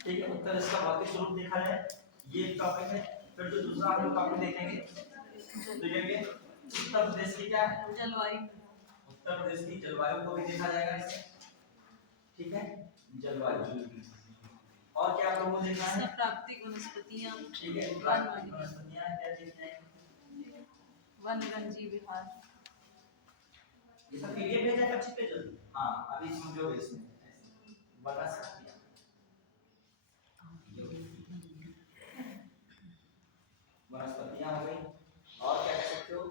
ठीक है, उत्तर इसका भौतिक स्वरूप देखा जाए, ये एक टॉपिक है। फिर जो दूसरा हम लोग टॉपिक देखेंगे उत्तर प्रदेश की क्या है, जलवायु। उत्तर प्रदेश की जलवायु को भी देखा जाएगा इससे। ठीक है, जलवायु और क्या आपको देखना है, प्राकृतिक वनस्पतियां। ठीक है, प्राकृतिक वनस्पतियां क्या देखना है, वनरंजी विहार। ये सब पीडीएफ भेजा है अच्छी पे जल्दी। हां, अभी समझोगे इसमें वनस्पतियां, वनस्पतियां हो गई। और क्या कह सकते हो,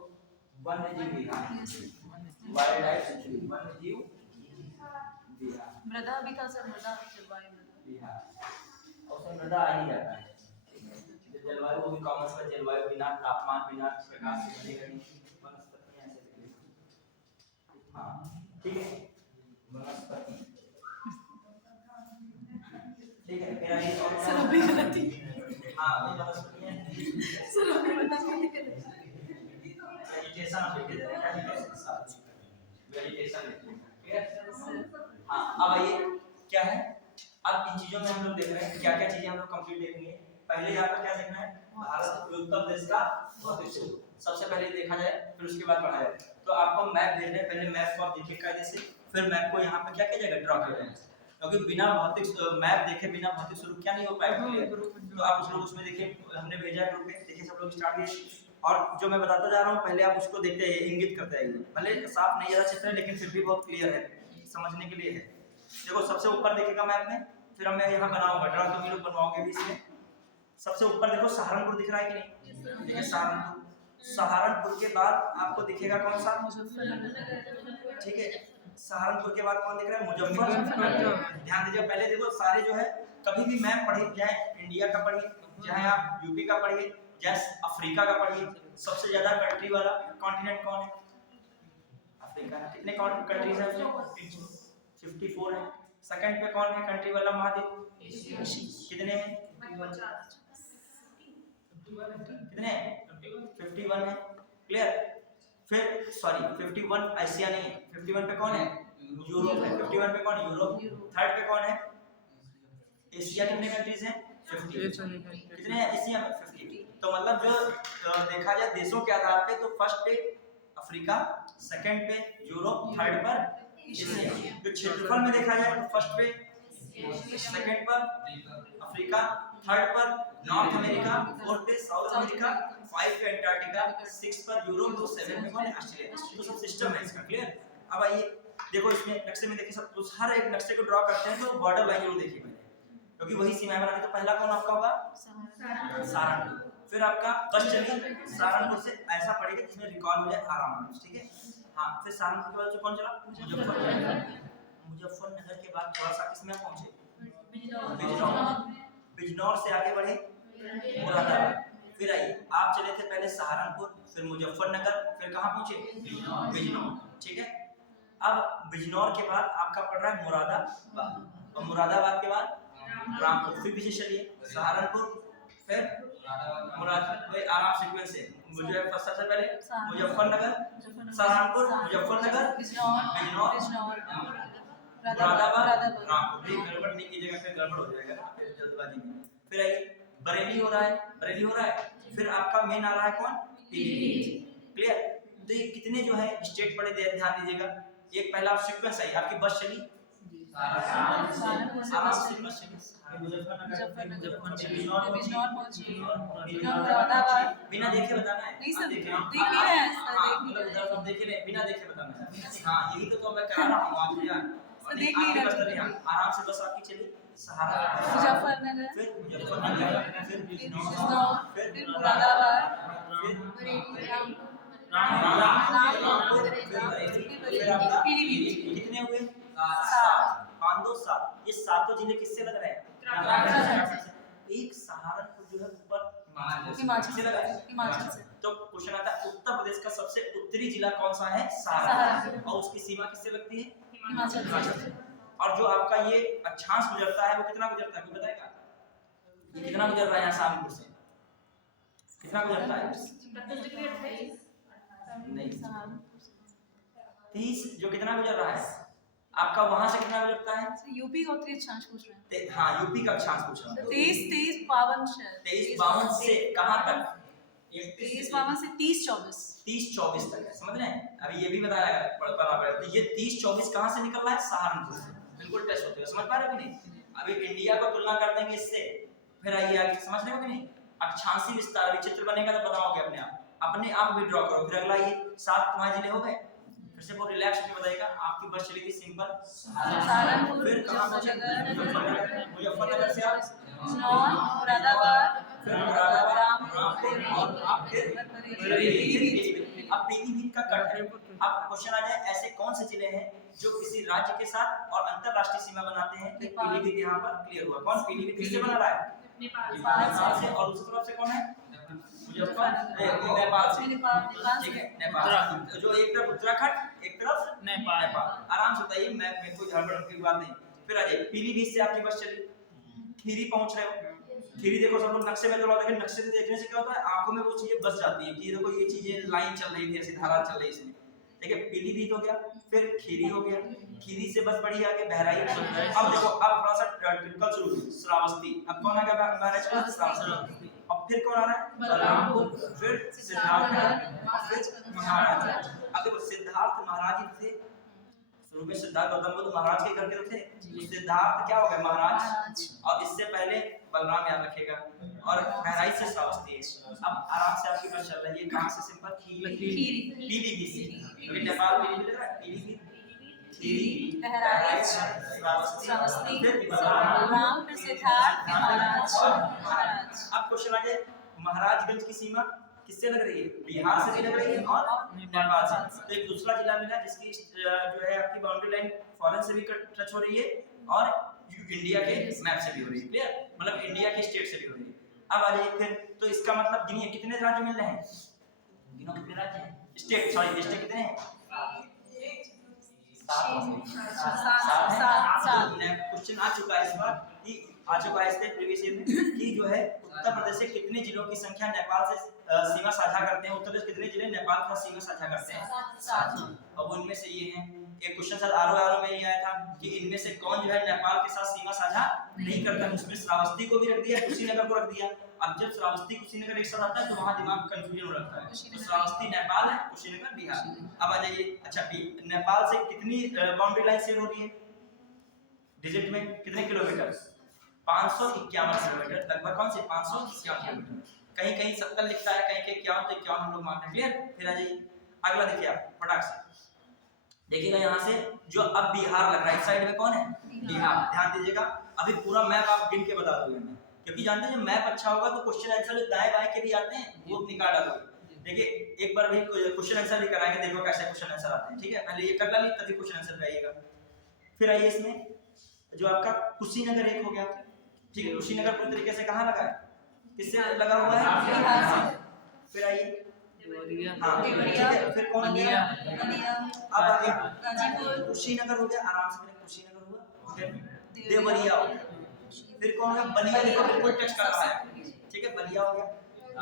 वन्यजीव विहार, वाइल्ड लाइफ सेंचुरी, वन्यजीव विहार। मृदा भी था सर, मृदा जलवायु विहार और उसमें मृदा आ ही जाता है। जलवायु वो भी कॉमर्स का, जलवायु बिना तापमान बिना प्रकाश से बनेगा नहीं, वनस्पतियां ऐसे दिखेगी। हाँ ठीक है, वनस्पति ठीक है, मेरा ये और सर अभी गलती। हाँ ये वनस्पतियां सर अभी बताइए वेजिटेशन आप लिख दे रहे हैं, क्या लिख रहे हैं, वेजिटेशन लिख रहे हैं। क्लियर? हाँ अब ये क्या है, अब इन चीजों में हम लोग देख रहे हैं क्या क्या चीजें हम लोग कंप्लीट देखेंगे। पहले यहाँ पर क्या देखना है, भारत उत्तर प्रदेश का भौतिक स्वरूप सबसे पहले देखा जाए, फिर उसके बाद पढ़ा जाए। तो आपको मैप भेज रहे हैं, पहले मैप को आप देखिए कायदे से, फिर मैप को यहाँ पे क्या किया जाएगा, ड्रॉ किया जाएगा, क्योंकि बिना भौतिक मैप देखे बिना भौतिक स्वरूप क्या नहीं हो पाएगा। तो आप उस लोग उसमें देखिए, हमने भेजा है ग्रुप में, देखिए सब लोग स्टार्ट कीजिए। और जो मैं बताता जा रहा हूँ पहले आप उसको देखते हैं, इंगित करते हैं, भले साफ नहीं ज्यादा चित्र है लेकिन फिर भी बहुत क्लियर है, समझने के लिए है। देखो सबसे ऊपर देखेगा मैप में, फिर मैं यहाँ बनाऊंगा, ड्रॉ तुम लोग बनवाओगे भी इसमें। सबसे ऊपर देखो सहारनपुर दिख रहा है कि नहीं, देखिए सहारनपुर, सहारनपुर के बाद आपको दिखेगा कौन सा, ठीक है, सहारनपुर के बाद कौन दिख रहा है, मुजफ्फरनगर। ध्यान दीजिए, पहले देखो सारे जो है, कभी भी मैप पढ़िए, चाहे इंडिया का पढ़िए, चाहे आप यूपी का पढ़िए, चाहे अफ्रीका का पढ़िए, सबसे ज्यादा कंट्री वाला कॉन्टिनेंट कौन है, अफ्रीका। कितने कंट्रीज है, 54 है। सेकंड पे कौन है कंट्री वाला महाद्वीप, कितने हैं, कितने, 51 है। क्लियर? फिर सॉरी 51 एशिया नहीं है, 51 पे कौन है, यूरोप है। 51 पे कौन, यूरोप। थर्ड पे कौन है, एशिया कितने कंट्रीज हैं, 50। कितने हैं एशिया में, 50। तो मतलब जो देखा जाए देशों के आधार पे, तो फर्स्ट पे अफ्रीका, सेकंड पे यूरोप, थर्ड पर एशिया। जो क्षेत्रफल में देखा जाए तो फर्स्ट पे, सेकंड पर अफ्रीका, थर्ड पर नॉर्थ अमेरिका, फोर्थ पे साउथ अमेरिका, 5 पे अंटार्कटिका, 6 पर यूरोप, और 7 पे कौन है, ऑस्ट्रेलिया। तो सब सिस्टम है इसका। क्लियर? अब आइए देखो इसमें नक्शे में देखिए, सब हर एक नक्शे को ड्रॉ करते हैं तो बॉर्डर लाइन जरूर देखिए पहले, क्योंकि वही सीमाएं बनानी। तो पहला कौन आपका होगा, सहारनपुर। फिर आपका बस चलिए सहारनपुर से ऐसा पड़ेगा जिसमें रिकॉल हो जाए आराम से, ठीक है। हाँ फिर सहारनपुर के बाद कौन चला, मुजफ्फरनगर। मुजफ्फरनगर के बाद थोड़ा सा किसमें पहुंचे, बिजनौर। बिजनौर से आगे बढ़े मुरादाबाद। फिर आइए आप चले थे पहले सहारनपुर, फिर मुजफ्फरनगर, फिर कहाँ पहुंचे, बिजनौर। ठीक है, अब बिजनौर के बाद आपका पड़ रहा है मुरादाबाद, और मुरादाबाद के बाद रामपुर। फिर पीछे चलिए सहारनपुर, फिर मुरादाबाद, आराम सीक्वेंस से मुझे सबसे पहले मुजफ्फरनगर, सहारनपुर, मुजफ्फरनगर, बिजनौर, मुरादाबाद, रामपुर। गड़बड़ नहीं कीजिएगा, फिर गड़बड़ हो जाएगा फिर जल्दबाजी में। फिर आइए बरेली हो रहा है, बरेली हो रहा है। फिर आपका मेन आ रहा है कौन, पीलीभीत। क्लियर? तो ये कितने जो है स्टेट पड़े, ध्यान दीजिएगा। एक पहला सीक्वेंस है, आपकी बस चली आराम से बस चली मुरादाबाद। बिना देखे बताना है, नहीं सर, देख देख नहीं रहे हैं सर, देख रहे बिना देखे बताना है। हाँ यही तो मैं कह रहा हूँ, आप यार देख नहीं रहे, आराम से बस आपकी चली सहारा, मुजफ्फरनगर, फिर मुजफ्फरनगर, फिर बिजनौर, फिर मुरादाबाद, फिर पीलीभीत। कितने हुए, 5 2 7। ये सातों जिले किससे लग रहे हैं, एक सहारनपुर जो है ऊपर हिमाचल से लगा है, हिमाचल से। तो क्वेश्चन आता है उत्तर प्रदेश का सबसे उत्तरी जिला कौन सा है, सहारनपुर, और उसकी सीमा किससे लगती है, हिमाचल से। और जो आपका ये अक्षांश गुजरता है वो कितना गुजरता है, कोई बताएगा, ये कितना गुजर रहा है यहाँ सामपुर से? कितना गुजरता है? नहीं, 30 जो कितना गुजर रहा है आपका वहां से कितना गुजरता है? यूपी का उत्तरी अक्षांश पूछ रहे हैं। हाँ यूपी का अक्षांश पूछ रहा हूँ। 23-52 शायद। 23-52 से कहाँ तक? 23-52 से 30-24। 30-24 तक है, समझ रहे हैं? अभी ये भी बताया बराबर। तो ये 30-24 कहाँ से निकल रहा है? सहारनपुर से। बिल्कुल टेस्ट होते हैं, समझ पा रहे हो कि नहीं? अभी इंडिया को तुलना कर देंगे इससे, फिर आइए आगे, समझ रहे हो कि नहीं? अक्षांशीय विस्तार अभी चित्र बनेगा तो बताओगे अपने आप भी ड्रॉ करो। फिर अगला ये 7 तुम्हारे जिले हो गए। फिर से बहुत रिलैक्स होकर बताइएगा। आपकी बस चली थी सिंपल सहारनपुर, फिर कहाँ पहुंचे? मुजफ्फरनगर से आप मुरादाबाद, फिर मुरादाबाद, रामपुर और आप फिर पीलीभीत। अब पीलीभीत का कट है। अब क्वेश्चन आ जाए ऐसे कौन से जिले हैं जो किसी राज्य के साथ और अंतरराष्ट्रीय सीमा बनाते हैं? पीलीभीत यहाँ पर क्लियर हुआ। कौन पीलीभीत किससे बना रहा है? नेपाल से। और दूसरी तरफ से कौन है? मुजफ्फरनगर नेपाल से। ठीक है, नेपाल। जो एक तरफ उत्तराखंड एक तरफ नेपाल। आराम से बताइए, मैप में कोई गड़बड़ की बात नहीं। फिर आ जाइए पीलीभीत से आपकी बस चली, खीरी पहुंच रहे हो। खीरी देखो सब लोग नक्शे में तो लेकिन नक्शे से देखने से क्या होता है आंखों में वो चीजें बस जाती है कि देखो ये चीजें लाइन चल रही थी, ऐसी धारा चल रही थी। ठीक है, पीलीभीत हो गया, फिर खीरी हो गया, खीरी से बस बढ़ी आगे बहराइच। अब देखो अब थोड़ा सा टिपिकल शुरू हुई श्रावस्ती। अब कौन आ गया बहराइच का? श्रावस्ती। अब फिर कौन आ रहा है? बलरामपुर, फिर सिद्धार्थनगर, फिर महाराज। अब देखो सिद्धार्थ महाराज ही थे शुरू में। सिद्धार्थ गौतम बुद्ध महाराज के घर के थे। सिद्धार्थ क्या हो गए? महाराज। और इससे पहले बलराम याद रखेगा। और बहराइच से श्रावस्ती है। अब आराम से आपकी बस चल रही है कहां से? सिंपल पीलीभीत से। क्योंकि नेपाल पीलीभीत लग रहा है। पीलीभीत, खीरी, बहराइच, श्रावस्ती, फिर बलराम, फिर सिद्धार्थ, फिर महाराज। अब क्वेश्चन आ जाए महाराजगंज की सीमा किससे लग रही है? बिहार से भी लग रही है और नेपाल से। तो एक दूसरा जिला मिला जिसकी जो है आपकी बाउंड्री लाइन फॉरेन से भी टच हो रही है और इंडिया के मैप से भी हो रही है। क्लियर? मतलब इंडिया के स्टेट से भी हो रही है। अब आ जाइए फिर, तो इसका मतलब गिनिए कितने राज्य मिल रहे हैं? गिनो कितने राज्य हैं? स्टेट, सॉरी स्टेट कितने हैं? 7 है। क्वेश्चन आ चुका है इस बार कि आ चुका है इसके प्रीवियस ईयर में कि जो है उत्तर प्रदेश से कितने जिलों की संख्या नेपाल से सीमा साझा करते हैं? उत्तर प्रदेश कितने जिले नेपाल का सीमा साझा करते हैं? 7। अब उनमें से ये हैं। एक क्वेश्चन सर आरओ में ये आया था कि इनमें से कौन जो है नेपाल के साथ सीमा साझा नहीं करता? उसमें श्रावस्ती को भी रख दिया, कुशीनगर को रख दिया। अब जब श्रावस्ती कुशीनगर एक साथ आता है तो वहां दिमाग कंफ्यूजन हो जाता है। तो श्रावस्ती नेपाल है, कुशीनगर बिहार। अब आ जाइए, अच्छा नेपाल से कितनी बाउंड्री लाइन शेयर हो रही है? डिजिट में कितने किलोमीटर? 551 किलोमीटर लगभग। कौन से? 551 किलोमीटर। कहीं कहीं 70 लिखता है, कहीं कहीं 51 तो 51 हम लोग मान रहे हैं। क्लियर? फिर आ जाइए अगला देखिए आप फटाक से देखिएगा यहाँ से जो अब बिहार लग रहा है। इस साइड में कौन है? बिहार। ध्यान दीजिएगा, अभी पूरा मैप आप गिन के बता दोगे मैं, क्योंकि जानते हैं जब मैप अच्छा होगा तो क्वेश्चन आंसर जो दाएं बाएं के भी आते हैं वो निकाल डालोगे। देखिए एक बार भी क्वेश्चन आंसर भी कराएंगे, देखो कैसे क्वेश्चन आंसर आते हैं। ठीक है, पहले ये कर ली तभी क्वेश्चन आंसर आइएगा। फिर आइए इसमें जो आपका कुशीनगर एक हो गया। ठीक है, कुशीनगर पूरी तरीके से कहाँ लगा है? किससे लगा हुआ है? फिर आइए हाँ, फिर कौन गया? अब आ गया गाजीपुर। कुशीनगर हो गया, आराम से कुशीनगर हुआ। फिर देवरिया हो गया। फिर कौन हो गया? बलिया। देखो बिल्कुल टच कर रहा है। ठीक है, बलिया हो गया।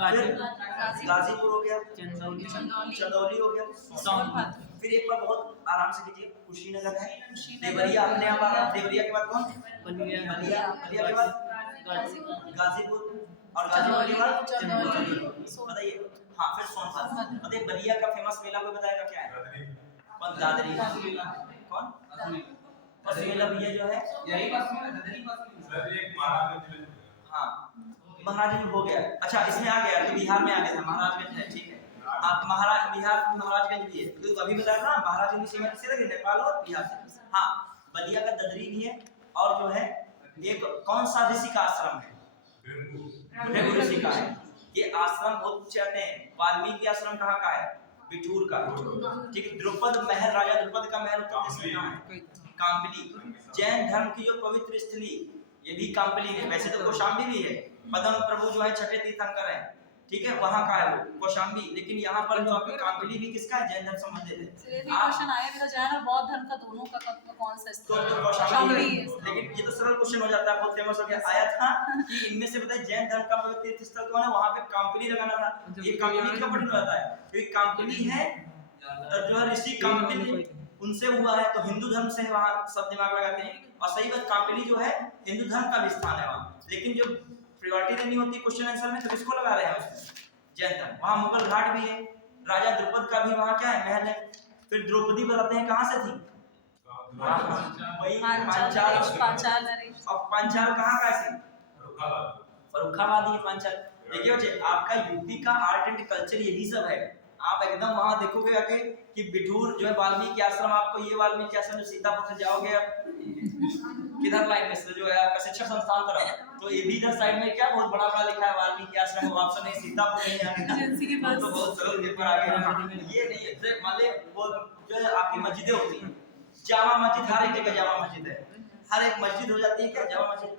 फिर गाजीपुर हो गया, चंदौली हो गया। फिर एक बार बहुत आराम से कीजिए, कुशीनगर है, देवरिया अपने आप आ रहा है। देवरिया के बाद कौन? बलिया। बलिया के बाद गाजीपुर और गाजीपुर के बाद चंदौली। बताइए हाँ, फिर सोनभद्र। बताइए बलिया का फेमस मेला कोई बताएगा क्या है? दादरी। कौन? बस मेला भैया जो है यही पास में दादरी पास में एक महाराजगंज में। हाँ, महाराजगंज हो गया। अच्छा इसमें आ गया कि बिहार में आ गया था, महाराजगंज है। ठीक है, आप बिहार महाराजगंज भी है। तो अभी बताया ना महाराजगंज की सीमा किससे लगी? नेपाल और बिहार से। हाँ, बलिया का ददरी भी है। और जो है एक कौन सा ऋषि का आश्रम है? भृगु ऋषि का है। ये आश्रम बहुत पूछे जाते हैं। वाल्मीकि आश्रम कहाँ का है? बिठूर का। ठीक है, द्रुपद महल, राजा द्रुपद का महल उत्तर प्रदेश में कहाँ है? कांपली। जैन धर्म की जो पवित्र स्थली ये भी कांपली है। वैसे तो कौशाम्बी भी है। पद्म प्रभु जो है छठे तीर्थंकर हैं। ठीक है, वहाँ का है वो कौशाम्बी। लेकिन यहाँ पर जो आपका कांपिली भी किसका है, जैन धर्म संबंधित है। इसलिए भी क्वेश्चन आया भी तो जैन और बौद्ध धर्म का दोनों का कौन सा तो स्थान कौशाम्बी है? है। लेकिन ये तो सरल क्वेश्चन हो जाता है, बहुत फेमस हो गया। आया था कि इनमें से बताइए जैन धर्म का पवित्र तीर्थ स्थल कौन है, वहाँ पे कांपिली लगाना था। ये कांपिली क्यों कठिन होता है, क्योंकि कांपिली है जो है ऋषि कांपिली उनसे हुआ है, तो हिंदू धर्म से वहाँ सब दिमाग लगाते हैं। और सही बात, कांपिली जो है हिंदू धर्म का भी स्थान है वहाँ। लेकिन जो प्रायोरिटी देनी होती है क्वेश्चन आंसर में, तो किसको लगा रहे हैं उसमें, जैन धर्म। वहाँ मुगल घाट भी है, राजा द्रुपद का भी वहाँ क्या है, महल है। फिर द्रौपदी बताते हैं कहाँ से थी, वही पांचाल नरेश। और पांचाल कहाँ का है, फर्रुखाबाद ही पांचाल। देखिए बच्चे, आपका यूपी का आर्ट एंड कल्चर यही सब है। आप एकदम वहां देखोगे आके कि बिठूर जो है वाल्मीकि आश्रम, आपको ये वाल्मीकि आश्रम जो सीतापुर से जाओगे आप किधर लाइन में से जो है आपका शिक्षण संस्थान तरफ, तो ये भी इधर साइड में क्या बहुत बड़ा बड़ा लिखा है वाल्मीकि आश्रम, वो ऑप्शन नहीं, सीतापुर नहीं आएगा तो बहुत सरल पेपर आ गया। ये नहीं है, मान ले वो जो है आपकी मस्जिदें होती हैं, जामा मस्जिद हर एक जगह जामा मस्जिद है, हर एक मस्जिद हो जाती है क्या जामा मस्जिद।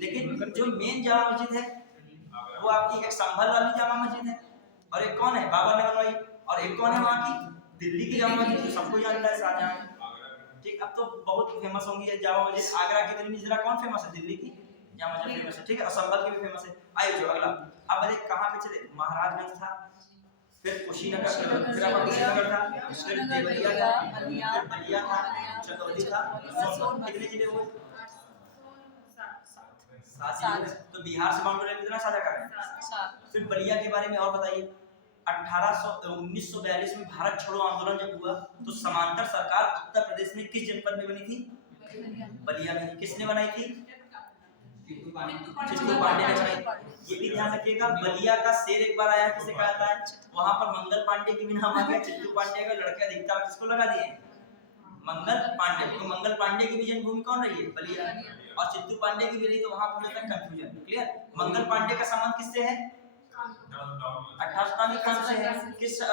लेकिन जो मेन जामा मस्जिद है वो आपकी एक संभल वाली जामा मस्जिद है, और एक कौन है बाबर ने बनवाई, और एक कौन है वहाँ की दिल्ली की जामा मस्जिद, सबको जानता है शाहजहां। ठीक, अब तो बहुत फेमस होंगी ये जामा मस्जिद। आगरा की दिल्ली जरा कौन फेमस है, दिल्ली की जामा मस्जिद फेमस है, ठीक है, और संभल की भी फेमस है। आइए जो अगला, अब अरे कहाँ पे चले, महाराजगंज था, फिर कुशीनगर, फिर आपका कुशीनगर था, फिर देवरिया था, फिर बलिया था, चंदौली था, सोनभद्र। कितने जिले हुए, 7 जिले। तो बिहार से बाउंड्री कितना साझा कर रहे हैं। फिर बलिया के बारे में और बताइए। 1942 में भारत छोड़ो आंदोलन जब हुआ तो समांतर सरकार उत्तर प्रदेश में किस जनपद में बनी थी, बलिया में। किसने बनाई थी, चित्तू पांडे ने बनाई। ये भी ध्यान रखिएगा, बलिया का शेर एक बार आया, किसे कहा जाता है, वहां पर मंगल पांडे की भी नाम आ गया। चित्तू पांडे का लड़का अधिकता किसको लगा दिए, मंगल पांडे। तो मंगल पांडे की भी जन्मभूमि कौन रही है, बलिया, और चित्तू पांडे की भी रही, तो वहां पर होता है कंफ्यूजन। क्लियर, मंगल पांडे का संबंध किससे है, 18 खान से है। किस से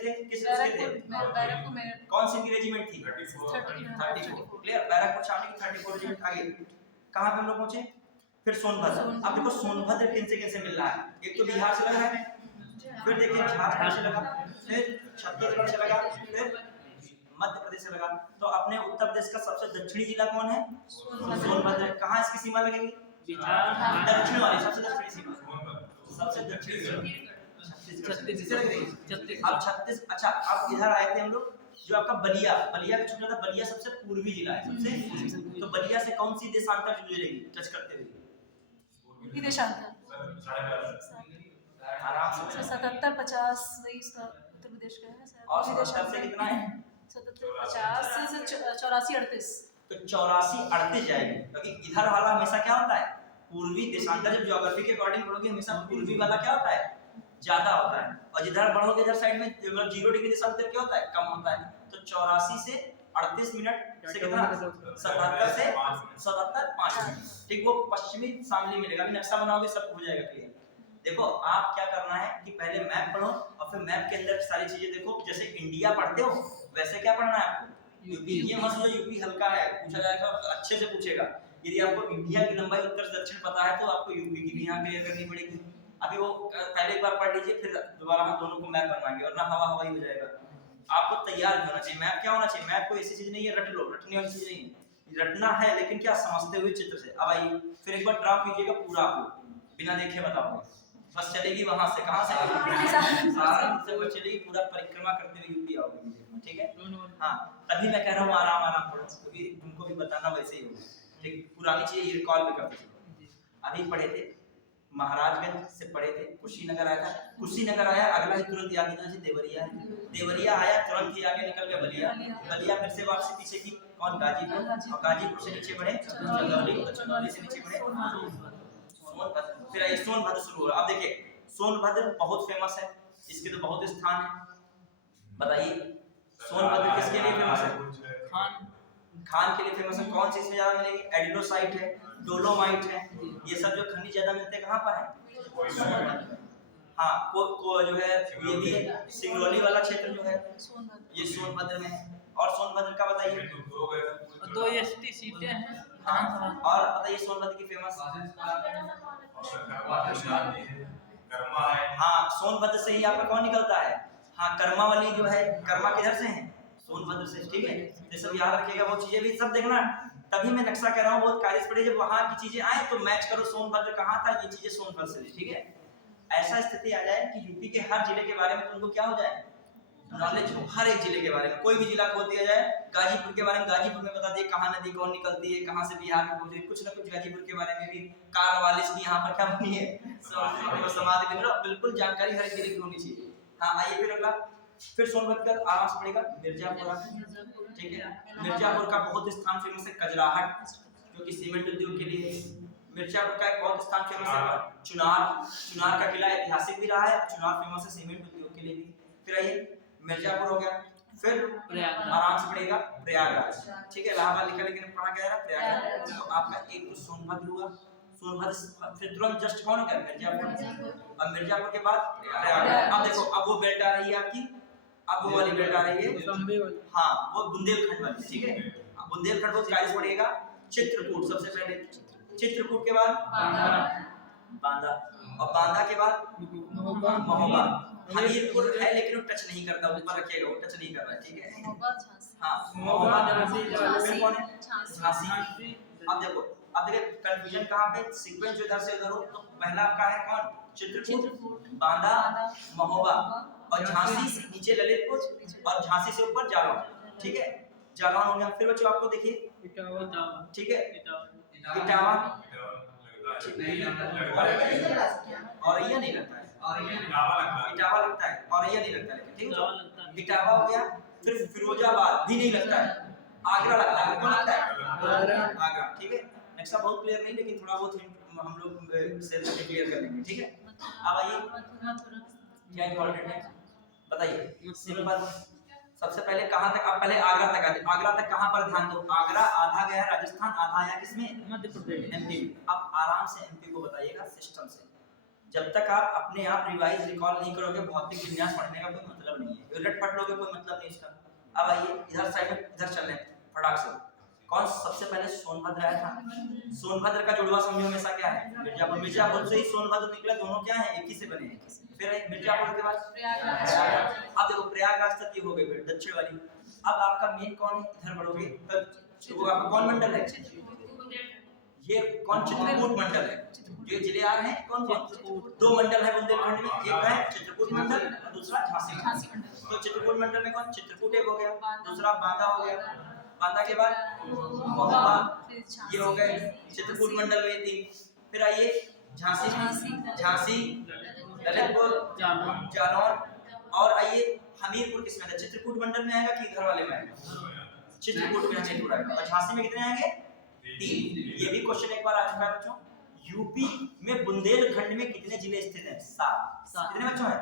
थे, किस से थे, कौन सी रेजिमेंट थी, 34। क्लियर, बैरकपुर छावनी की 34 रेजिमेंट। आगे कहां पे हम लोग पहुंचे, फिर सोनभद्र। अब देखो सोनभद्र किनसे मिल रहा है, एक तो बिहार से लग रहा है, फिर देखिए झारखंड से लगा, फिर छत्तीसगढ़ से लगा, फिर मध्य प्रदेश से लगा। तो अपने उत्तर प्रदेश का सबसे दक्षिणी जिला कौन है, सोनभद्र। कहाँ इसकी सीमा लगेगी, दक्षिण वाली, सबसे दक्षिणी सीमा, सबसे दक्षिणी छत्तीस। अब 36, अच्छा अब इधर आए थे हम लोग, जो आपका बलिया, बलिया का छूटा था, बलिया सबसे पूर्वी जिला है, सबसे पूर्वी। तो बलिया से कौन सी देशांतर जुड़ेगी, टच करते हुए, देशांतर आराम से 77 50 इसका उत्तर प्रदेश का है, और 77 से कितना है, 77 50 से 84 38। तो 84 38 जाएगी, क्योंकि इधर वाला हमेशा क्या होता है, पूर्वी देशांतर। जब ज्योग्राफी के अकॉर्डिंग पढ़ोगे हमेशा पूर्वी वाला क्या होता है, ज्यादा होता है, और जिधर बढ़ोगे इधर साइड में 0 डिग्री देशांतर क्या होता है, कम होता है। तो 84 से 38 मिनट से कितना, 77 से 77 5 मिनट। ठीक, वो पश्चिमी शामली मिलेगा। अभी नक्शा बनाओगे सब हो जाएगा क्लियर। देखो आप क्या करना है कि पहले मैप पढ़ो, और फिर मैप के अंदर सारी चीजें देखो। जैसे इंडिया पढ़ते हो वैसे क्या पढ़ना है आपको, यूपी। ये मत सोचो यूपी हल्का है, पूछा जाएगा तो अच्छे से पूछेगा। यदि आपको इंडिया की लंबाई उत्तर से दक्षिण पता है तो आपको यूपी की भी यहाँ क्लियर करनी पड़ेगी। अभी वो पहले एक बार पढ़ लीजिए, फिर दोबारा हम दोनों को मैप बनवाएंगे, वरना हवा हवा ही हो जाएगा। आपको तैयार होना चाहिए। मैप क्या होना चाहिए, मैप कोई ऐसी चीज नहीं है रट लो, रटने वाली चीज नहीं है, रटना है लेकिन क्या, समझते हुए चित्र से। अब आइए फिर एक बार ड्रा कीजिएगा पूरा, आपको बिना देखे बताओगे, बस चलेगी वहां से, कहां से, सहारनपुर से बस चलेगी, पूरा परिक्रमा करते हुए यूपी आओगे, ठीक है। हाँ, तभी मैं कह रहा हूँ आराम आराम पढ़ो, क्योंकि तुमको भी बताना वैसे ही होगा। ठीक, पुरानी चीजें रिकॉल भी करते थे। अभी पढ़े थे महाराजगंज से, पढ़े थे कुशीनगर आया था, कुशीनगर आया, अगला ही तुरंत याद निकल देवरिया है, देवरिया आया तुरंत ही आगे निकल गया बलिया, बलिया फिर से वापस पीछे की कौन, गाजीपुर, और गाजीपुर से नीचे बढ़े चंदौली, तो चंदौली से नीचे बढ़े सोनभद्र, फिर आइए सोनभद्र शुरू हुआ। अब देखिए सोनभद्र बहुत फेमस है, इसके तो बहुत स्थान है। बताइए सोनभद्र किसके लिए फेमस है, खान के लिए फेमस है। कौन सी इसमें ज्यादा मिलेगी, एडिनोसाइट है, डोलोमाइट है, ये सब जो खनिज ज्यादा मिलते हैं कहाँ पर है, हाँ को जो है ये भी है, सिंगरौली वाला क्षेत्र जो है ये सोनभद्र में है। और सोनभद्र का बताइए, 2 एसटी सीटें हैं। हाँ, और बताइए सोनभद्र की फेमस कर्मा है। हाँ, सोनभद्र से ही आपका कौन निकलता है? हाँ, कर्मा वाली जो है, कर्मा किधर से है? सोनभद्र से, ठीक है। ये सब याद रखिएगा, वो चीजें भी सब देखना। तभी मैं नक्शा कह रहा हूँ, बहुत कायदे से पढ़िए। जब वहां की चीजें आए तो मैच करो, सोनभद्र कहाँ था, ये चीजें सोनभद्र से, ठीक है। ऐसा स्थिति आ जाए कि यूपी के हर जिले के बारे में तुमको क्या हो जाए, नॉलेज हो, हर एक जिले के बारे में। कोई भी जिला खोल दिया जाए, गाजीपुर के बारे में, गाजीपुर में बता दिए कहाँ नदी कौन निकलती है, कहाँ से बिहार में पहुंचे, कुछ ना कुछ गाजीपुर के बारे में भी। कारवालिस की यहाँ पर क्या बनी है, समाधि, बिल्कुल जानकारी हर एक जिले की होनी चाहिए। हाँ, आइए फिर अगला। फिर सोनभद्र का आराम से पड़ेगा मिर्जापुर, ठीक है। मिर्जापुर का बहुत स्थान फेमस है कजराहट, जो कि सीमेंट उद्योग के लिए है। मिर्जापुर का एक बहुत स्थान फेमस है चुनार का किला ऐतिहासिक भी रहा है, चुनार फेमस है सीमेंट उद्योग के लिए भी। फिर आइए, मिर्जापुर हो गया। फिर आराम से पड़ेगा प्रयागराज, ठीक है। इलाहाबाद लिखा लेकिन पढ़ा क्या है, प्रयागराज। तो आपका एक तो सोनभद्र हुआ, सोनभद्र फिर तुरंत जस्ट कौन है, मिर्जापुर। और मिर्जापुर के बाद प्रयागराज। अब देखो, अब वो बेल्ट आ रही है आपकी, अब वो वाली बेल्ट आ रही है, हाँ, वो बुंदेलखंड वाली, ठीक है। बुंदेलखंड को कायदे पड़ेगा चित्रकूट, सबसे पहले चित्रकूट के बाद बांदा, और बांदा के बाद महोबा। हमीरपुर है लेकिन वो टच नहीं करता, ऊपर रखिएगा, वो टच नहीं कर रहा है, ठीक है। हाँ, महोबा फिर कौन है, झांसी। अब देखो, अब देखिए कंफ्यूजन कहाँ पे, सीक्वेंस जो इधर से उधर हो, तो पहला आपका है कौन, चित्रकूट, बांदा, महोबा, और झांसी से नीचे ललितपुर, और झांसी से ऊपर जालौन, ठीक है। जालौन हो गया। फिर बच्चों आपको देखिए, ठीक है, इटावा, औरैया नहीं लगता है, इटावा लगता है, औरैया नहीं लगता, लेकिन ठीक है, इटावा हो गया। फिर फिरोजाबाद भी नहीं लगता है, आगरा लगता है, कौन लगता है, आगरा, ठीक है। नक्शा बहुत क्लियर नहीं, लेकिन थोड़ा बहुत हम लोग सेल्फ से क्लियर कर लेंगे, ठीक है। अब आइए, क्या इंपॉर्टेंट है बताइए, सिंपल बात। सबसे पहले कहाँ तक, आप पहले आगरा तक आते, आगरा तक कहाँ पर ध्यान दो, आगरा आधा गया है राजस्थान, आधा आया किसमें, मध्य प्रदेश, एमपी। अब आराम से एमपी को बताइएगा सिस्टम से। जब तक आप अपने आप रिवाइज रिकॉल नहीं करोगे, भौतिक विन्यास पढ़ने का कोई मतलब नहीं है, उलट पढ़ लोगे कोई मतलब नहीं इसका। अब आइए इधर साइड में, इधर चल रहे हैं फटाक से। कौन सबसे पहले सोनभद्र आया था, सोनभद्र का जुड़वा समझो हमेशा क्या है, मिर्जापुर। मिर्जापुर से ही सोनभद्र निकला, दोनों क्या है, एक ही से बने हैं। फिर मिर्जापुर के बाद प्रयागराज। अब देखो प्रयागराज तक ये हो गई, फिर दक्षिण वाली। अब आपका मेन कौन है, इधर बढ़ोगे तब वो आपका कौन मंडल है, ये कौन, चित्रकूट मंडल है। जो जिले आ रहे हैं कौन कौन, दो मंडल है बुंदेलखंड में, एक है चित्रकूट मंडल और दूसरा झांसी मंडल। तो चित्रकूट मंडल में कौन, चित्रकूट एक हो गया, दूसरा बांदा हो गया, बांदा के बाद महोबा, ये हो गए चित्रकूट मंडल में तीन। फिर आइए झांसी, ललितपुर, जालौन, और आइए हमीरपुर किसमें है, चित्रकूट मंडल में आएगा कि घर वाले में आएगा, चित्रकूट में हमीरपुर आएगा। और झांसी में कितने आएंगे, 3। ये भी क्वेश्चन एक बार आ चुका है बच्चों। यूपी में बुंदेलखंड में कितने जिले स्थित हैं, 7। कितने बच्चों हैं,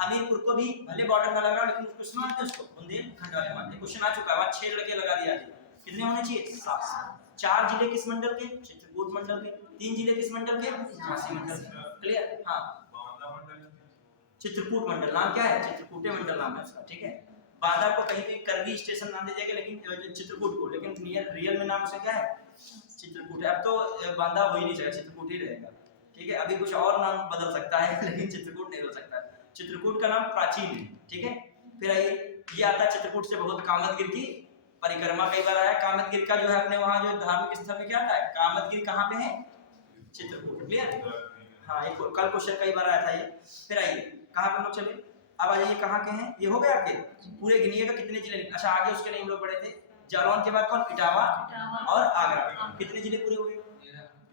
हमीरपुर को भी भले बॉर्डर का लग रहा है, लेकिन क्वेश्चन मानते हैं उसको, बुंदेलखंड वाले मानते हैं। क्वेश्चन आ चुका है, 6 लड़के लगा दिया, कितने होने चाहिए, 7। 4 जिले किस मंडल के, चित्रकूट मंडल के। 3 जिले किस मंडल के, झांसी मंडल के। क्लियर, हाँ। चित्रकूट मंडल नाम क्या है, चित्रकूटे मंडल नाम है उसका, ठीक है। बांदा को कहीं भी करवी स्टेशन नाम दे जाएगा, लेकिन चित्रकूट को, लेकिन रियल में नाम उसे क्या है, चित्रकूट है। अब तो बांदा हो ही नहीं जाएगा, चित्रकूट ही रहेगा, ठीक है। अभी कुछ और नाम बदल सकता है, लेकिन चित्रकूट नहीं हो सकता। चित्रकूट का नाम प्राचीन है, ठीक है। फिर आइए, ये आता है चित्रकूट से बहुत कामदगिर की परिक्रमा कई बार आया। कामदगिर का जो है अपने वहाँ जो धार्मिक स्थल में क्या आता है, कामदगिर कहाँ पे है, चित्रकूट। क्लियर, हाँ, एक कल क्वेश्चन कई बार आया था ये। फिर आइए कहाँ पर लोग चले, अब आ जाइए कहाँ के हैं, ये हो गए आपके पूरे, गिनिएगा कितने जिले। अच्छा, आगे उसके नहीं हम लोग पढ़े थे, जालौन के बाद कौन, इटावा और आगरा। कितने जिले पूरे हुए,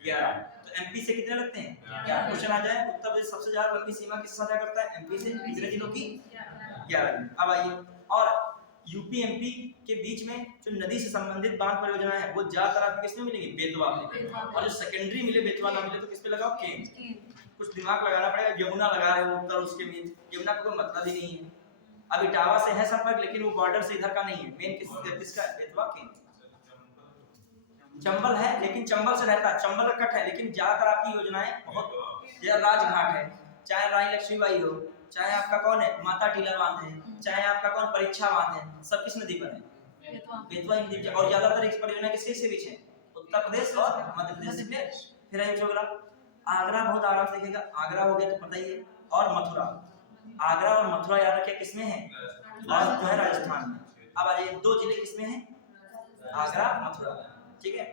11। तो एमपी से कितने लगते हैं, 11। क्वेश्चन आ जाए, उत्तर प्रदेश सबसे ज्यादा लंबी सीमा किससे साझा करता है, एमपी से। कितने जिलों की, 11। अब आइए, और यूपी एमपी के बीच में जो नदी से संबंधित बांध परियोजना है, वो ज्यादातर आपको किसमें मिलेगी, बेतवा में। और जो सेकेंडरी मिले, बेतवा ना मिले तो किस पे लगाओ, केन। कुछ दिमाग लगाना पड़ेगा, यमुना लगा रहे हो उत्तर, उसके बीच यमुना का कोई मतलब ही नहीं है। अब इटावा से है संपर्क, लेकिन वो बॉर्डर से इधर का नहीं है, मेन किसका, बेतवा, केन। चंबल है, लेकिन चंबल से रहता है, चंबल का कट है, लेकिन ज्यादातर आपकी योजनाएं बहुत, जैसे राजघाट है, चाहे रानी लक्ष्मीबाई हो, चाहे आपका कौन है, माता टीला बांध है, चाहे आपका कौन परीक्षा बांध है, सब किस नदी पर है, बेतवा नदी। और ज्यादातर इस परियोजना किसके बीच है, उत्तर प्रदेश और मध्य प्रदेश से। फिर है आगरा बहुत आराम से लिखेगा, आगरा हो गया तो पता ही है, और मथुरा। आगरा और मथुरा याद रखिए किसमें है, और जो है राजस्थान में। अब आ जाइए 2 जिले किसमें हैं, आगरा मथुरा, ठीक है।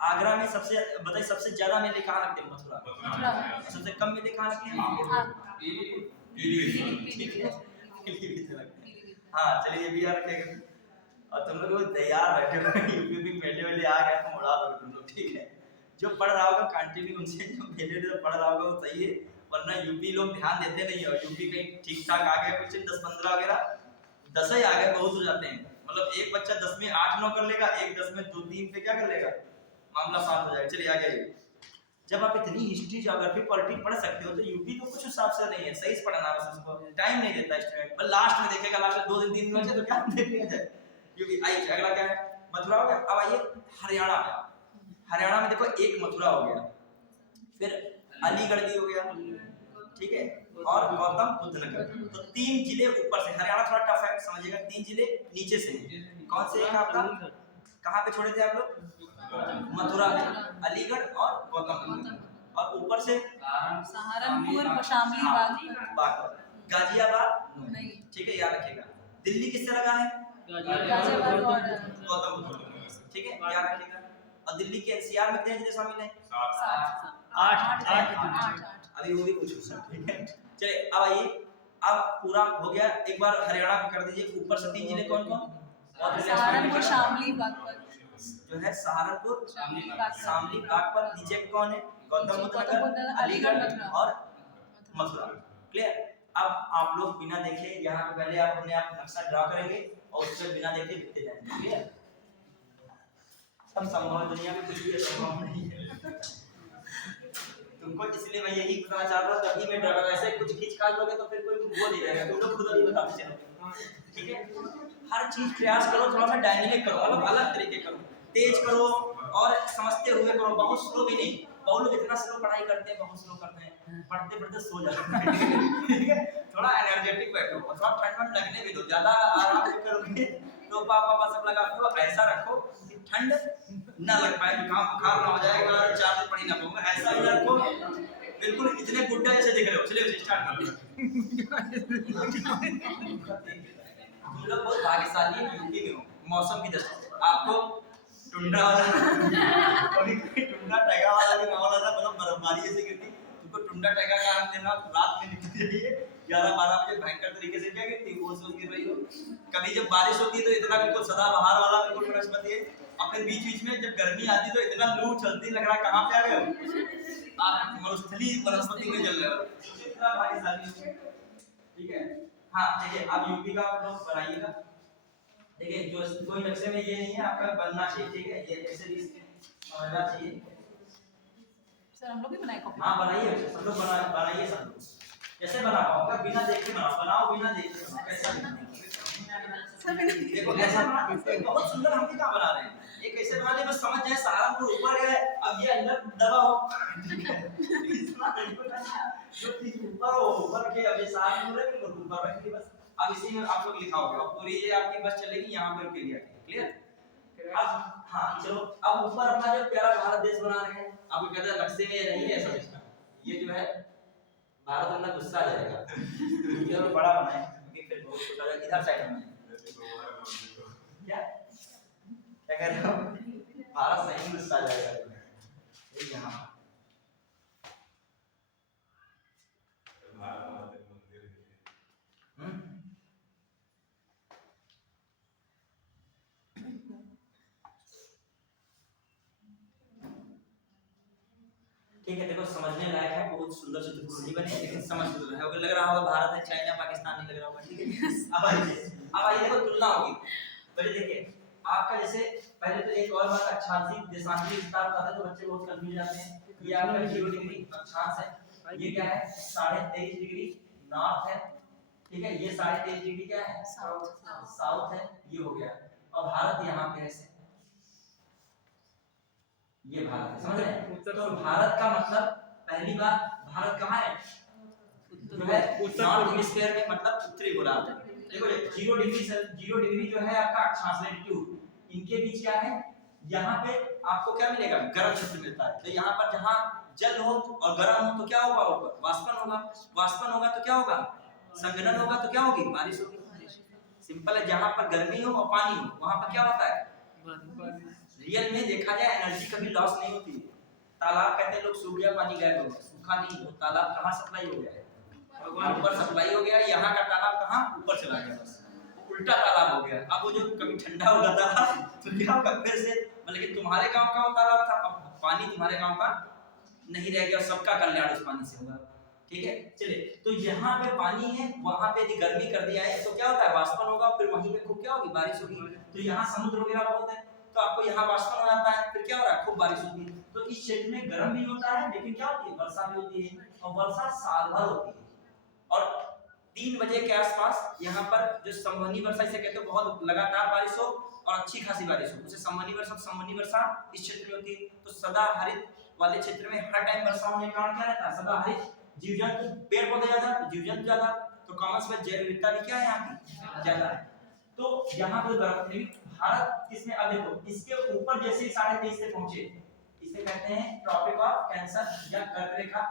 आगरा में सबसे बताइए सबसे ज्यादा मेले कहाँ लगते हैं, मथुरा। सबसे कम मेले कहाँ लगते हैं, ठीक है, लगते हैं। हाँ चलिए ये भी याद रखिएगा। और तुम लोग तैयार बैठे हो यूपी मेले वेले आ गए तो उड़ा दोगे तुम लोग, ठीक है। जो पढ़ रहा होगा कंटिन्यू उनसे, जो मेले में पढ़ रहा होगा वो सही है, वरना यूपी लोग ध्यान देते नहीं है। यूपी कहीं ठीक ठाक आ गए कुछ 10-15 वगैरह, 10 ही आ गए बहुत हो जाते हैं। मतलब एक बच्चा 10 में 8-9 कर लेगा, एक 10 में 2-3 पे क्या कर लेगा, मामला शांत हो जाएगा। चलिए आ जाइए। जब आप इतनी हिस्ट्री ज्योग्राफी पॉलिटिक्स पढ़ सकते हो तो यूपी तो कुछ हिसाब से नहीं है, सही से पढ़ना, बस उसको टाइम नहीं देता स्टूडेंट, पर लास्ट में देखेगा, लास्ट में 2 दिन 3 दिन बचे तो क्या देख लिया जाए यूपी। आइए अगला क्या है, मथुरा हो गया। अब आइए हरियाणा में। हरियाणा में देखो एक मथुरा हो गया, फिर अलीगढ़ भी हो गया, ठीक है, और गौतम बुद्ध नगर। तो 3 जिले ऊपर से, हरियाणा थोड़ा टफ है समझिएगा, 3 जिले नीचे से हैं। कौन से एक आपका, कहाँ पे छोड़े थे आप लोग, मथुरा में, अलीगढ़ और गौतम बुद्ध, और ऊपर से सहारनपुर, शामली, बागपत, गाजियाबाद नहीं, ठीक है, याद रखिएगा। दिल्ली किससे लगा है, गाजियाबाद और गौतम बुद्ध, ठीक है, याद रखिएगा। और दिल्ली के एनसीआर में कितने जिले शामिल हैं, 8। अभी वो भी पूछो सर, ठीक है। चलिए अब आइए, अब पूरा हो गया, एक बार हरियाणा को कर दीजिए। ऊपर से 3 जिले कौन कौन, सहारनपुर, शामली, बागपत, जो है सहारनपुर, शामली, बागपत। नीचे कौन है, गौतम बुद्ध गौतम बुद्ध नगर, नगर, अलीगढ़ मथुरा और मथुरा। क्लियर। अब आप लोग बिना देखे यहाँ पे पहले आप अपने आप नक्शा ड्रा करेंगे और उससे बिना देखे लिखते जाएंगे। क्लियर। सब संभव है, दुनिया में कुछ भी असंभव नहीं है। तुमको इसलिए मैं यही बताना चाहता हूँ, तभी मैं ड्रा, ऐसे कुछ खींच खाच लोगे तो फिर कोई वो नहीं रहेगा, तुम लोग खुद नहीं बताते चलोगे, ठीक है। हर चीज प्रयास करो, थोड़ा सा डायनेमिक करो, मतलब अलग तरीके करो, तेज करो और समझते हुए करो, बहुत स्लो भी नहीं। बहुत लोग इतना स्लो पढ़ाई करते हैं, बहुत स्लो करते हैं, पढ़ते पढ़ते सो जाते हैं, ठीक है। थोड़ा एनर्जेटिक बैठो, थोड़ा ठंड लगने भी दो, ज्यादा आराम से करोगे तो पापा सब लगा दो। ऐसा रखो कि ठंड ना लग पाए, जुकाम बुखार ना हो जाएगा, 4 दिन पढ़ी ना पाऊंगा, ऐसा ही रखो। बिल्कुल इतने गुड्डा जैसे दिख रहे हो। चलिए स्टार्ट कर लो। तुम लोग बहुत भाग्यशाली हैं, यूपी में हो, मौसम की दृष्टि से आपको टुंडा वाला कभी कभी टुंडा टैगा वाला भी माहौल आता, मतलब बर्फबारी ऐसे गिरती, तुमको टुंडा टैगा का नाम देना, रात में निकल जाइए 11-12 बजे भयंकर तरीके से क्या गिरती, ओस गिर रही हो। कभी जब बारिश होती है तो इतना बिल्कुल सदाबहार वाला बिल्कुल वनस्पति है, और फिर बीच बीच में जब गर्मी आती तो इतना लू चलती, लग रहा है कहाँ पे आ गए हो आप, मरुस्थली वनस्पति में जल रहे हो, इतना भाग्यशाली हो, ठीक है। हाँ देखिए, आप यूपी का आप लोग बनाइएगा। देखिए जो कोई नक्शे में ये नहीं है, आपका बनना चाहिए, ठीक है, ये ऐसे भी समझना चाहिए। सर हम लोग भी बनाए कॉपी, हाँ बनाइए, सब लोग बनाइए, सब लोग कैसे बना पाओगे, बिना देखे बनाओ, बिना देखे बनाओ, कैसा देखो ऐसा बना, बहुत सुंदर। हम क्या बना रहे हैं, ये कैसे बना ले, बस समझ जाए सहारनपुर ऊपर है, अब ये अंदर दबा हो, ठीक है, जो चीज ऊपर हो ऊपर के, अब ये सहारनपुर है बिल्कुल ऊपर रखिए बस। अब इसी में आप लोग लिखा होगा, पूरी ये आपकी बस चलेगी यहाँ पर के लिए, क्लियर। अब हाँ चलो, अब ऊपर अपना जो प्यारा भारत देश बना रहे हैं, आपको कहते हैं नक्शे में नहीं है ऐसा सिस्टम, ये जो है भारत अपना गुस्सा आ जाएगा, ये और बड़ा बनाए क्योंकि फिर बहुत छोटा जाएगा, इधर साइड में क्या क्या कर रहे हो, भारत सही गुस्सा आ जाएगा, ये यहाँ ठीक है। देखो समझने लायक है, बहुत सुंदर से त्रिभुज बने, लेकिन समझ तो है, लग रहा होगा भारत है, चाइना, पाकिस्तान नहीं लग रहा होगा, ठीक है। अब आइए देखो तुलना होगी। पहले देखिए आपका, जैसे पहले तो एक और बात, अक्षांशी देशांशी विस्तार होता है तो बच्चे बहुत कंफ्यूज जाते हैं। ये आपका 0 डिग्री अक्षांश है, ये क्या है 23.5 डिग्री नॉर्थ है, ठीक है, ये 23.5 डिग्री क्या है साउथ है, ये हो गया। और भारत यहाँ पे है, ये भारत है, समझ रहे हैं। तो भारत का मतलब पहली बात, भारत कहाँ है, जो है नॉर्थ हेमिस्फीयर में, मतलब उत्तरी गोलार्ध। देखो 0 डिग्री से 0 डिग्री जो है आपका अक्षांश लैटिट्यूड, इनके बीच क्या है, यहाँ पे आपको क्या मिलेगा, गर्म क्षेत्र मिलता है। तो यहाँ पर जहाँ जल हो और गर्म हो तो क्या होगा, ऊपर वाष्पन होगा, वाष्पन होगा तो क्या होगा, संघनन होगा तो क्या होगी, बारिश होगी। सिंपल है, जहां पर गर्मी हो और पानी हो वहां पर क्या होता है, रियल में देखा जाए एनर्जी कभी लॉस नहीं होती है। तालाब कहते हैं लोग सूख गया पानी गायब हो गया, सूखा नहीं, वो तालाब कहाँ सप्लाई हो गया है, ऊपर सप्लाई हो गया। यहाँ का तालाब कहाँ ऊपर चला गया, बस उल्टा तालाब हो गया। अब वो जो कभी ठंडा हो जाता था तो क्या होगा फिर से, लेकिन तुम्हारे गांव का वो तालाब था, अब पानी तुम्हारे गांव का नहीं रह गया, सबका कल्याण उस पानी से होगा। ठीक है, चलिए, तो यहाँ पे पानी है, वहां पे यदि गर्मी कर दिया है तो क्या होता है, वाष्पन होगा, फिर वहीं पे खूब क्या होगी, बारिश होगी। तो यहाँ समुद्र वगैरह बहुत है तो आपको यहाँ वाष्पन हो जाता है, फिर क्या हो रहा है, खूब बारिश होगी। तो इस क्षेत्र में गर्म भी होता है लेकिन क्या होती है, वर्षा भी होती है, और वर्षा साल भर होती है। और 3 बजे के आसपास यहाँ पर जो संवहनी वर्षा इसे कहते हैं, बहुत लगातार बारिश हो और अच्छी खासी बारिश हो, उसे संवहनी वर्षा, संवहनी वर्षा इस क्षेत्र में होती है। तो सदा हरित वाले क्षेत्र में हर टाइम वर्षा होने के कारण क्या रहता है, सदा हरित, जीव जंतु, पेड़ पौधे ज्यादा, जीव जंतु ज्यादा, तो कॉमर्स में जैव विविधता भी क्या है यहाँ की, ज्यादा है। तो यहाँ पर भारत किसमें, अब देखो इसके ऊपर जैसे 23.5 से पहुंचे, इसे कहते हैं ट्रॉपिक ऑफ कैंसर या कर्क रेखा।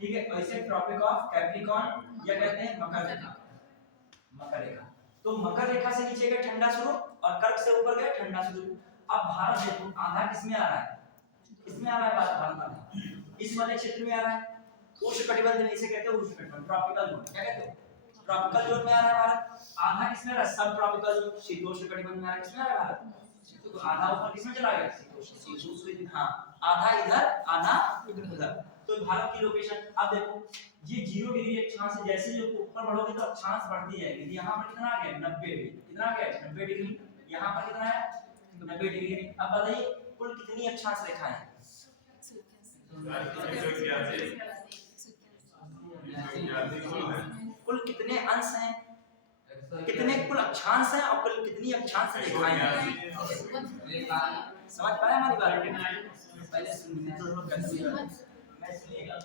ठीक है, ऐसे ट्रॉपिक ऑफ कैप्रिकॉर्न या कहते हैं मकर रेखा, मकर रेखा। तो मकर रेखा से नीचे गए ठंडा शुरू और कर्क से ऊपर गए ठंडा शुरू। अब भारत देखो आधा किसमें आ रहा है, किसमें आ रहा है, भारत आधा इस वाले क्षेत्र में आ रहा है, उष्णकटिबंध, इसे कहते हैं उष्णकटिबंध, ट्रॉपिकल जोन, क्या कहते हैं, ट्रॉपिकल जोन में आ रहा है भारत। आधा किसमें आ रहा है, सब ट्रॉपिकल जोन, शीतोष्ण कटिबंध में आ रहा है, किसमें आ रहा है भारत, तो आधा ऊपर किसमें चला गया, शीतोष्ण, हां आधा इधर आधा उधर। तो भारत की लोकेशन अब देखो, ये 0 डिग्री अक्षांश से जैसे जो ऊपर बढ़ोगे तो अक्षांश बढ़ती जाएगी। यहाँ पर कितना आ गया, 90 डिग्री, कितना आ गया 90 डिग्री, यहाँ पर कितना है 90 डिग्री। अब बताइए कुल कितनी अक्षांश रेखाएं हैं, कुल कितने अंश हैं, कितने कुल अक्षांश हैं और कुल कितनी अक्षांश रेखाएं हैं, समझ पाया हमारी बात, पहले सुनने तो लोग करते हैं, मैं सुनिएगा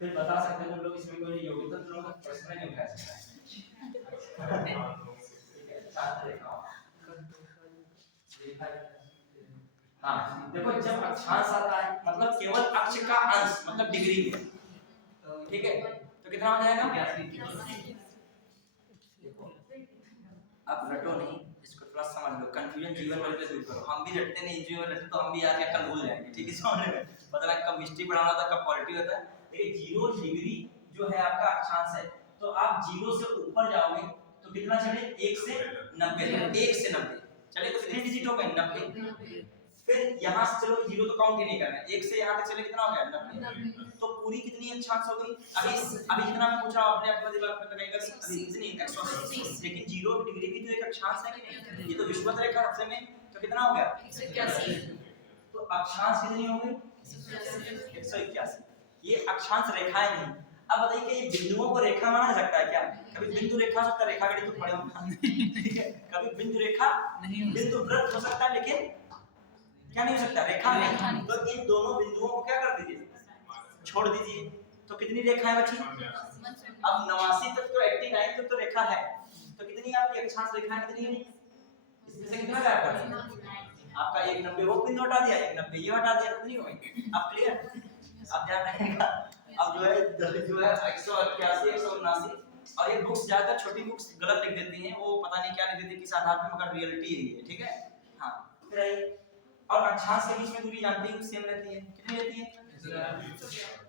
फिर बता सकते हैं लोग, इसमें कोई योग्यता तो लोग प्रश्न नहीं उठा सकता है। छात्र रेखाओं, हाँ देखो, जब अक्षांश आता है मतलब केवल अक्ष का अंश, मतलब डिग्री में, ठीक है, तो कितना हो जाएगा, अब रटो नहीं, इसको थोड़ा समझ लो, कंफ्यूजन जीवन भर के दूर करो। हम भी रटते नहीं, जीवन रटते तो हम भी यार कल भूल जाएंगे, ठीक है, समझ में पता नहीं कब हिस्ट्री पढ़ाना था, कब पॉलिटी होता है। देखिए 0 डिग्री जो है आपका अक्षांश है, तो आप 0 से ऊपर जाओगे तो कितना चले, 1 से 90, 1 से 90 चले तो कितनी डिजिट हो गई, 90। फिर यहाँ से चलो 0 तो काउंट ही नहीं करना है, 1 से यहाँ तक चले कितना हो गया, 90। तो पूरी कितनी अक्षांश हो गई, अभी जितना मैं पूछ रहा हूं अपने अपने दिमाग में लगाएगा, अभी इतनी 180, लेकिन 0 डिग्री भी तो एक अक्षांश है कि नहीं, ये तो विषुवत रेखा सबसे में, तो कितना हो गया 181। तो अक्षांश कितनी हो गई 181, ये अक्षांश रेखाएं नहीं। अब बताइए कि ये बिंदुओं को रेखा माना जा सकता है क्या, कभी बिंदु रेखा हो सकता है, रेखा गणित तो पढ़े होंगे, ठीक है, कभी बिंदु रेखा नहीं, बिंदु वृत्त हो सकता है, लेकिन क्या नहीं हो सकता, रेखा नहीं। तो इन दोनों बिंदुओं को क्या कर दीजिए, छोड़ दीजिए, तो कितनी रेखाएं बची, अब 89 तक तो 89 तक तो रेखा है, तो कितनी आपकी अक्षांश रेखाएं कितनी हुई, इसमें से कितना गायब कर दिया, आपका 190 वो बिंदु हटा दिया, 190 ये हटा दिया, कितनी हो गई, अब क्लियर, अब ध्यान रखिएगा। अब जो है 181 179, और ये बुक्स ज्यादा छोटी बुक्स गलत लिख देती हैं, वो पता नहीं क्या लिख देती है किस आधार पे, मगर रियलिटी यही है, ठीक है, हां। फिर और अक्षांश के बीच में दूरी जानते हैं सेम रहती है, कितनी रहती है,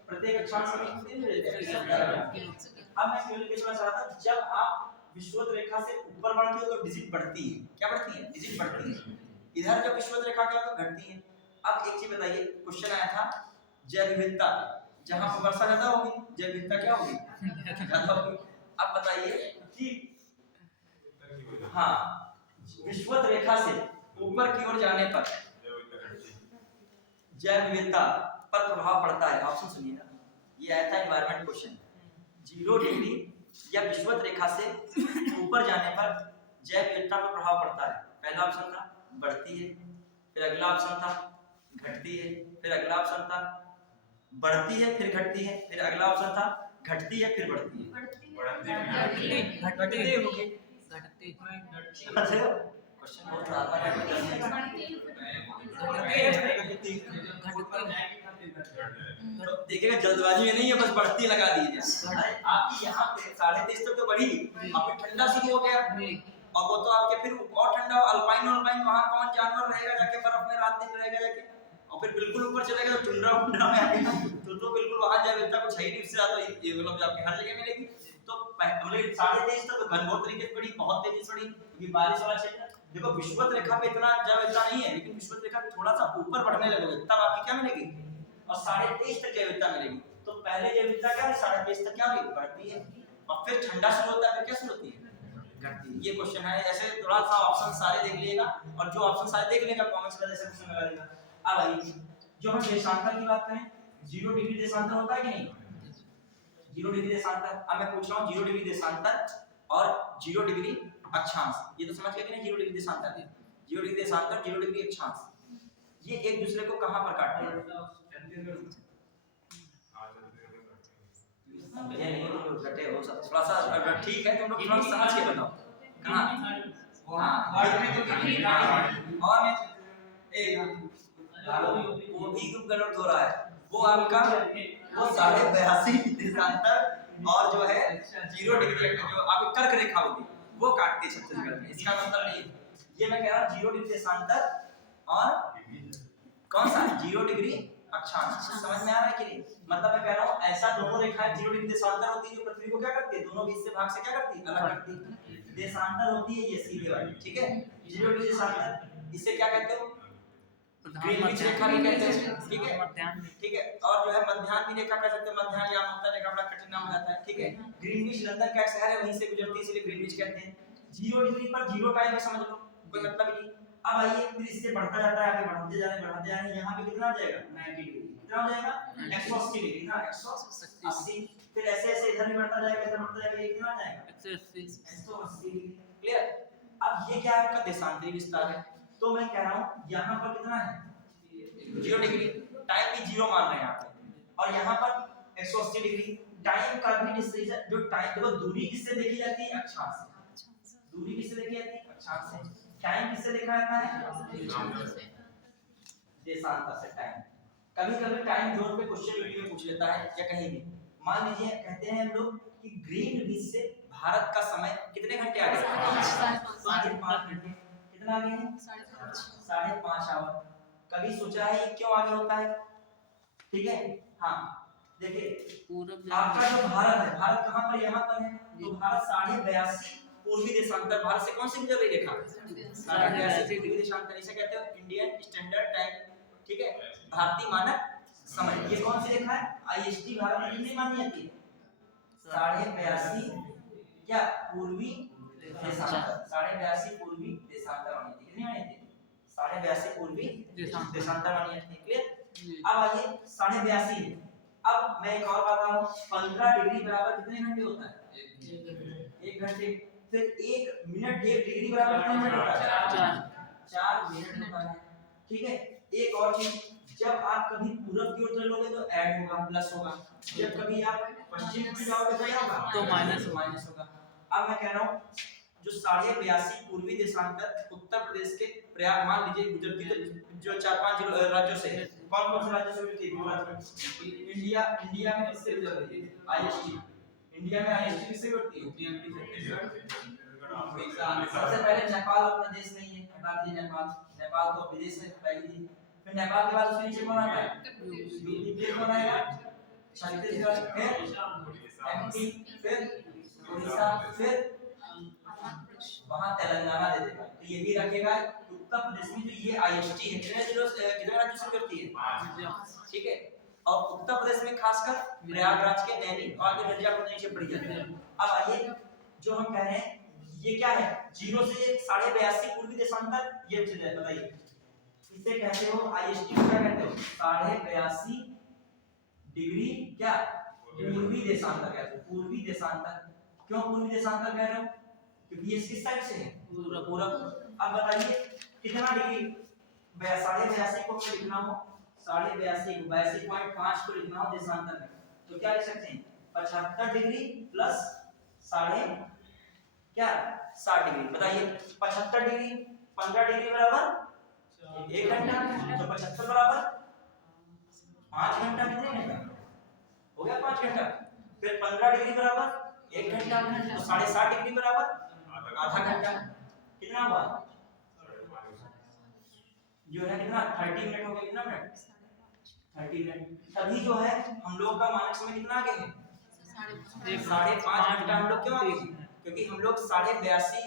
प्रत्येक अक्षांश के बीच में कितनी रहती है। अब मैं केवल ये कहना चाहता हूं, जब आप विषुवत रेखा से ऊपर बढ़ते हो तो डिजिट बढ़ती है, क्या बढ़ती है, डिजिट बढ़ती है, इधर जब विषुवत रेखा क्या होता है, घटती है। अब एक चीज बताइए, क्वेश्चन आया था जैव विविधता, जहां पर वर्षा ज्यादा होगी जैव विविधता क्या होगी, ज्यादा होगी। अब बताइए कि हाँ, विषुवत रेखा से ऊपर की ओर जाने पर जैव विविधता पर प्रभाव पड़ता है, ऑप्शन सुनिएगा, ये आया था एनवायरमेंट क्वेश्चन, 0 डिग्री या विषुवत रेखा से ऊपर जाने पर जैव विविधता पर प्रभाव पड़ता है। पहला ऑप्शन था बढ़ती है, फिर अगला ऑप्शन था घटती है, फिर अगला ऑप्शन था बढ़ती है फिर घटती है, फिर अगला ऑप्शन था घटती है फिर बढ़ती है, घटती हो गई, क्वेश्चन बहुत आसान है, तो देखिएगा जल्दबाजी में नहीं है, बस बढ़ती लगा दीजिए। आपकी यहाँ पे 23.5 तक तो बढ़ी, अब ठंडा शुरू हो गया, और वो तो आपके फिर और ठंडा अल्पाइन वहाँ कौन जानवर रहेगा जाके बर्फ में रात दिन रहेगा जाके, और फिर बिल्कुल ऊपर चलेगा तो टुंड्रा में आएगा, तो बिल्कुल वहाँ जैविकता कुछ है ही नहीं, उससे ज्यादा ये मतलब आपकी हर जगह मिलेगी। तो मतलब 23.5 तक तो घनघोर तरीके से बढ़ी, बहुत तेजी से बढ़ी, क्योंकि बारिश वाला क्षेत्र देखो विषुवत रेखा पे इतना जैविकता नहीं है, लेकिन विषुवत रेखा थोड़ा सा ऊपर बढ़ने लगोगे तब आपकी क्या मिलेगी, और 23.5 तक जैविकता मिलेगी। तो पहले जैविकता क्या है, 23.5 तक क्या होगी, बढ़ती है, और फिर ठंडा शुरू होता है, फिर क्या शुरू होती है, घटती है। ये क्वेश्चन है, ऐसे थोड़ा सा ऑप्शन सारे देख लीजिएगा, और जो ऑप्शन सारे देख लेगा कमेंट्स में जैसे क्वेश्चन लगा देगा। अब आइए जो हम देशांतर की बात करें, 0 डिग्री देशांतर होता है कि नहीं, 0 डिग्री देशांतर। अब मैं पूछ रहा हूँ 0 डिग्री देशांतर और 0 डिग्री अक्षांश, ये तो समझ गए कि नहीं, 0 डिग्री देशांतर, 0 डिग्री देशांतर, 0 डिग्री अक्षांश, ये एक दूसरे को कहां पर काटते हैं, भैया नहीं तुम लोग घटे हो सब, थोड़ा सा ठीक है, तुम लोग थोड़ा समझ के बताओ कहां, हां और एक वो भी तुम गलत हो रहा है, वो आपका वो 82.5 देशांतर और जो है 0 डिग्री जो आपकी कर्क रेखा होगी वो काटती है छत्तीसगढ़ में, इसका मतलब नहीं, ये मैं कह रहा हूँ 0 डिग्री देशांतर और कौन सा 0 डिग्री अक्षांश, समझ में आ रहा है कि नहीं, मतलब मैं कह रहा हूँ ऐसा दोनों रेखाएं 0 डिग्री देशांतर होती है जो पृथ्वी को क्या करती है, दोनों बीच से भाग से क्या करती है, अलग करती है, देशांतर होती है ये सीधे वाली, ठीक है, 0 डिग्री देशांतर, इसे क्या कहते हो, ग्रीनविच रेखा भी कहते हैं, ठीक है, ठीक है, और जो है मध्याह्न भी रेखा कह सकते हैं, मध्याह्न या मध्य रेखा बड़ा कठिन नाम हो जाता है, ठीक है, ग्रीनविच लंदन का एक शहर है, वहीं से गुजरती है इसलिए ग्रीनविच कहते हैं। 0 डिग्री पर 0 टाइम है, समझ लो कोई मतलब ही नहीं। अब आइए फिर इससे बढ़ता जाता है, आगे बढ़ते जा रहे हैं, यहाँ पे कितना हो जाएगा 90 डिग्री, कितना हो जाएगा 180 डिग्री ना, 180, फिर ऐसे ऐसे इधर भी बढ़ता जाएगा, इधर बढ़ता जाएगा, ये कितना हो जाएगा 180 डिग्री, क्लियर। अब ये क्या है आपका देशांतरी विस्तार है, तो मैं कह रहा हूँ यहाँ पर कितना है 0 डिग्री, टाइम भी 0 मान रहे हैं यहाँ पे, और यहाँ पर 180 डिग्री, टाइम का भी डिस्टेंस जो टाइम देखो दूरी किससे देखी जाती है, अक्षांश से, दूरी किससे देखी जाती है, अक्षांश से, टाइम किससे देखा जाता है, देशांतर से टाइम। कभी-कभी टाइम जोन पे क्वेश्चन वीडियो में पूछ लेता है या कहीं भी, मान लीजिए कहते हैं हम लोग कि ग्रीनविच से भारत का समय कितने घंटे आगे है, 5.5 घंटे, कितना आगे है 5.5 आवर। कभी सोचा है ये क्यों आगे होता है, ठीक है, हाँ देखिए आपका जो भारत है, भारत कहाँ पर, यहाँ पर है, तो भारत 82.5 पूर्वी देशांतर, भारत से कौन सी गुजर रही रेखा, 82.5 डिग्री देशांतर, इसे कहते हैं इंडियन स्टैंडर्ड टाइम, ठीक है, भारतीय मानक समय, ये कौन सी रेखा है, आईएसटी भारत में कितनी मानी जाती है, 82.5 क्या पूर्वी देशांतर, 82.5 पूर्वी देशांतर मानी जाती है, कितनी मानी जाती है 82.5 पूर्वी देशांतर मानी जाती है, क्लियर। अब आइए 82.5, अब मैं एक और बात बताऊं, 15 डिग्री बराबर कितने घंटे होता है, 1 घंटे, फिर 1 मिनट 1 डिग्री बराबर कितने मिनट होता है, 4 मिनट होता है, ठीक है। एक और चीज, जब आप कभी पूरब की ओर चलोगे तो ऐड होगा, प्लस होगा, जब कभी आप पश्चिम में जाओगे तो क्या होगा, तो माइनस होगा। अब मैं कह रहा हूँ जो 82.5 पूर्वी देशांतर उत्तर प्रदेश के प्रयाग मान लीजिए गुजरती है, जो 4-5 राज्यों से, कौन कौन से राज्यों से गुजरती है, इंडिया में किससे गुजर रही है, आईएसटी, इंडिया में आईएसटी किससे गुजरती है, सबसे पहले नेपाल अपना देश नहीं है, हटा दीजिए नेपाल, नेपाल तो विदेश में पहली, फिर नेपाल के बाद उसके नीचे कौन आता है, यूपी, फिर कौन आएगा, छत्तीसगढ़, फिर एमपी, फिर उड़ीसा, फिर वहां तेलंगाना दे देगा, तो ये भी रखेगा। उत्तर प्रदेश में जो ये आईएसटी है कितने राज्यों से करती है, ठीक है, और उत्तर प्रदेश में खासकर प्रयागराज के नैनी और जो मिर्जापुर नीचे पड़ी जाती है। अब आइए जो हम कह रहे हैं ये क्या है, 0 से 82.5 पूर्वी देशांतर, ये चीज है, बताइए इसे कहते हो आईएसटी को क्या कहते हो, 82.5 डिग्री क्या पूर्वी देशांतर कहते हो, पूर्वी देशांतर। क्यों पूर्वी देशांतर कह रहे हो, क्योंकि ये किस साइड से है, पूरब। अब बताइए कितना डिग्री, 82.5 को मैं लिखना हो, 82.5 को लिखना हो देशांतर में, तो क्या लिख सकते हैं 75 डिग्री प्लस 60 डिग्री, बताइए 75 डिग्री 15 डिग्री बराबर 1 घंटा, तो 75 बराबर फिर 15 डिग्री बराबर 1 घंटा, तो 60.5 डिग्री बराबर आधा घंटा। कितना हुआ जो है कितना 30 मिनट हो गए, कितना मिनट 30 मिनट। तभी जो है हम लोग का मानक समय कितना आगे है 5.5 घंटा। हम लोग क्यों आगे हैं? क्योंकि हम लोग 82.5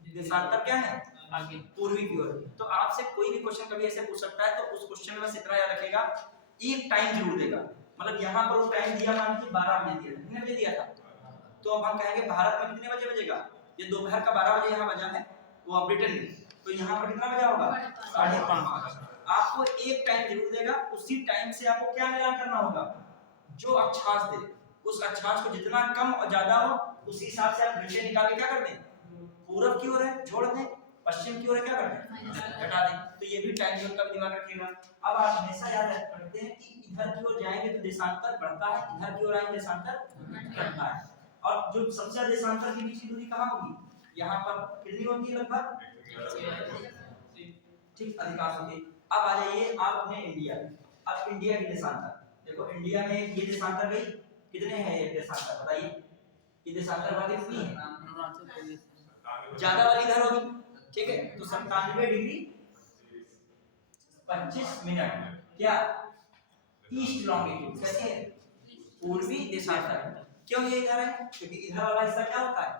देशांतर क्या है आगे पूर्वी की ओर। तो आपसे कोई भी क्वेश्चन कभी ऐसे पूछ सकता है, तो उस क्वेश्चन में बस इतना याद रखेगा, एक टाइम जरूर देगा। मतलब यहाँ पर वो टाइम दिया, मान लीजिए 12 बजे दिया, कितने बजे दिया था, तो अब हम कहेंगे भारत में कितने बजे बजेगा, ये दोपहर का 12 बजे यहाँ बजा है, वो अब ब्रिटेन में, तो यहाँ पर कितना बजा होगा 5:30। आपको एक टाइम जरूर देगा, उसी टाइम से आपको क्या मिलान करना होगा, जो अक्षांश दे उस अक्षांश को जितना कम और ज्यादा हो उसी हिसाब से आप घंटे निकाल के क्या कर दें, पूरब की ओर है जोड़ दें, पश्चिम की ओर क्या कर दें घटा दें। तो ये भी टाइम जोन का भी दिमाग रखिएगा। अब आप हमेशा याद रखते हैं कि इधर की ओर जाएंगे तो देशांतर बढ़ता है, इधर की ओर आएंगे देशांतर घटता है। और जो सबसे ज्यादा देशांतर के बीच की दूरी कहाँ होगी, यहाँ पर कितनी होती है लगभग, ठीक अधिकांश होती है। अब आ जाइए आप अपने इंडिया, अब इंडिया की देशांतर देखो, इंडिया में ये देशांतर गई, कितने हैं ये देशांतर बताइए, ये देशांतर वाली कितनी है, ज्यादा वाली इधर होगी, ठीक है, तो 97 डिग्री 25 मिनट क्या ईस्ट लॉन्गिट्यूड, कैसे है पूर्वी देशांतर। क्यों ये इधर है, क्योंकि इधर वाला हिस्सा क्या होता है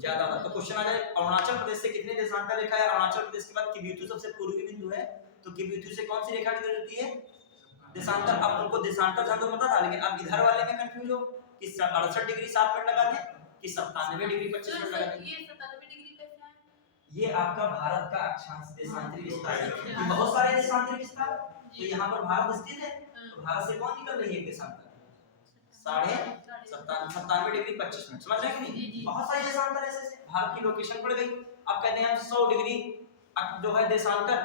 ज्यादा होता है। तो क्वेश्चन आ जाए अरुणाचल प्रदेश से कितने देशांतर रेखा है, अरुणाचल प्रदेश के बाद किबिथु सबसे पूर्वी बिंदु है, तो किबिथु से कौन सी रेखा किधर होती है देशांतर। अब उनको देशांतर जान तो पता था, लेकिन अब इधर वाले में कंफ्यूज हो कि 68 डिग्री 7 मिनट लगा दें कि 97 डिग्री 25 मिनट लगा दें। ये 97 डिग्री कैसे है? ये आपका भारत का अक्षांश देशांतरी विस्तार है, बहुत सारे देशांतरी विस्तार, तो यहाँ पर भारत स्थित है, तो भारत से कौन निकल रही है देशांतर 97 डिग्री 25 मिनट, समझ रहे हैं कि नहीं। बहुत सारे देशांतर ऐसे से भारत की लोकेशन पड़ गई। अब कहते हैं 100 डिग्री जो है देशांतर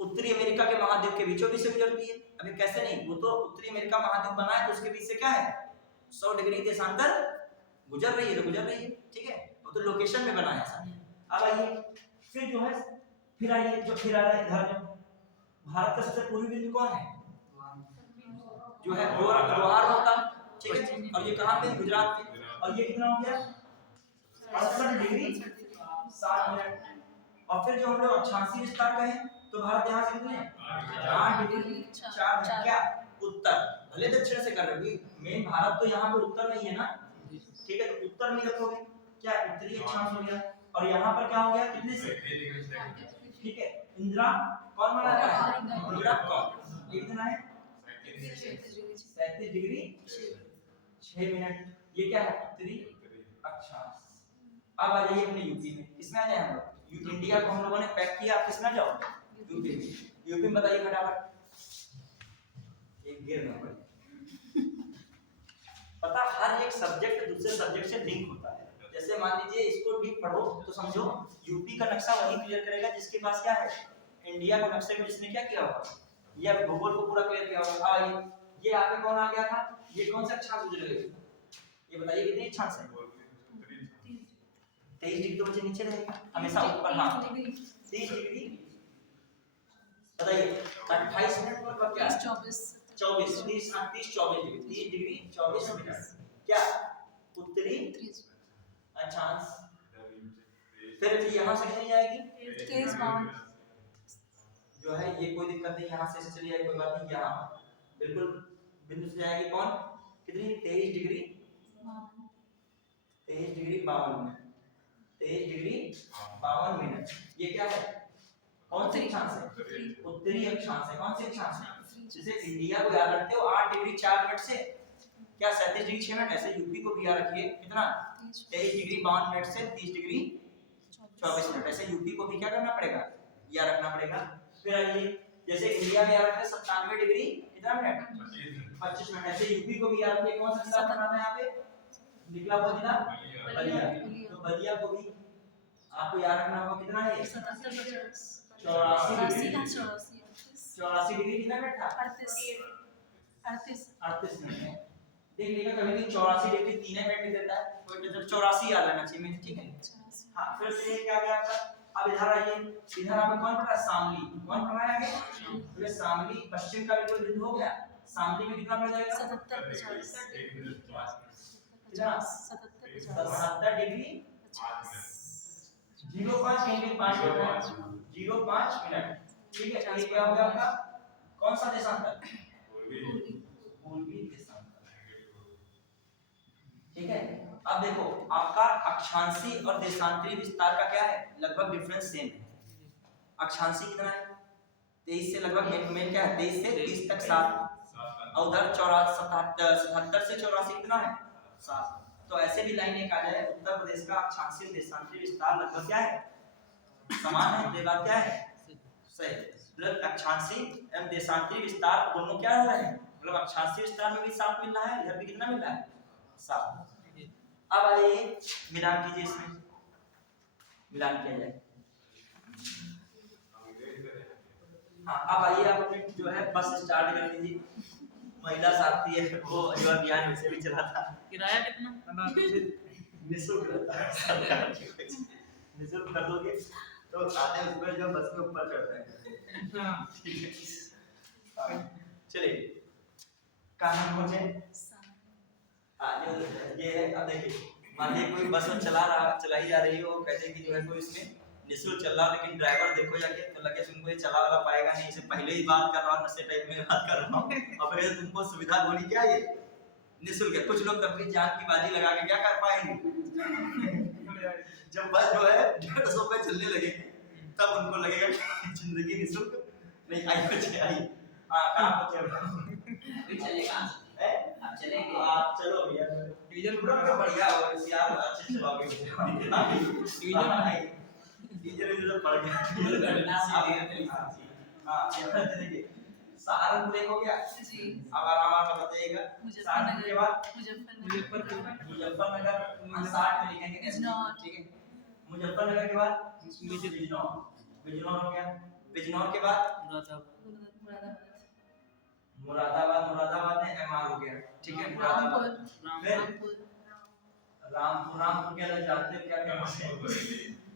उत्तरी अमेरिका के महाद्वीप के बीचों बीच से गुजरती है। अभी कैसे नहीं, वो तो उत्तरी अमेरिका महाद्वीप बना है, तो उसके बीच से क्या है 100 डिग्री देशांतर गुजर रही है, तो गुजर रही है, ठीक है, वो तो लोकेशन में बना है ऐसा। अब आइए फिर जो है, फिर आइए जो फिर आ रहा है इधर, जो भारत का सबसे पूर्वी बिंदु कौन है, जो है गोहार होता, ठीक है, और ये कहाँ पे गुजरात में, और ये कितना हो गया 68 डिग्री 7 मिनट। और फिर जो हम लोग अक्षांशीय विस्तार कहें, तो भारत यहाँ से कितने 8 डिग्री 4 मिनट क्या उत्तर, भले दक्षिण से कर रहे हो, मेन भारत तो यहाँ पे उत्तर में ही है ना, ठीक है, तो उत्तर में रखोगे क्या उत्तरी अक्षांश हो गया, और यहाँ पर क्या हो गया कितने से, ठीक है, इंदिरा कौन बना रहा है, इंदिरा कौन, ये कितना है 37 डिग्री 6 मिनट, ये क्या है उत्तरी अक्षांश। अब आ जाइए अपने यूपी में, किसमें आ जाए हम लोग, इंडिया को हम लोगों ने पैक किया, आप किसमें आ जाओ यूपी में। यूपी में बताइए फटाफट, एक गिर में पड़े, पता हर एक सब्जेक्ट दूसरे सब्जेक्ट से लिंक होता है। जैसे मान लीजिए इसको भी पढ़ो तो समझो यूपी का नक्शा वही क्लियर करेगा जिसके पास क्या है इंडिया का नक्शे में जिसने क्या किया होगा, ये भूगोल को पूरा क्लियर किया होगा। ये आगे कौन आ गया था, ये कौन सा अक्षांश गुजर गया, ये बताइए कितने अक्षांश है 23 डिग्री, तो बच्चे नीचे रहेगा हमेशा ऊपर, हाँ 30 डिग्री बताइए 28 मिनट मतलब क्या 24 30 24 डिग्री 24 मिनट क्या उत्तरी अक्षांश। फिर यहाँ से कितनी जाएगी 23 जो है, ये कोई दिक्कत नहीं, यहाँ से चली जाएगी कोई बात नहीं, यहाँ बिल्कुल बिंदु से जाएगी कौन कितनी 23 डिग्री 52 मिनट, 23 डिग्री 52 मिनट, ये क्या है कौन से अक्षांश है उत्तरी अक्षांश है, कौन से अक्षांश है, जैसे इंडिया को याद रखते हो 8 डिग्री 4 मिनट से क्या 37 डिग्री 6 मिनट, ऐसे यूपी को भी याद रखिए कितना 23 डिग्री 52 मिनट से 30 डिग्री 24 मिनट, ऐसे यूपी को भी क्या करना पड़ेगा याद रखना पड़ेगा। फिर आइए जैसे इंडिया में याद रखते 97 डिग्री कितना मिनट 25 मिनट, ऐसे यूपी को भी याद रखिए कौन सा किताब बनाना है, यहाँ पे निकला हुआ कितना बलिया, तो बलिया को भी आपको याद रखना होगा कितना है 84 डिग्री कितना मिनट था 38 मिनट है। देख लीजिएगा कभी भी 84 डिग्री 3 मिनट नहीं देता है, कोई मतलब 84 याद रहना चाहिए, ठीक है। हाँ फिर ये क्या गया आपका, अब इधर आइए, इधर आपको कौन पढ़ा है शामली, कौन पढ़ा है आगे, तो ये शामली पश्चिम का बिल्कुल बिंदु हो गया, शामली में कितना पड़ जाएगा? 77 50 कितना? 77 50 77 डिग्री 05 कहेंगे 5 मिनट 05 मिनट। ठीक है, ये क्या हो गया आपका? कौन सा देशांतर? पूर्वी देशांतर। ठीक है, अब देखो आपका अक्षांशी और देशांतरी विस्तार का क्या है? लगभग डिफरेंस सेम है। अक्षांशी कितना है? 23 से लगभग मेन क्या है? 23 से 30 तक 7, और उधर 77 से 84 कितना है? 7। तो ऐसे भी लाइन एक आ जाए, उत्तर प्रदेश का अक्षांशी देशांतरी विस्तार लगभग क्या है? समान है। ये बात क्या है? सही। मतलब अक्षांशी एवं देशांतरी विस्तार दोनों क्या हो रहे हैं? मतलब अक्षांशी विस्तार में भी 7 मिल रहा है, इधर भी कितना मिल रहा है? 7। अब आइए मिलान कीजिए, इसमें मिलान किया जाए। हाँ, अब आइए आप अपने जो है बस स्टार्ट कर दीजिए। महिला साथी है वो जो अभियान वैसे भी चला था। किराया कितना? निःशुल्क रहता है, निःशुल्क कर दोगे तो आते हैं उसमें जो बस के ऊपर चढ़ते हैं। ठीक है, चलिए कहाँ पहुंचे? ये है। अब देखिए, मान लीजिए कोई बस चलाई जा रही हो, कहते हैं कि जो है कोई इसमें निःशुल्क चल रहा, लेकिन ड्राइवर देखो जाके तो लगे तुमको ये चला वाला पाएगा नहीं, इसे पहले ही बात कर रहा हूँ, नशे टाइप में बात कर रहा हूँ, अब अगर तुमको सुविधा बोली क्या ये निःशुल्क है। कुछ लोग तब भी जान की बाजी लगा के क्या कर पाएंगे, जब बस जो है 150 पे चलने लगेगी तब उनको लगेगा कि जिंदगी निःशुल्क नहीं। आई बच्चे आई, हाँ कहाँ पहुंचे? चलेगा आप चलेंगे? आप चलो भैया, डीजल पूरा बढ़िया हो यार, अच्छे चलाओगे डीजल तो बढ़ गया। हाँ देखिए, सहारनपुर एक हो गया जी। अब आराम से बताइएगा। सहारनपुर के बाद मुजफ्फरनगर 60 में लिखेंगे। ठीक है, मुजफ्फरनगर के बाद बिजनौर हो गया। बिजनौर के बाद मुरादाबाद में एमआर हो गया। ठीक है, मुरादाबाद रामपुर के अलग जानते हो क्या फेमस है?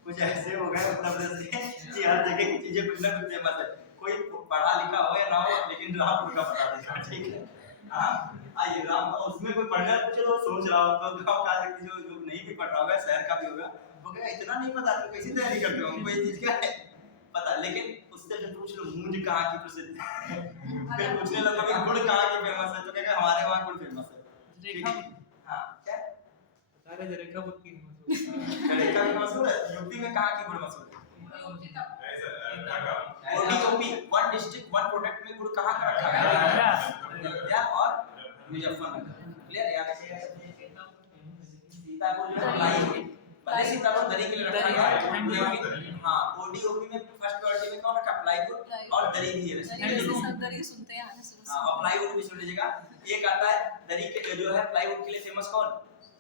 कुछ ऐसे हो गए उत्तर प्रदेश के कि हर जगह की चीजें कुछ ना कुछ फेमस है। कोई पढ़ा लिखा हो या ना हो, लेकिन रामपुर का बता देगा। ठीक है, हाँ आइए राम, उसमें कोई पढ़ना चलो सोच रहा हो तो गाँव का जो नहीं भी पढ़ रहा होगा, शहर का भी होगा, वो कहेगा इतना नहीं पता तो कैसी तैयारी करते हो, हमको ये चीज क्या है पता। लेकिन उससे जो पूछ लो मूंज कहाँ की प्रसिद्ध है, फिर पूछने लगो कि गुड़ कहाँ की फेमस है, तो कहेगा हमारे वहाँ गुड़ फेमस है। ठीक है, हाँ क्या रेखा बुक की रेखा भी मशहूर है। यूपी में कहाँ की गुड़ मशहूर है? ODOP, one district one product में गुड़ कहाँ का रखा गया है? अयोध्या और मुजफ्फरनगर। क्लियर? याद रखिएगा। सीतापुर जो लाई भले सीतापुर दरी के लिए रखा गया है, हाँ ओडीओपी में फर्स्ट प्रायोरिटी में कौन रखा? प्लाईवुड और दरी भी है। सब दरी सुनते हैं आने से। हाँ, और प्लाईवुड भी सुन लीजिएगा। एक आता है दरी के जो है प्लाईवुड के लिए फेमस कौन?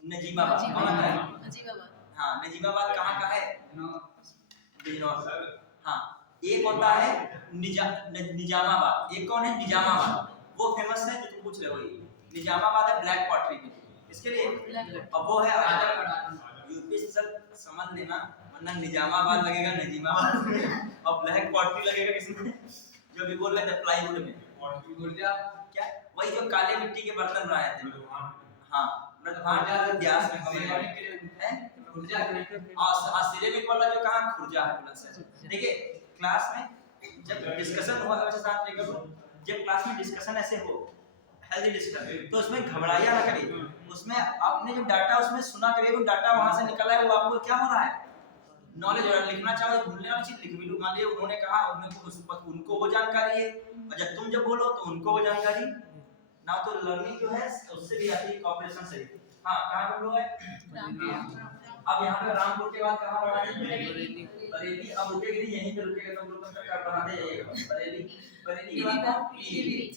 नजीमाबाद। कौन आता है? नजीमाबाद। हाँ, नजीमाबाद कहाँ का है? बिजनौर। हाँ, एक होता है निजामाबाद। एक कौन है? निजामाबाद, वो फेमस है जो तुम पूछ रहे हो। निजामाबाद है ब्लैक पॉटरी के लिए, इसके लिए। अब वो है यूपी से सर समझ लेना, वरना निजामाबाद लगेगा नजीमाबाद और ब्लैक पॉटरी लगेगा किसमें? जो भी बोल रहे थे प्लाईवुड में। क्या वही जो काले मिट्टी के बर्तन बनाए थे। हाँ, इतिहास में सिरेमिक वाला जो कहाँ खुर्जा है। देखिए क्लास में जब डिस्कशन हुआ, जब क्लास में डिस्कशन ऐसे हो हेल्दी डिस्कशन, तो उसमें घबराइया ना करिए। उसमें आपने जो डाटा उसमें सुना करिए, वो डाटा वहां से निकला है, वो आपको क्या हो रहा है नॉलेज हो रहा है। लिखना चाहो भूलने वाली चीज लिख भी लो। मान लीजिए उन्होंने कहा, उनको वो जानकारी है, और जब तुम जब बोलो तो उनको वो जानकारी ना, तो लर्निंग जो है उससे भी आती है कॉपरेशन से। हाँ, कहाँ पर लोग है? अब यहाँ पे रामपुर के बाद कहाँ बढ़ा देंगे? बरेली। अब रुकेगी नहीं, यहीं पे रुकेगा, तुम लोग तब तक बढ़ाते जाइएगा। बरेली के बाद पीलीभीत,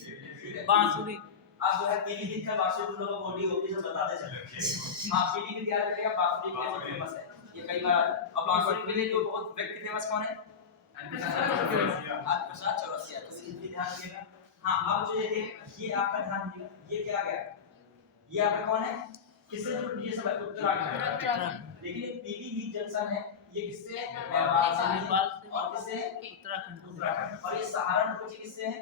बांसुरी। अब जो है पीलीभीत का बांसुरी तुम लोगों को ओडीओपी से बताते चलेंगे। हाँ, पीलीभीत याद रखिएगा, बांसुरी के लिए बहुत फेमस है ये कई बार। अब बांसुरी के लिए जो बहुत व्यक्ति फेमस कौन है? प्रसाद चौरसिया, तो इसकी ध्यान रखिएगा। हाँ, अब जो ये आपका ध्यान दीजिएगा, ये क्या गया? ये आपका कौन है? किससे जुड़? ये सब उत्तराखंड। लेकिन ये पीलीभीत जंक्शन है, ये किससे है? नेपाल से। और किससे? उत्तराखंड। और ये सहारनपुर किससे है?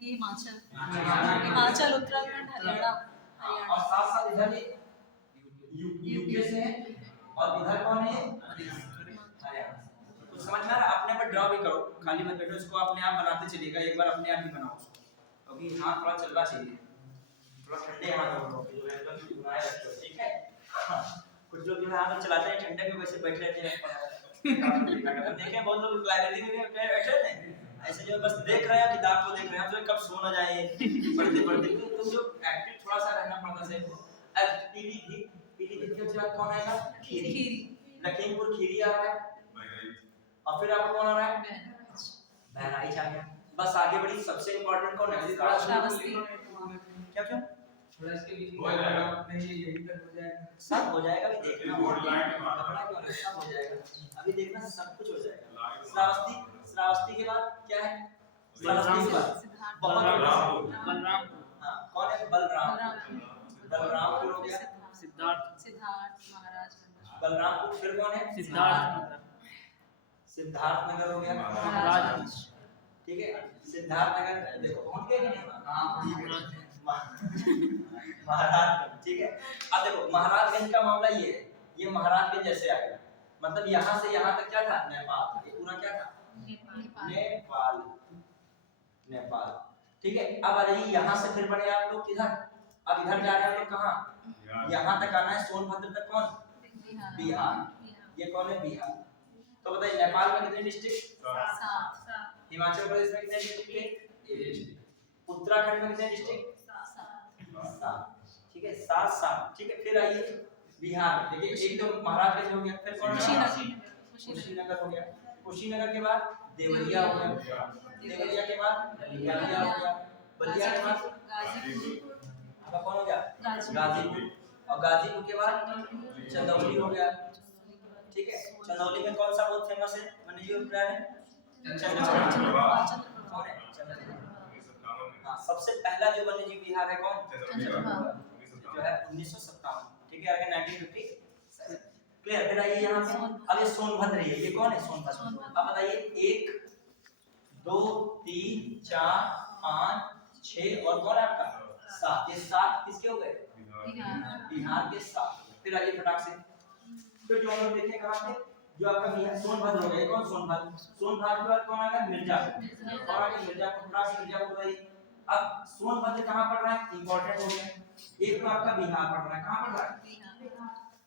हिमाचल हरियाणा। हिमाचल उत्तराखंड हरियाणा और साथ साथ इधर ये यूके से है और इधर कौन है हरियाणा। तो समझ में आ रहा है? अपने पर ड्रॉ भी करो, खाली मत बैठो, इसको अपने आप बनाते चलिएगा, एक बार अपने आप ही बनाओ उसको, क्योंकि हाथ थोड़ा चलना चाहिए, थोड़ा ठंडे हाथ हो जो है एकदम बनाए रखो, ठीक है। हाँ, कुछ लोग जो है हाथ चलाते हैं ठंडे में, वैसे बैठ रहते हैं। देखें बहुत लोग लाइब्रेरी में भी बैठे रहते हैं ऐसे, जो बस देख रहे हैं किताब को देख रहे हैं, तो कब सो ना जाए पढ़ते पढ़ते, तो जो एक्टिव थोड़ा सा रहना पड़ता है। अब पीलीभीत के बाद कौन आएगा? खीरी। लखीमपुर खीरी आ रहा है, और फिर आपको कौन आ रहा है? बहराइच आ गया। बस आगे बढ़ी, सबसे इंपॉर्टेंट कौन है? श्रावस्ती। क्या क्या थोड़ा इसके बीच में नहीं, यही तक हो जाएगा, सब हो जाएगा, अभी देखना सब हो जाएगा, अभी देखना सब कुछ हो जाएगा। श्रावस्ती के बाद क्या है? श्रावस्ती के बाद बलराम। हाँ, कौन है? बलराम। बलरामपुर हो गया, सिद्धार्थ महाराज बलरामपुर। फिर कौन है? सिद्धार्थ नगर हो गया, महाराज। ठीक है। सिद्धार्थ नगर देखो पहुंच गए कि नहीं? महाराजगंज, ठीक है। अब देखो महाराजगंज का मामला ये है, ये महाराजगंज जैसे आएगा, मतलब यहाँ से यहाँ तक क्या था? नेपाल। ये पूरा क्या था? नेपाल। नेपाल, ठीक है। अब आ जाइए यहाँ से, फिर बढ़े आप लोग किधर? अब इधर जा रहे हैं लोग कहाँ? यहाँ तक आना है, सोनभद्र तक। कौन? बिहार। ये कौन है? बिहार। तो बताइए नेपाल में कितने डिस्ट्रिक्ट? 7। हिमाचल प्रदेश में कितने डिस्ट्रिक्ट? उत्तराखंड में कितने डिस्ट्रिक्ट? 7, ठीक है। 7, ठीक है। फिर आइए बिहार में, देखिए एक तो महाराजगंज हो गया, फिर कौन? कुशीनगर हो गया, कुशीनगर के बाद देवरिया हो गया, देवरिया के बाद बलिया हो गया, बलिया के बाद आपका कौन हो गया? गाजीपुर, और गाजीपुर के बाद चंदौली हो गया, ठीक है। चंदौली में कौन सा बहुत फेमस है? वन्यजीव उद्यान है कौन है? हाँ, सबसे पहला जो वन्यजीव विहार है कौन? जो है 1957, ठीक है, आगे 1950। क्लियर। फिर आइए यहाँ पे, अब ये सोनभद्र है, ये कौन है? सोनभद्र। अब बताइए 1 2 3 4 5 6 और कौन है आपका? 7। ये 7 किसके हो गए? बिहार के 7। फिर आइए फटाक से, फिर जो हम लोग देखें कहाँ पे, जो आपका बिहार सोनभद्र हो गया। कौन? सोनभद्र। सोनभद्र के बाद कौन आ गया? मिर्जापुर, और आगे मिर्जापुर, थोड़ा सा मिर्जापुर भाई। अब सोनभद्र कहाँ पड़ रहा है? इंपॉर्टेंट हो गया। एक तो आपका बिहार पड़ रहा है, कहाँ पड़ रहा है?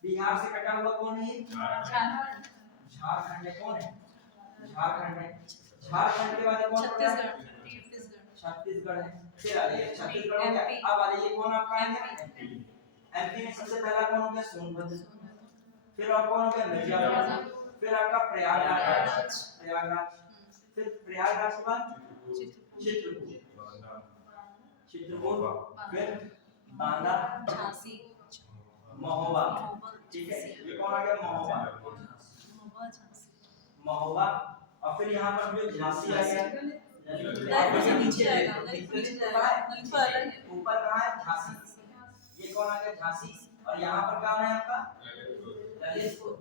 बिहार से कटा हुआ कौन है? झारखंड है। कौन है? झारखंड है। झारखंड के बाद कौन पड़ रहा है? छत्तीसगढ़ है। फिर आ जाइए, छत्तीसगढ़ हो गया। अब आ जाइए कौन आपका है? एमपी में सबसे पहला कौन हो गया? सोनभद्र। फिर और कौन हो गया? मिर्जापुर। फिर आपका प्रयागराज, फिर प्रयागराज के बाद चित्रकूट, फिर बांदा, झांसी, महोबा, ठीक है। ये कौन आ गया? महोबा। और फिर यहाँ पर जो झांसी आ गया, नीचे आएगा, ऊपर कहाँ है? झांसी। ये कौन आ गया? झांसी। और यहाँ पर कहाँ है आपका? ललितपुर।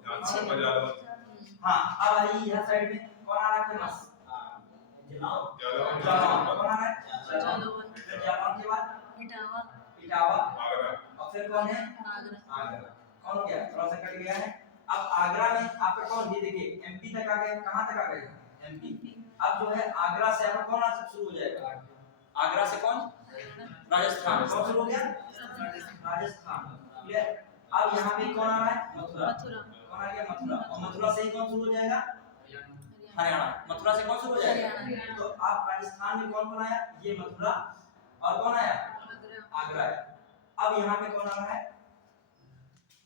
हाँ, अब आइए यहाँ साइड में कौन आ रहा है? फेमस जालौन। कौन आ रहा है? जालौन। फिर जालौन के बाद इटावा, और फिर कौन है? आगरा। कौन हो गया? थोड़ा सा कट गया है। अब आगरा में आपका कौन? ये देखिए एमपी तक आ गए। कहाँ तक आ गए? एमपी। अब जो है आगरा से आपका कौन शुरू हो जाएगा? आगरा से कौन? राजस्थान। कौन शुरू हो गया? राजस्थान। क्लियर। अब यहाँ पे कौन आ रहा है? मथुरा। कौन आ गया? मथुरा। और मथुरा से ही कौन शुरू हो जाएगा? हरियाणा। मथुरा से कौन शुरू हो जाएगा? तो आप राजस्थान में कौन आया? ये मथुरा। और कौन आया? आगरा। अब यहाँ पे कौन आ रहा है?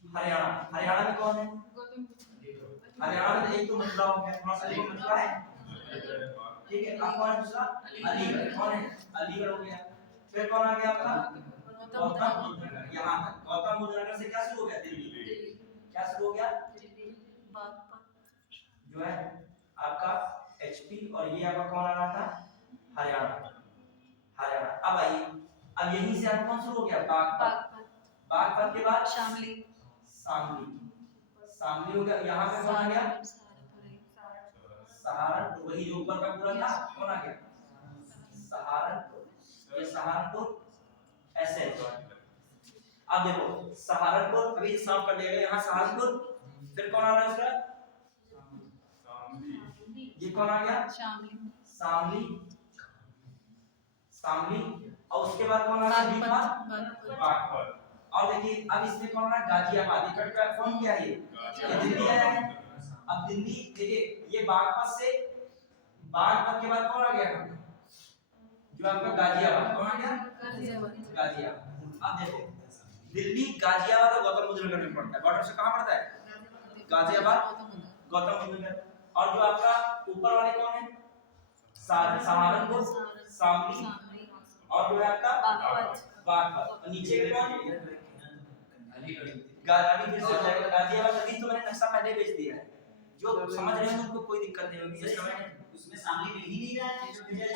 हरियाणा। हरियाणा में कौन है? हरियाणा में एक तो मथुरा हो गया, थोड़ा सा एक मथुरा है, ठीक है। अब कौन है दूसरा? अलीगढ़। कौन है? अलीगढ़ हो गया। फिर कौन आ गया आपका? गौतम बुद्ध नगर। यहाँ तक गौतम बुद्ध नगर से क्या शुरू हो गया? दिल्ली। क्या शुरू हो गया? जो है आपका एचपी, और ये आपका कौन आ रहा था? हरियाणा। अब आइए, अब यहीं से आपका कौन शुरू हो गया? बागपत। बागपत के बाद शामली हो गया। यहाँ पे कौन आ गया? सहारनपुर। वही जो ऊपर का पूरा था, कौन आ गया? सहारनपुर। ये सहारनपुर एसएच। अब देखो सहारनपुर अभी साफ कर देगा यहाँ सहारनपुर, फिर कौन आ रहा है उसका, ये कौन आ गया शामली, शामली, शामली, और उसके बाद कौन आ रहा है बागपत। और देखिए अब इसमें कौन आ रहा है गाजियाबाद, ये कट का कौन क्या है ये दिल्ली आया है। अब दिल्ली देखिए ये बागपत से, बागपत के बाद कौन आ गया जो आपका गाजियाबाद, कौन आ गया गाजियाबाद। अब देखो दिल्ली गाजियाबाद और गौतम बुद्ध नगर में पड़ता है, बॉर्डर से कहां पड़ता है गाजियाबाद गौतम बुद्ध नगर। और जो आपका ऊपर वाले कौन है सहारनपुर, शामली, और जो है आपका बागपत, और नीचे के कौन गाजियाबाद। अभी तो मैंने नक्शा पहले भेज दिया है, जो समझ रहे हैं उनको कोई दिक्कत नहीं होगी। उसमें शामली मिल ही नहीं रहा है जो भेजा है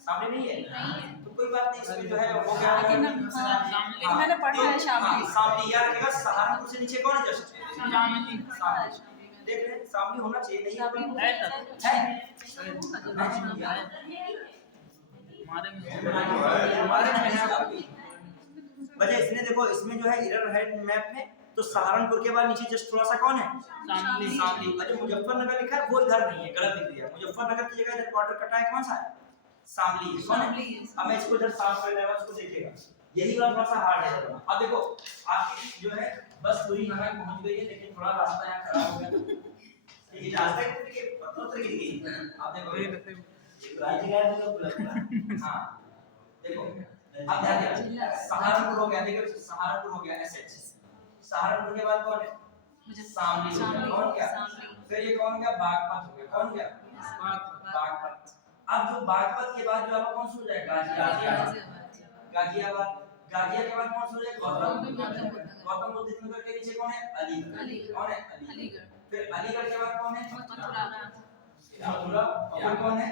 सामने नहीं है तो कोई बात नहीं, इसमें जो है हो गया। लेकिन मैंने पढ़ा है शामली, शामली याद रखिएगा, सहारनपुर से नीचे कौन है जस्ट शामली, देख रहे हैं शामली होना चाहिए, नहीं है वजह इसने देखो इसमें जो है एरर है मैप में, तो सहारनपुर के बाद नीचे जस्ट थोड़ा सा कौन है शामली। अच्छा मुजफ्फरनगर लिखा है वो इधर नहीं है, गलत लिख दिया, मुजफ्फरनगर की जगह इधर क्वार्टर कटा है कौन सा है शामली, कौन है। अब मैं इसको इधर साफ कर लेगा, उसको देखिएगा यही वाला थोड़ा सा हार्ड है। अब देखो आपकी जो है बस पूरी यहाँ पहुंच गई है, लेकिन थोड़ा रास्ता यहाँ खराब हो गया, ये रास्ते के पत्थर गिर गई। आप देखो ये राजगढ़ में लोग हां देखो अब ध्यान दिया सहारनपुर हो गया, देखो सहारनपुर हो गया एसएच। सहारनपुर के बाद कौन है शामली, कौन क्या, फिर ये कौन गया बागपत हो गया, कौन गया बागपत। अब जो बागपत के बाद जो आपका कौन सा हो जाएगा गाजियाबाद, गाजिया के बाद कौन सा हो जाएगा गौतम बुद्ध नगर के नीचे कौन है अलीगढ़, कौन है अलीगढ़। फिर अलीगढ़ के बाद कौन है मथुरा, और फिर कौन है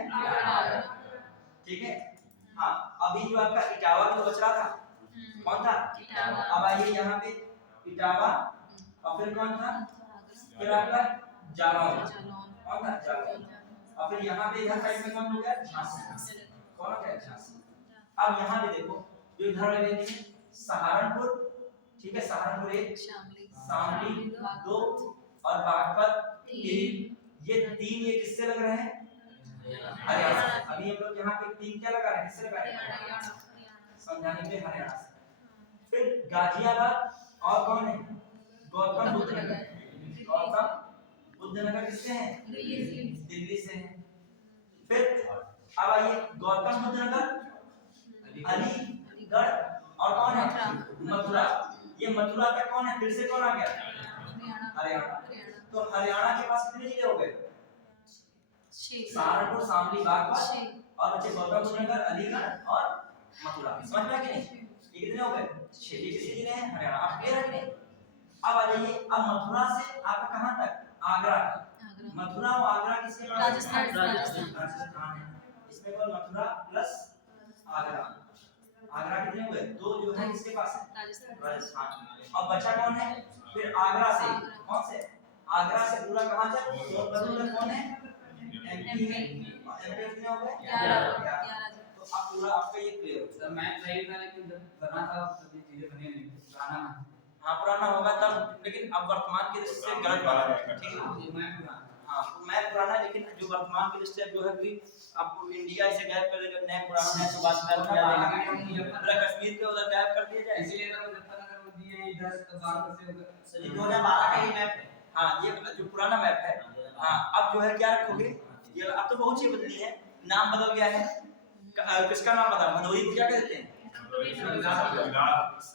ठीक है। हाँ अभी जो आपका इटावा जो बच रहा था कौन था, अब आइए यहाँ पे इटावा, और फिर कौन था फिर आपका जालौन, कौन था जालौन, और फिर यहाँ पे इधर साइड में कौन हो गया झांसी, कौन हो गया झांसी। अब यहाँ पे देखो जो इधर वाले हैं सहारनपुर, ठीक है सहारनपुर एक, शामली दो, और बागपत तीन, ये तीन ये किससे लग रहे हैं हरियाणा। अभी हम लोग यहाँ पे तीन क्या लगा रहे हैं, किससे लगा रहे हैं समझाने के लिए हरियाणा से। फिर गाजियाबाद और कौन है गौतम बुद्ध नगर, गौतम बुद्ध नगर किससे हैं दिल्ली से हैं। फिर अब आइए गौतम बुद्ध नगर अलीगढ़ और कौन है मथुरा, ये मथुरा का कौन है फिर से कौन आ गया हरियाणा। तो हरियाणा के पास कितने जिले हो गए सहारनपुर, शामली, बागपत और बच्चे गौतम बुद्ध नगर, अलीगढ़ और मथुरा। समझ में आ गया नहीं, ये कितने हो गए 6, ये कितने जिले हैं हरियाणा। आप क्लियर है नहीं। अब आ जाइए अब मथुरा से आप कहां तक आगरा तक, मथुरा और आगरा किसके पास राजस्थान है। इसमें कोई मथुरा प्लस आगरा, आगरा कितने हुए 2 जो है किसके पास है राजस्थान। अब बचा कौन है फिर आगरा से, कौन से आगरा से पूरा कहां तक सोनभद्र कौन है एमपी है, एमपी कितने हो गए 11। तो अब पूरा आपका ये क्लियर हो। सर मैथ सही था लेकिन जब बना था तब ये चीजें बनी नहीं पुराना में। हां पुराना होगा तब, लेकिन अब वर्तमान की दृष्टि से गलत बना है, ठीक है ये मैथ पुराना, हां तो मैथ पुराना है, लेकिन जो वर्तमान की दृष्टि से जो है कि आपको इंडिया से गैप कर देगा, नया पुराना है तो बात मैथ में आ जाएगा, पूरा कश्मीर के उधर गैप कर दिया जाए। इसीलिए तो मुजफ्फरनगर में दिए इधर तो बाहर से सर जी 2012 का ही मैप है। हां ये जो पुराना मैप है। हां अब जो है क्या रखोगे, ये अब तो बहुत चीज बदली है, नाम बदल गया है। किसका नाम बता भदोही को क्या कहते हैं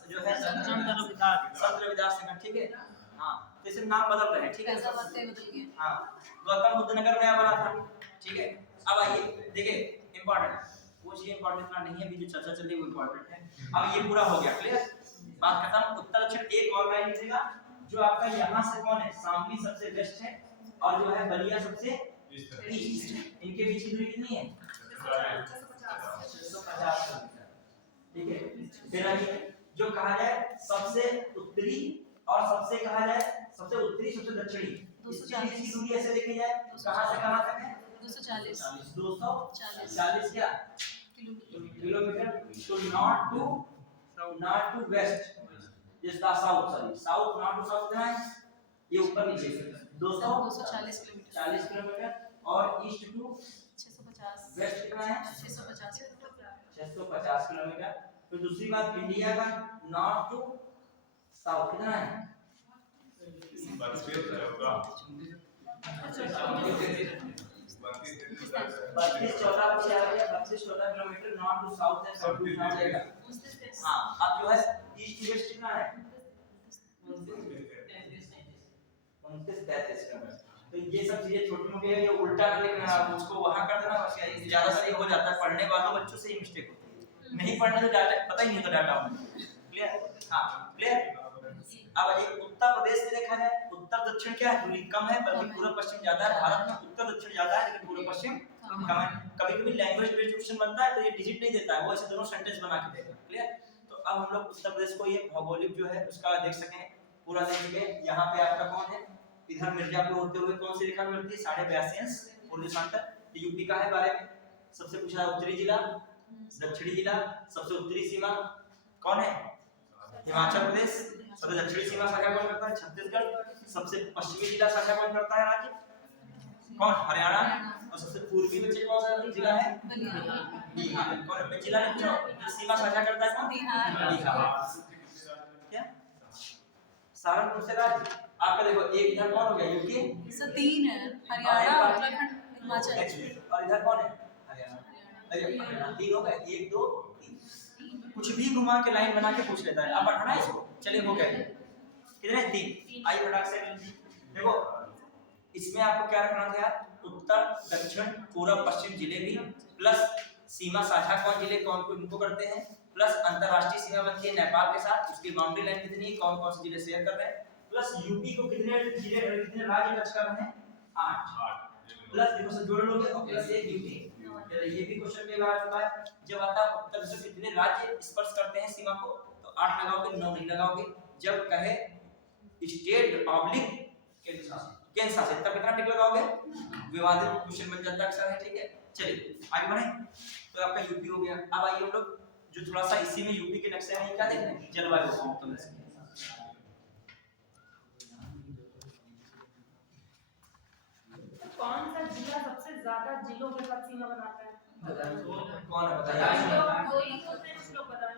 जो है संत रविदास नगर, ठीक है। हाँ तो इसे नाम बदल रहे हैं, ठीक है। हाँ गौतम बुद्ध नगर नया बना था, ठीक है। अब आइए देखिए इंपॉर्टेंट वो चीज इंपॉर्टेंट ना नहीं है, अभी जो चर्चा चल रही है वो इंपॉर्टेंट है। अब ये पूरा हो गया क्लियर, बात खत्म। उत्तर दक्षिण एक और लाइन लिखिएगा, जो आपका यहाँ से कौन है शामली सबसे वेस्ट है और जो है बलिया सबसे ईस्ट है। इनके बीच की दूरी कितनी है 650 किलोमीटर, ठीक है। फिर आइए जो कहा जाए सबसे उत्तरी और सबसे कहा जाए सबसे उत्तरी सबसे दक्षिणी, इसके बीच की दूरी ऐसे देखी जाए कहां से कहां तक है 240 क्या किलोमीटर। तो north to west is the south, sorry south north to south कितना है, ये ऊपर नीचे 240 किलोमीटर 40 किलोमीटर, और ईस्ट टू 650 वेस्ट कितना है 650 650 किलोमीटर। फिर दूसरी बात इंडिया का नॉर्थ टू साउथ कितना है 32-14 किलोमीटर नॉर्थ टू साउथ है, साउथ टू नॉर्थ जाएगा। हाँ, अब जो है ईस्ट टू वेस्ट कितना है 29-33 किलोमीटर। तो ये सब चीजें छोटी मोटी है, ये उल्टा कर लिखना है, उसको वहां कर देना बस, यही ज्यादातर ये हो जाता है, पढ़ने वालों बच्चों से ही मिस्टेक होती है, नहीं पढ़ने तो डाटा पता ही नहीं होता डाटा उन्हें। क्लियर? हाँ क्लियर। अब ये उत्तर प्रदेश में देखा जाए, उत्तर दक्षिण क्या है, दूरी कम है, बल्कि पूर्व पश्चिम ज्यादा है। भारत में उत्तर दक्षिण ज्यादा है लेकिन पूर्व पश्चिम कम है। कभी-कभी लैंग्वेज बेस्ड क्वेश्चन बनता है तो ये डिजिट नहीं देता है, वो ऐसे दोनों सेंटेंस बना के देगा। क्लियर? तो अब हम लोग उत्तर प्रदेश को ये भौगोलिक जो है उसका देख सकें, पूरा देखेंगे। यहाँ पे आपका कौन है, इधर मिर्जापुर होते हुए कौन सी रेखा मिलती है 82.5 अंश पूर्वांचल, यूपी का है बारे में सबसे पूछा है। उत्तरी जिला, दक्षिणी जिला, सबसे उत्तरी सीमा कौन है हिमाचल प्रदेश, सबसे दक्षिणी सीमा साझा कौन करता है छत्तीसगढ़, सबसे पश्चिमी जिला साझा कौन करता है राज्य कौन हरियाणा, और सबसे पूर्वी में कौन सा जिला है बिहार। कौन है जिला जो सीमा साझा करता है कौन बिहार। क्या सहारनपुर से राज्य आपका देखो, एक इधर कौन हो गया यूपी, से 3 है हरियाणा उत्तराखंड हिमाचल, और इधर कौन है हरियाणा। अरे 3 हो गए, 1 2 3, कुछ भी घुमा के लाइन बना के पूछ लेता है। अब बढ़ाना है इसको, चलिए हो गया कितने 3। आइए फटाक से देखो, इसमें आपको क्या रखना था यार, उत्तर दक्षिण पूर्व पश्चिम जिले भी, प्लस सीमा साझा कौन जिले कौन को इनको करते हैं, प्लस अंतरराष्ट्रीय सीमा बनती है नेपाल के साथ, उसकी बाउंड्री लाइन कितनी है, कौन कौन से जिले शेयर कर रहे हैं, प्लस यूपी को कितने जिले कितने राज्य टच कर रहे हैं 8, प्लस देखो से जोड़ लोगे और प्लस 1 यूपी। ये भी क्वेश्चन में बात होता है, जब आता है उत्तर से कितने राज्य स्पर्श करते हैं सीमा को, तो 8 लगाओगे 9 नहीं लगाओगे। जब कहे स्टेट ऑब्लिक केंद्र शासित तब कितना टिक लगाओगे, विवादित क्वेश्चन बन जाता है अक्सर है। ठीक है, चलिए आगे बढ़े। तो आपका यूपी हो गया। अब आइए हम लोग जो थोड़ा सा इसी में यूपी के नक्शे में क्या देख रहे हैं, जलवायु उत्तर कौन सा जिला सबसे ज्यादा जिलों के साथ सीमा बनाता है? कौन है बताइए, कोई होते हैं जिस लोग बताएं।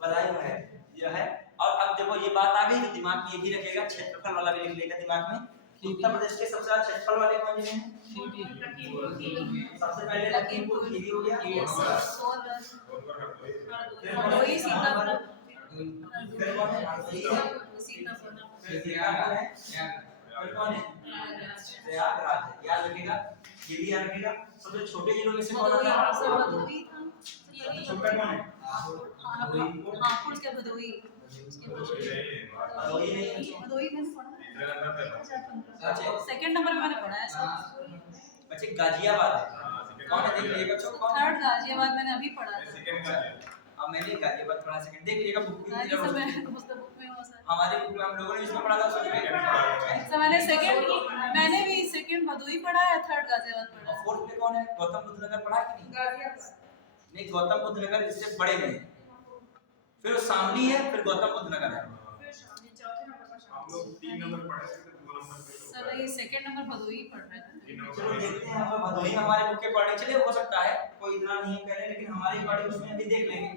बदायूं है यह है। और अब देखो ये बात आ गई तो दिमाग में ये भी रखेगा, क्षेत्रफल वाला भी लिख लेगा दिमाग में कि उत्तर प्रदेश के सबसे ज्यादा क्षेत्रफल वाले कौन जिले हैं। सबसे पहले लखीमपुर खीरी हो गया, भदोही सीतापुर फिर कौन है सीतापुर फिर कौन है प्रयागराज है, याद रखिएगा, ये भी याद रखिएगा। सबसे छोटे जिलों में से कौन आता है, भदोही था छोटा कौन है हापुड़ के भदोही भदोही नहीं, भदोही मैंने पढ़ा अच्छा सेकंड नंबर पे मैंने पढ़ा है सब। अच्छा गाजियाबाद है, कौन है देख लीजिएगा बच्चों कौन है। थर्ड गाजियाबाद मैंने अभी पढ़ा था। अब मैंने गाजियाबाद पढ़ा सेकंड, देख लीजिएगा बुक में गाजी सब मैं पुस्तक बुक में हो सर हमारे बुक में हम लोगों ने जिसमें पढ़ा था उसमें सर मैंने सेकंड मैंने भी सेकंड भदोही पढ़ा है, थर्ड गाजियाबाद पढ़ा और फोर्थ में कौन है, गौतम बुद्ध नगर पढ़ा कि नहीं, नहीं गौतम बुद्ध नगर इससे बड़े में, फिर वो शामली है, फिर गौतम बुद्ध नगर है। हम लोग 3 नंबर पढ़े थे, 2 नंबर पे सर ये सेकंड नंबर भदोही पढ़ रहे थे। चलो देखते हैं हम भदोही में हमारे बुक के अकॉर्डिंग, चलिए हो सकता है कोई इतना नहीं कह रहे, लेकिन हमारे अकॉर्डिंग उसमें भी देख लेंगे।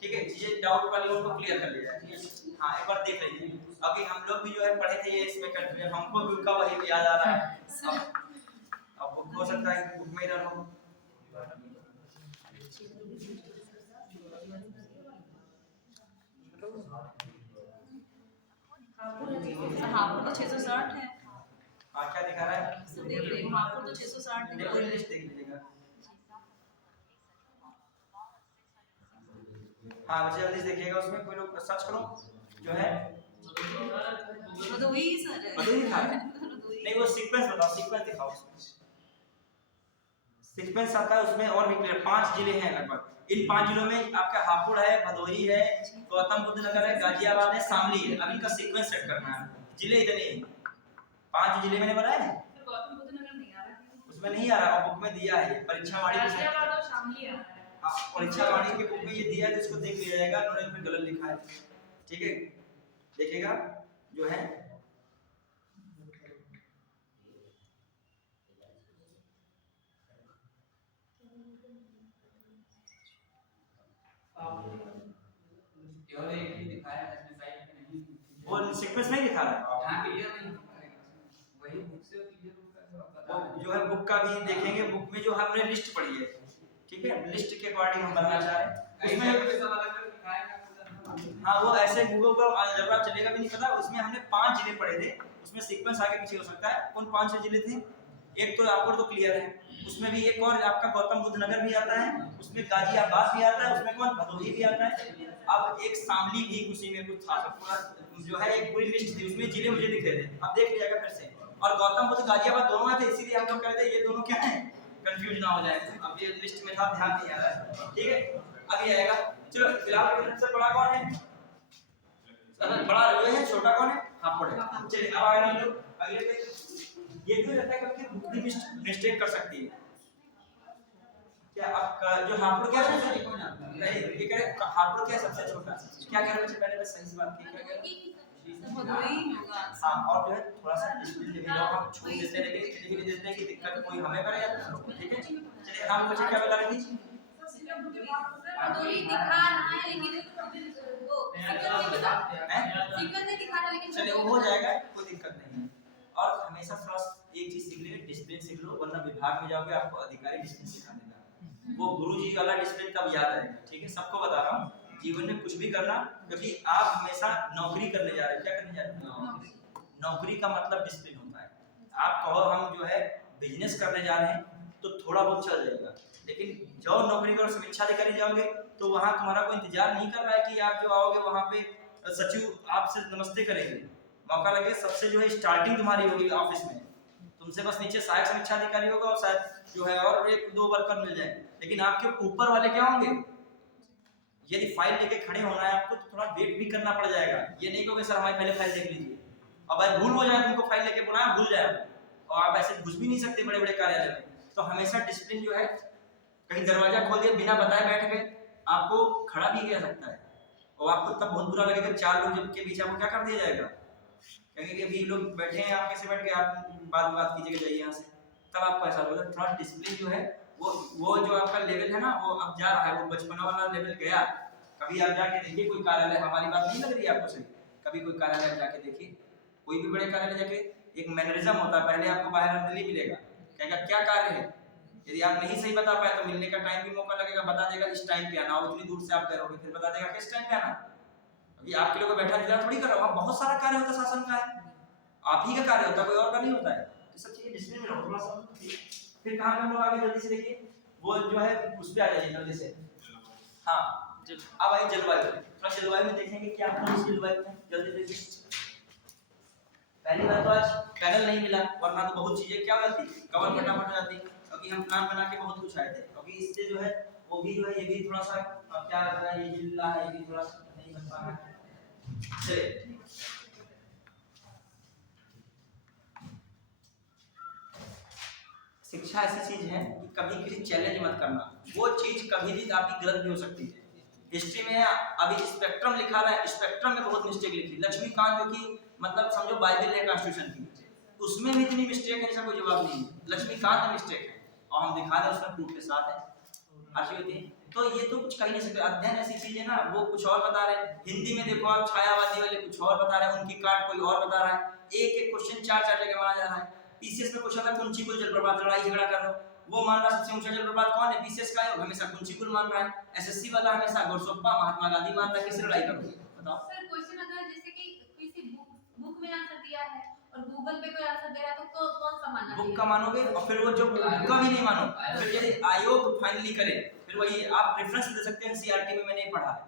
ठीक है, चीजें डाउट वाली उनको क्लियर कर लिया जाए। हां एक बार देख लीजिए, अभी हम लोग भी जो है पढ़े थे ये इसमें कंफ्यूजन, हमको भी उनका वही याद आ रहा है। अब बुक हो सकता है बुक में ही रहो। हापुड़ तो 660 है। हां क्या दिखा रहा है, देख लीजिए हापुड़ तो 660 दिखा देखो रहा है। लिस्ट देख लीजिएगा। हाँ बच्चे जल्दी से देखिएगा, उसमें कोई लोग सर्च करो जो है भदोही सर भदोही दिखा रहा है। नहीं वो सीक्वेंस बताओ, सीक्वेंस दिखाओ, सीक्वेंस आता है उसमें और भी क्लियर। 5 जिले हैं लगभग, इन 5 जिलों में आपका हापुड़ है, भदोही है, गौतम बुद्ध नगर है, गाजियाबाद है, शामली है। अब इनका सीक्वेंस सेट करना है, जिले इतने 5 जिले मैंने बताए हैं। गौतम बुद्ध नगर नहीं आ रहा है। उसमें नहीं आ रहा, बुक में दिया है परीक्षा वाणी के गाजियाबाद और शामली आ रहा है। परीक्षा वाणी के बुक में ये दिया है, जिसको देख लिया जाएगा, उन्होंने इसमें गलत लिखा है। ठीक है, देखिएगा जो है केवल एक ही दिखाया है, इसमें साइड पे नहीं। वो सीक्वेंस नहीं दिखा रहा है। यहाँ क्लियर नहीं दिखाएगा, वही बुक से क्लियर होता है, थोड़ा पता वो जो है बुक का भी देखेंगे, बुक में जो हमने लिस्ट पढ़ी है, ठीक है, लिस्ट के अकॉर्डिंग हम बनना चाह रहे हैं इसमें उसमें। कैसा अलग अलग दिखाएगा। हाँ, वो ऐसे गूगल पर जब चलेगा भी नहीं पता। उसमें हमने 5 जिले पढ़े थे, उसमें सीक्वेंस आगे पीछे हो सकता है। कौन 5 जिले थे? एक तो आपको तो क्लियर है, उसमें भी एक और आपका गौतम बुद्ध नगर भी आता है, उसमें गाजियाबाद भी आता है, उसमें कौन भदोही भी आता है। अब एक शामली भी उसी में कुछ था, पूरा जो है एक पूरी लिस्ट थी, उसमें जिले मुझे दिख रहे थे। अब देख लीजिएगा फिर से। और गौतम बुद्ध गाजियाबाद दोनों में थे, इसीलिए हम लोग कह रहे थे ये दोनों क्या है, कंफ्यूज ना हो जाए। अब ये लिस्ट में था, ध्यान नहीं आ रहा है। ठीक है, अब ये आएगा। चलो फिलहाल सबसे बड़ा कौन है? बड़ा जो है, छोटा कौन है? हापुड़ है। चलिए अब आगे हम लोग अगले पे। ये भी रहता है क्योंकि बुक भी मिस्टेक कर सकती है। क्या आपका जो हापुड़ क्या है? नहीं, ये कह रहे हापुड़ क्या है सबसे छोटा? क्या कह रहे बच्चे? पहले बस सही से बात की, क्या कह रहे? भदोही होगा। हाँ, और जो है थोड़ा सा डिस्प्ले भी लोग हम छूट देते हैं, लेकिन इतनी भी नहीं देते हैं कि दिक्कत कोई हमें करे या ठीक है। चलिए हम बच्चे क्या बता रहे थे? भदोही दिखा रहा है लेकिन वो सीक्वेंस नहीं दिखा रहा, लेकिन चलिए वो हो जाएगा, कोई दिक्कत नहीं है। और हमेशा थोड़ा एक चीज सीख लीजिए, डिसिप्लिन सीख लो, वरना विभाग में जाओगे आपको अधिकारी डिसिप्लिन सिखा देगा। वो गुरुजी वाला डिसिप्लिन तब याद आएगा। ठीक है, सबको बता रहा हूँ, जीवन में कुछ भी करना, क्योंकि आप हमेशा नौकरी करने जा रहे हैं। क्या करने जा रहे हैं? नौकरी का मतलब डिसिप्लिन होता है। आप कहो हम जो है बिजनेस करने जा रहे हैं तो थोड़ा बहुत चल जाएगा, लेकिन जो नौकरी करो समीक्षा अधिकारी जाओगे तो वहाँ तुम्हारा कोई इंतजार नहीं कर रहा है कि आप जो आओगे वहाँ पे सचिव आपसे नमस्ते करेंगे। मौका लगे सबसे जो है स्टार्टिंग तुम्हारी होगी ऑफिस में, तुमसे बस नीचे सहायक समीक्षा अधिकारी होगा और शायद जो है और 1-2 वर्कर मिल जाए, लेकिन आपके ऊपर वाले क्या होंगे? यदि फाइल लेके खड़े होना है आपको तो थोड़ा वेट भी करना पड़ जाएगा। ये नहीं कहोगे सर हमारी पहले फाइल देख लीजिए, अब भाई भूल हो जाए, तुमको फाइल लेके बुलाया भूल जाए, और आप ऐसे घुस भी नहीं सकते बड़े बड़े कार्यालय में। तो हमेशा डिसिप्लिन जो है, कहीं दरवाजा खोल दिया बिना बताए बैठ गए, आपको खड़ा भी किया सकता है और आपको तब बहुत बुरा लगेगा। 4 लोग जब के बीच आपको क्या कर दिया जाएगा, कहेंगे कि अभी लोग बैठे हैं, आप कैसे बैठ गए, आप बाद में बात कीजिएगा जाइए यहाँ से, तब आपको ऐसा होगा। थोड़ा डिसिप्लिन जो है वो जो आपका लेवल है ना, वो अब जा रहा है, वो बचपना वाला लेवल गया। कभी आप जाके देखिए कोई कार्यालय, हमारी बात नहीं लग रही है आपको सही, कभी कोई कार्यालय जाके देखिए, कोई भी बड़े कार्यालय जाके एक मैनरिज्म होता है, पहले आपको बाहर अंदर मिलेगा, कहेगा क्या कार्य है, यदि आप नहीं सही बता पाए तो मिलने का टाइम भी मौका लगेगा, बता देगा इस टाइम पे आना, और इतनी दूर से आप करोगे फिर बता देगा किस टाइम पे आना। अभी आपके लोग बैठा इंतजार थोड़ी कर रहा हूँ, बहुत सारा कार्य होता है, शासन का है, आप ही का कार्य होता है, कोई और का नहीं होता है। तो सब चीजें डिसिप्लिन में रहो थोड़ा सा। फिर कहाँ हम लोग आगे जल्दी से देखिए, वो जो है उस पे आ जाइए जल्दी से। हाँ, अब आइए जलवायु, थोड़ा जलवायु में देखेंगे क्या होता है जलवायु में, जल्दी देखिए। पहली बात तो आज पैनल नहीं मिला, वरना तो बहुत चीजें क्या हो जाती, कवर फटाफट हो जाती, क्योंकि हम प्लान बना के बहुत कुछ आए थे। क्योंकि इससे जो है वो भी जो है, ये भी थोड़ा सा क्या लगता है, ये जिला है, ये भी थोड़ा सा नहीं बन पा रहा है। चलिए शिक्षा ऐसी चीज है कि कभी किसी चैलेंज मत करना, वो चीज कभी भी आपकी गलत भी हो सकती है। हिस्ट्री में अभी स्पेक्ट्रम लिखा रहा है, स्पेक्ट्रम में बहुत मिस्टेक लिखी, लक्ष्मीकांत जो कि मतलब समझो बाइबल है कॉन्स्टिट्यूशन की, उसमें भी इतनी मिस्टेक है, इसका कोई जवाब नहीं है। लक्ष्मीकांत में मिस्टेक है और हम दिखा रहे हैं, उसमें प्रूफ के साथ है, आशी होती है। तो ये तो कुछ कह नहीं सकते, अध्ययन ऐसी चीज है ना, वो कुछ और बता रहे हैं। हिंदी में देखो आप, छायावादी वाले कुछ और बता रहे हैं, उनकी काट कोई और बता रहा है, एक एक क्वेश्चन 4-4 जगह माना जा रहा है। पीसीएस में क्वेश्चन था कुंचीकुल जलप्रपात, लड़ाई झगड़ा कर रहे हो, वो मान रहा सबसे ऊंचा जलप्रपात कौन है, पीसीएस का है, हमेशा कुंचीकुल मान रहा है। एसएससी वाला हमेशा गोरसोप्पा महात्मा गांधी मान रहा है, किससे लड़ाई करोगे बताओ। सर क्वेश्चन अगर जैसे कि किसी बुक में आंसर दिया है और गूगल पे कोई आंसर दे रहा है तो कौन सा मानना, बुक का मानोगे, और फिर वो जो बुक का भी नहीं मानो, फिर यदि आयोग फाइनली करे फिर वही आप रेफरेंस दे सकते हैं। एनसीईआरटी में मैंने पढ़ा है,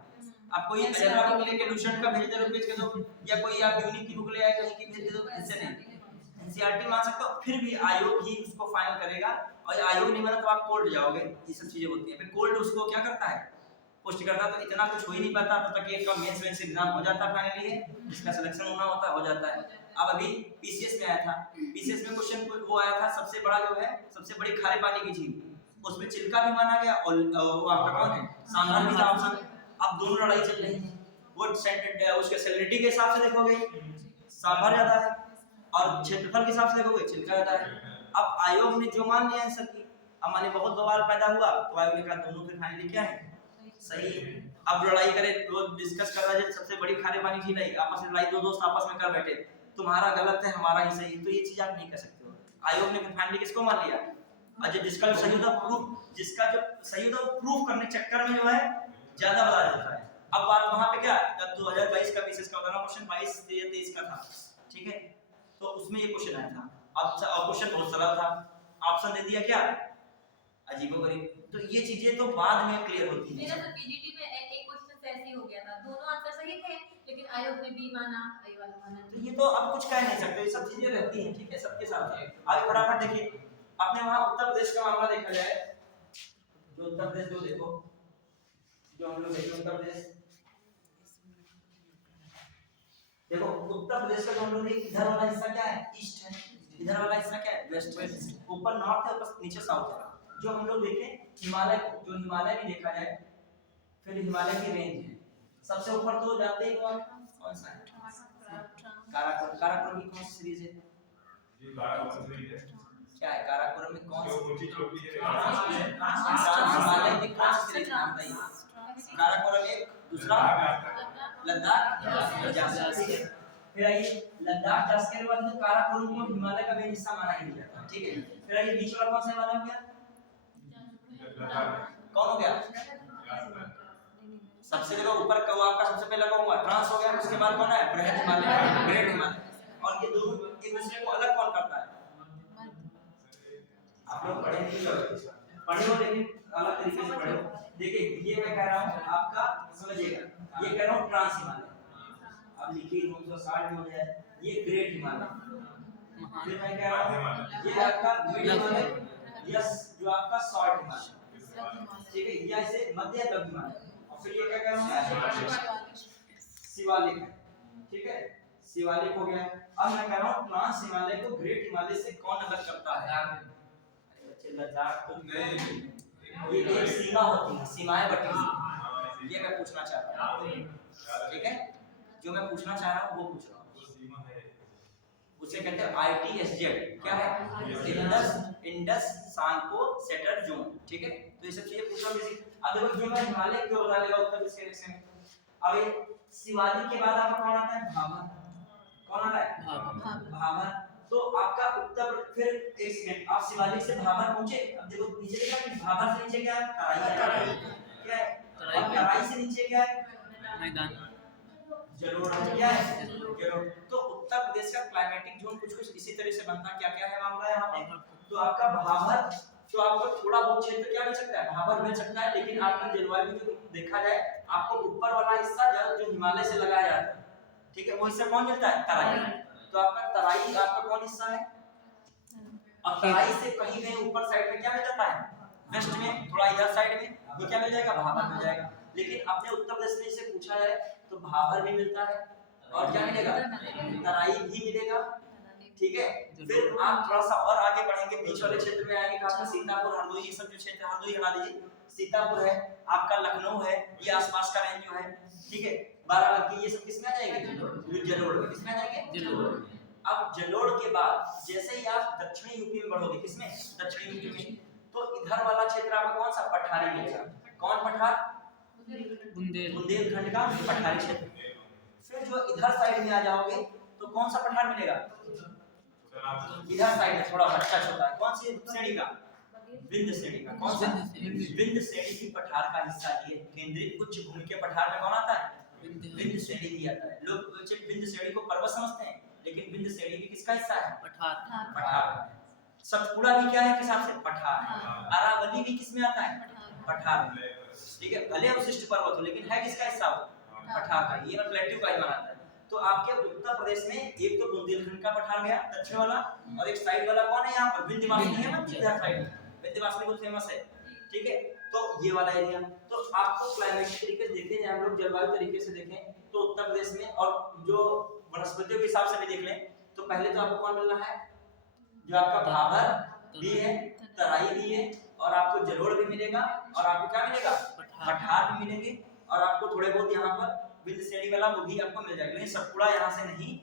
आप कोई अलजेब्रा बुक लेके लुसेंट का भेज दो, भेज के दो, या कोई आप यूनिक की बुक ले आए कहीं की भेज दो, इससे नहीं। एनसीईआरटी मान सकते हो, फिर भी आयोग ही उसको फाइनल करेगा, और आयोग नहीं माना तो आप कोर्ट जाओगे, ये सब चीजें होती हैं। फिर कोर्ट उसको क्या करता है, पोस्ट करता है। तो इतना कुछ हो ही नहीं पाता तब तक एक का मेंस एग्जाम हो जाता है फाइनली, इसका सिलेक्शन होना होता है, हो जाता है। अब अभी पीसीएस में आया था, पीसीएस में क्वेश्चन वो आया था सबसे बड़ा जो है सबसे बड़ी खारे पानी की झील, उसमें चिल्का भी माना गया और वो आपका कौन है सांभर भी था ऑप्शन। अब दोनों लड़ाई चल रही है, वो उसके सैलिनिटी के हिसाब से देखोगे सांभर ज्यादा है और क्षेत्रफल के हिसाब से देखोगे चिल्का ज्यादा है। अब आयोग ने जो मान लिया आंसर की, अब माने बहुत बवाल पैदा हुआ तो आयोग ने कहा दोनों फिर फाइनली क्या है सही है। अब लड़ाई करे वो डिस्कस कर रहा है सबसे बड़ी खारे पानी झील है, आपस में लड़ाई, दो दोस्त आपस में कर बैठे तुम्हारा गलत है हमारा ही सही है, तो ये चीज आप नहीं कर सकते हो। आयोग ने फिर फाइनली किसको मान लिया, और जिसका सही होता प्रूफ, जिसका जो सही होता वो प्रूफ करने चक्कर में जो है ज्यादा बता देता है। अब बात वहां पे क्या 2022 का पीसीएस का होगा क्वेश्चन 22 23 का था, ठीक है, तो उसमें ये क्वेश्चन आया था। अब क्वेश्चन बहुत सरल था, ऑप्शन दे दिया क्या अजीबोगरीब, तो ये चीजें तो बाद में क्लियर होती हैं। मेरा तो पीजीटी में एक क्वेश्चन से ऐसे ही हो गया था, दोनों आंसर सही थे लेकिन आयोग ने बी माना ए वाला माना। तो ये तो अब कुछ कह नहीं सकते, ये सब चीजें रहती हैं, ठीक है, सबके साथ है। आगे फटाफट देखिए, आपने वहां उत्तर प्रदेश का मामला देखा जाए, जो उत्तर प्रदेश जो देखो, जो हम लोग देखें उत्तर प्रदेश, देखो उत्तर प्रदेश का जो हम लोग देखें इधर वाला हिस्सा क्या है ईस्ट है, इधर वाला हिस्सा क्या है वेस्ट है, ऊपर नॉर्थ है ऊपर नीचे साउथ है। जो हम लोग देखें हिमालय को, जो हिमालय भी देखा जाए, फिर हिमालय की रेंज है, सबसे ऊपर तो जाते ही कौन सा है काराकोरम। काराकोरम की कौन सी सीरीज है, ये काराकोरम सीरीज है, क्या है काराकोरम में कौन जो सी ऊंची चोटी है हिमालय में कौन सी सीरीज नाम बताइए। काराकोरम एक, दूसरा लद्दाख, ठीक है। फिर आइए लद्दाख 10 के बाद में काराकोरम को हिमालय का मेन हिस्सा माना ही जाता है, ठीक है। फिर आइए बीच वाला कौन सा हिमालय हो गया, कौन हो गया सबसे देखो ऊपर का आपका सबसे पहला कौन हुआ ट्रांस हो गया, उसके बाद कौन है बृहद हिमालय, ग्रेट हिमालय, और ये दोनों एक दूसरे को अलग कौन करता है, आप लोग पढ़े नहीं हो लेकिन अलग तरीके से पढ़े हो। देखिए ये मैं कह रहा हूँ आपका समझिएगा, ये कह रहा हूँ ट्रांस हिमालय, अब लिखिए 960 में हो जाए, ये ग्रेट हिमालय, फिर मैं कह रहा हूँ ये आपका मिड हिमालय, यस जो आपका शॉर्ट हिमालय, ठीक है, या इसे मध्य हिमालय, और फिर ये क्या कह रहा हूँ शिवालिक है, ठीक है, शिवालिक हो गया। अब मैं कह रहा हूँ ट्रांस हिमालय को ग्रेट हिमालय से कौन अलग करता है, बच्चे लद्दाख तो नहीं, ये एक सीमा होती है, सीमाएं बटी हुई, ये मैं पूछना चाह रहा हूँ, ठीक है, जो मैं पूछना चाह रहा हूँ वो पूछ रहा हूँ, उसे कहते हैं ITSZ, क्या है इंडस सांको सेटर जोन, ठीक है, तो ये सब चीजें पूछना बेसिक। अब देखो ये मैं हिमालय क्यों बता लेगा उत्तर प्रदेश के इलेक्शन में। अब ये शिवालिक के बाद आपका कौन आता है भाभर, कौन आता है भाभर, तो आपका उत्तर फिर एक सेकंड आप शिवालिक से भाभर पहुंचे, अब देखो नीचे क्या है भाभर से नीचे क्या है तराई, क्या है और तराई से नीचे क्या है मैदान जलोढ़, क्या है जलोढ़। तो उत्तर प्रदेश का क्लाइमेटिक जोन कुछ कुछ इसी तरह से बनता है, क्या क्या है मामला यहाँ पे, तो आपका भाभर, तो आपको थोड़ा बहुत क्षेत्र क्या मिल सकता है भाभर मिल सकता है, लेकिन आपका जलवायु जो देखा जाए आपको ऊपर वाला हिस्सा जो हिमालय से लगाया जाता है, ठीक है, वो हिस्सा कौन मिलता है तराई, तो आपका तराई आपका कौन हिस्सा है, अब तराई से कहीं गए ऊपर साइड में क्या मिल जाता है वेस्ट में, थोड़ा इधर साइड में तो क्या मिल जाएगा भाभर मिल जाएगा। लेकिन अपने उत्तर प्रदेश में इसे पूछा जाए तो भाभर भी मिलता है और क्या मिलेगा तराई भी मिलेगा, ठीक है। फिर आप थोड़ा सा और आगे बढ़ेंगे बीच वाले क्षेत्र में आएंगे, खासकर सीतापुर हरदोई ये सब जो क्षेत्र, हरदोई हटा दीजिए, सीतापुर है आपका, लखनऊ है, ये आसपास का रेंज जो है, ठीक है, बाराबंकी, ये सब किसमें आ जाएंगे जलोढ़ में, किसमें आ जाएंगे जलोढ़। अब जलोढ़ के बाद जैसे ही आप दक्षिणी यूपी में बढ़ोगे, किसमें दक्षिणी यूपी में, तो इधर वाला क्षेत्र आपका कौन सा पठारी मिलेगा, कौन पठार बुंदेलखंड का पठारी क्षेत्र। फिर जो इधर साइड में आ जाओगे तो कौन सा पठार मिलेगा, इधर साइड में थोड़ा अच्छा छोटा है, कौन सी श्रेणी का विंध्य श्रेणी का, कौन सा विंध्य श्रेणी की पठार का हिस्सा ये केंद्रीय उच्च भूमि के पठार में कौन आता है विंध्य श्रेणी भी आता है। लोग विंध्य श्रेणी को पर्वत समझते हैं, लेकिन विंध्य श्रेणी भी किसका हिस्सा है पठार। सतपुड़ा भी क्या है के हिसाब से पठार है, अरावली भी किसमें आता है पठार, ठीक है, भले अवशिष्ट पर्वत हो लेकिन है किसका हिस्सा हो पठार का, ये प्लेट्यू का ही माना है। तो आपके उत्तर प्रदेश में एक तो बुंदेलखंड का पठार गया दक्षिण वाला, और एक साइड वाला कौन है यहाँ पर विंध्यवासिनी है ना, इधर साइड विंध्यवासिनी बहुत फेमस है, ठीक है, तो ये वाला एरिया। तो आपको क्लाइमेटिक तरीके से देखें या हम लोग जलवायु तरीके से देखें तो उत्तर प्रदेश में, और जो वनस्पतियों के हिसाब से भी देख लें तो पहले तो आपको कौन मिल रहा है, जो आपका भाबर भी है, तराई भी है, और आपको जलोढ़ भी मिलेगा, और आपको क्या मिलेगा, पठार भी मिलेंगे, और आपको थोड़े बहुत यहाँ पर विंध्य श्रेणी वाला वो भी आपको मिल जाएगा, लेकिन सतपुड़ा यहाँ से नहीं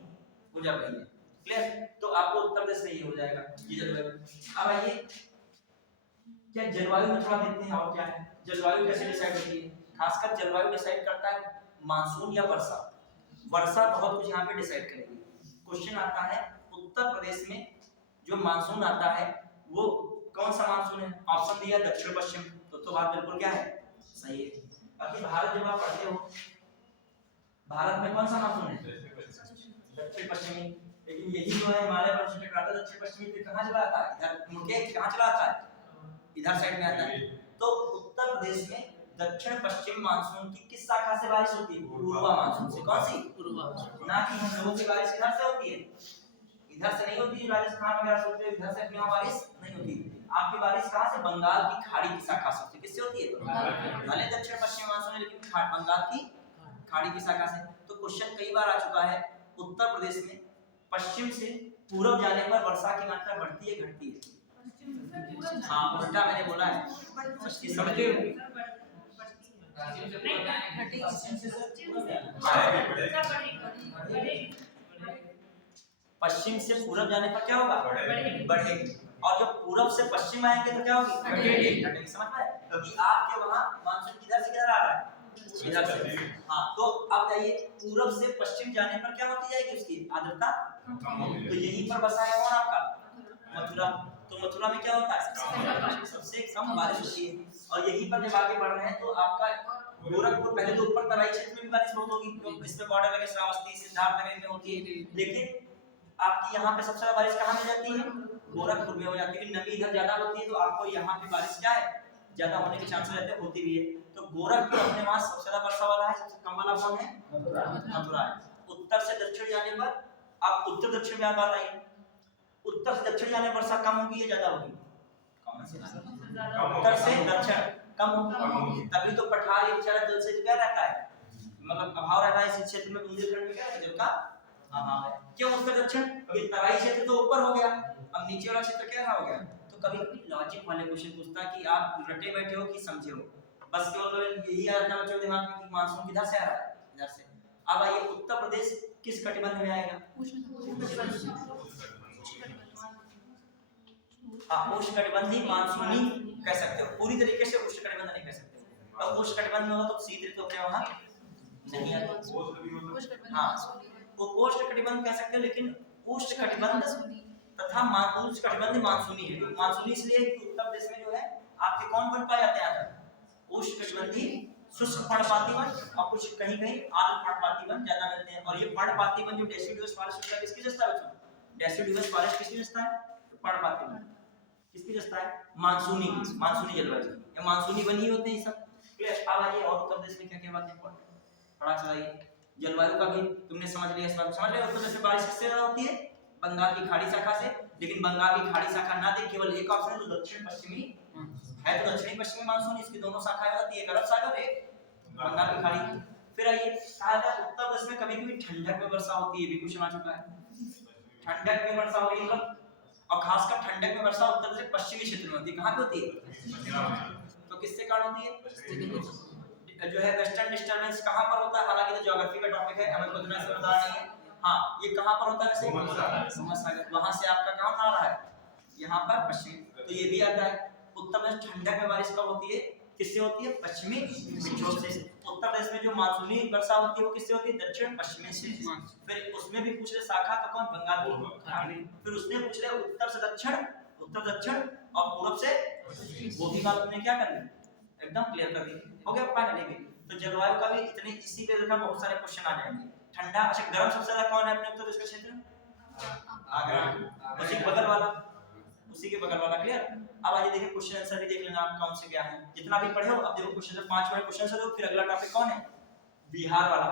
गुजर रही है। क्लियर? तो आपको उत्तर प्रदेश में ये हो जाएगा ये जलवायु। अब आइए क्या जलवायु में थोड़ा देखते हैं और क्या है, जलवायु कैसे डिसाइड होती है। खासकर जलवायु डिसाइड करता है मानसून या वर्षा। वर्षा बहुत कुछ यहाँ पे डिसाइड करेगी। क्वेश्चन आता है उत्तर प्रदेश में जो मानसून आता है वो कौन सा मानसून है, ऑप्शन दिया दक्षिण पश्चिम, तो बात बिल्कुल क्या है, सही है। अभी भारत जब आप पढ़ते हो, भारत में कौन सा मानसून है, दक्षिण पश्चिमी, लेकिन यही जो है हिमालय पर्वत से टकराता है दक्षिण पश्चिमी, फिर कहाँ चला आता है, इधर मुड़ के कहाँ चला आता है, इधर साइड में आता है। तो उत्तर प्रदेश में दक्षिण पश्चिम मानसून की किस शाखा से बारिश होती है, पूर्वा मानसून से। कौन सी, ना कि हम लोगों की बारिश इधर से होती है, इधर से नहीं होती, राजस्थान वगैरह से होती है, इधर से अपने यहाँ बारिश नहीं होती। आपकी बारिश कहाँ से, बंगाल की खाड़ी की शाखा से होती है। किससे होती है, भले दक्षिण पश्चिम मानसून है लेकिन बंगाल की खाड़ी की शाखा से। तो क्वेश्चन कई बार आ चुका है, उत्तर प्रदेश में पश्चिम से पूरब जाने पर वर्षा की मात्रा बढ़ती है घटती है। हाँ उल्टा मैंने बोला है, पश्चिम से पूरब जाने पर क्या होगा, बढ़ेगी, और जब पूरब से पश्चिम आएंगे तो क्या होगी, घटेगी। समझ में? क्योंकि आपके वहाँ मानसून किधर से किधर आ रहा है, इधर से। हाँ तो अब जाइए, पूरब से पश्चिम जाने पर क्या होती जाएगी, उसकी आर्द्रता तो यहीं पर बसा है कौन आपका, मथुरा। तो मथुरा में क्या होता है, सबसे कम बारिश होती है, और यहीं पर जब आगे बढ़ रहे हैं तो आपका गोरखपुर, पहले तो ऊपर तराई क्षेत्र में भी बारिश बहुत होगी क्योंकि इसमें बॉर्डर लगे, श्रावस्ती सिद्धार्थनगर में होती है, लेकिन आपकी यहाँ पे सबसे ज्यादा बारिश कहाँ में जाती है, गोरखपुर में हो जाती है। नमी इधर ज्यादा होती है तो आपको यहाँ पे बारिश क्या है, ज्यादा होने के चांसेस रहते हैं, होती भी है। तो गोरखपुर अपने वहाँ सबसे ज्यादा वर्षा वाला है, सबसे कम वाला कौन है, मथुरा है। उत्तर से दक्षिण जाने पर, आप उत्तर दक्षिण में बात आई, उत्तर से दक्षिण जाने पर वर्षा कम होगी या ज्यादा होगी, उत्तर से दक्षिण कम होगी, तभी तो पठार एक चरक जल से क्या रहता है, मतलब अभाव रहता है इस क्षेत्र में, बुंदेलखंड में क्या है, जल का अभाव है। क्यों उत्तर दक्षिण, ये तराई क्षेत्र तो ऊपर हो गया, अब नीचे वाला क्षेत्र क्या हो गया। तो कभी कभी लॉजिक वाले क्वेश्चन पूछता है कि आप रटे बैठे हो कि समझे हो, बस केवल यही आ रहा है दिमाग में कि मानसून किधर से आ रहा है, इधर से। अब आइए उत्तर प्रदेश किस कटिबंध में आएगा, हाँ उष्णकटिबंधीय मानसूनी कह सकते हो, पूरी तरीके से उष्णकटिबंध नहीं कह सकते। अब उष्णकटिबंध में होगा तो शीत ऋतु अपने वहां नहीं आती, हाँ वो उष्णकटिबंध कह सकते हो, लेकिन उष्णकटिबंध तथा उष्णकटिबंधीय मानसूनी है। मानसूनी इसलिए कि उत्तर प्रदेश में जो है आपके कौन वन पाए जाते हैं, उष्णकटिबंधीय शुष्क पर्णपाती वन, और कुछ कहीं कहीं आर्द्र पर्णपाती वन ज्यादा मिलते हैं। और ये पर्णपाती वन जो डेसिडुअस फॉरेस्ट होता है किसकी जस्ता है बच्चों, डेसिडुअस फॉरेस्ट किसकी जस्ता है, पर्णपाती वन किसकी जस्ता है, मानसूनी, मानसूनी जलवायु, ये मानसूनी वन ही होते हैं सब। क्लियर? अब आइए और उत्तर प्रदेश में क्या क्या बात इंपॉर्टेंट पढ़ा चलाइए। जलवायु का भी तुमने समझ लिया, इस बात समझ लिया। उत्तर प्रदेश में बारिश किससे ज्यादा होती है, बंगाल की खाड़ी शाखा से, लेकिन बंगाल की खाड़ी शाखा ना दे केवल एक ऑप्शन है तो दक्षिण पश्चिमी है, तो दक्षिणी पश्चिमी मानसून इसकी दोनों शाखाएं होती है, एक अरब सागर एक बंगाल की खाड़ी। फिर आइए कहा था उत्तर प्रदेश में कभी कभी ठंडक में वर्षा होती है, भी क्वेश्चन आ चुका है, ठंडक में वर्षा होगी मतलब, और खासकर ठंडक में वर्षा उत्तर प्रदेश पश्चिमी क्षेत्र में होती है। कहाँ पे होती है, तो किससे कारण होती है, जो है वेस्टर्न डिस्टर्बेंस कहाँ पर होता है, हालांकि तो ज्योग्राफी का टॉपिक है, हमें खुद से बता नहीं है। हाँ ये कहाँ पर होता है, भूमध्य सागर, वहां से आपका कौन आ रहा है, यहाँ पर पश्चिमी, तो ये भी आता है। उत्तर प्रदेश ठंडक में बारिश कब होती है, किससे होती है, पश्चिमी विक्षोभ से। उत्तर प्रदेश में जो मानसूनी वर्षा होती है वो किससे होती है, दक्षिण पश्चिमी से। फिर उसमें भी पूछ रहे शाखा तो कौन, बंगाल की, फिर उसने पूछ रहे उत्तर से दक्षिण, उत्तर दक्षिण और पूर्व से, वो भी बात तुमने क्या कर ली, एकदम क्लियर कर दी, हो गया फाइनली। तो जलवायु का भी इतने इसी पे देखा बहुत सारे क्वेश्चन आ जाएंगे। ठंडा, अच्छा गर्म सबसे ज्यादा कौन है अपने उत्तर प्रदेश के क्षेत्र में, आगरा, उसी के बगल वाला, उसी के बगल वाला। क्लियर? अब आइए देखिए क्वेश्चन आंसर भी देख लेना आप कौन से क्या है, जितना भी पढ़े हो। अब देखो क्वेश्चन 5 बड़े क्वेश्चन से देखो, फिर अगला टॉपिक कौन है, बिहार वाला।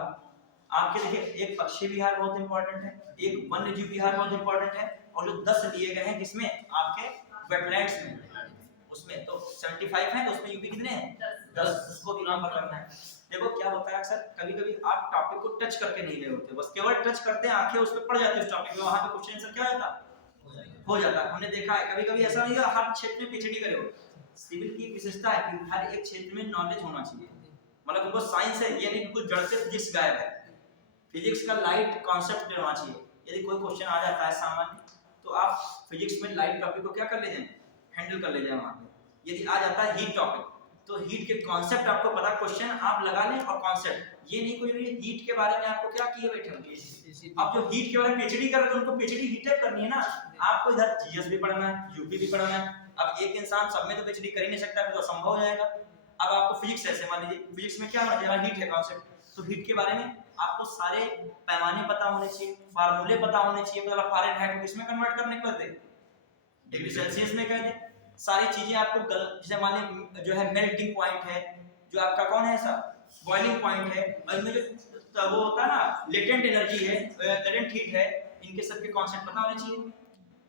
आपके देखिए एक पक्षी विहार बहुत इंपॉर्टेंट है, एक वन्यजीव विहार बहुत इंपॉर्टेंट है, और जो 10 लिए गए हैं किसमें, आपके वेटलैंड्स में, उसमें तो 75 है, तो उसमें यूपी कितने हैं, 10, उसको भी नंबर करना है। देखो क्या होता है अक्सर कभी कभी आप टॉपिक को टच करके नहीं रहे होते, बस केवल टच करते हैं, आंखें उस पर पड़ जाती है उस टॉपिक में, वहां पे क्वेश्चन आंसर क्या हो जाता है। हमने देखा है कभी कभी ऐसा नहीं है हर क्षेत्र में पीएचडी करे हो। सिविल की विशेषता है कि हर एक क्षेत्र में नॉलेज होना चाहिए, मतलब तुमको साइंस है ये नहीं बिल्कुल जड़ से फिजिक्स गायब है, फिजिक्स का लाइट कॉन्सेप्ट होना चाहिए। यदि कोई क्वेश्चन आ जाता है सामान्य तो आप फिजिक्स में लाइट टॉपिक को क्या कर ले जाएं, हैंडल कर ले जाएं वहां पे। यदि आ जाता है हीट टॉपिक तो हीट के कॉन्सेप्ट आपको पता, क्वेश्चन आप लगा लें और कॉन्सेप्ट, ये नहीं कोई हीट के बारे में आपको क्या किए बैठे होंगे। अब जो हीट के बारे में पीएचडी कर रहे हैं तो उनको पीएचडी हीट करनी है ना, आपको इधर जीएस भी पढ़ना है, यूपी भी पढ़ना है। अब एक इंसान सब में तो पीएचडी कर ही नहीं सकता, फिर तो असंभव हो जाएगा। अब आपको फिजिक्स ऐसे मान लीजिए फिजिक्स में क्या होना चाहिए, हीट है कॉन्सेप्ट, तो हीट के बारे में आपको सारे पैमाने पता होने चाहिए, फार्मूले पता होने चाहिए, मतलब फारेनहाइट को किसमें कन्वर्ट करने को कहते हैं, डिग्री सेल्सियस में कहते हैं। सारी चीजें आपको जैसे मान लीजिए जो है मेल्टिंग पॉइंट है, जो आपका कौन है ऐसा बॉइलिंग पॉइंट है, और इनमें जो वो होता है ना लेटेंट एनर्जी है, लेटेंट हीट है, इनके सबके कॉन्सेप्ट पता होने चाहिए।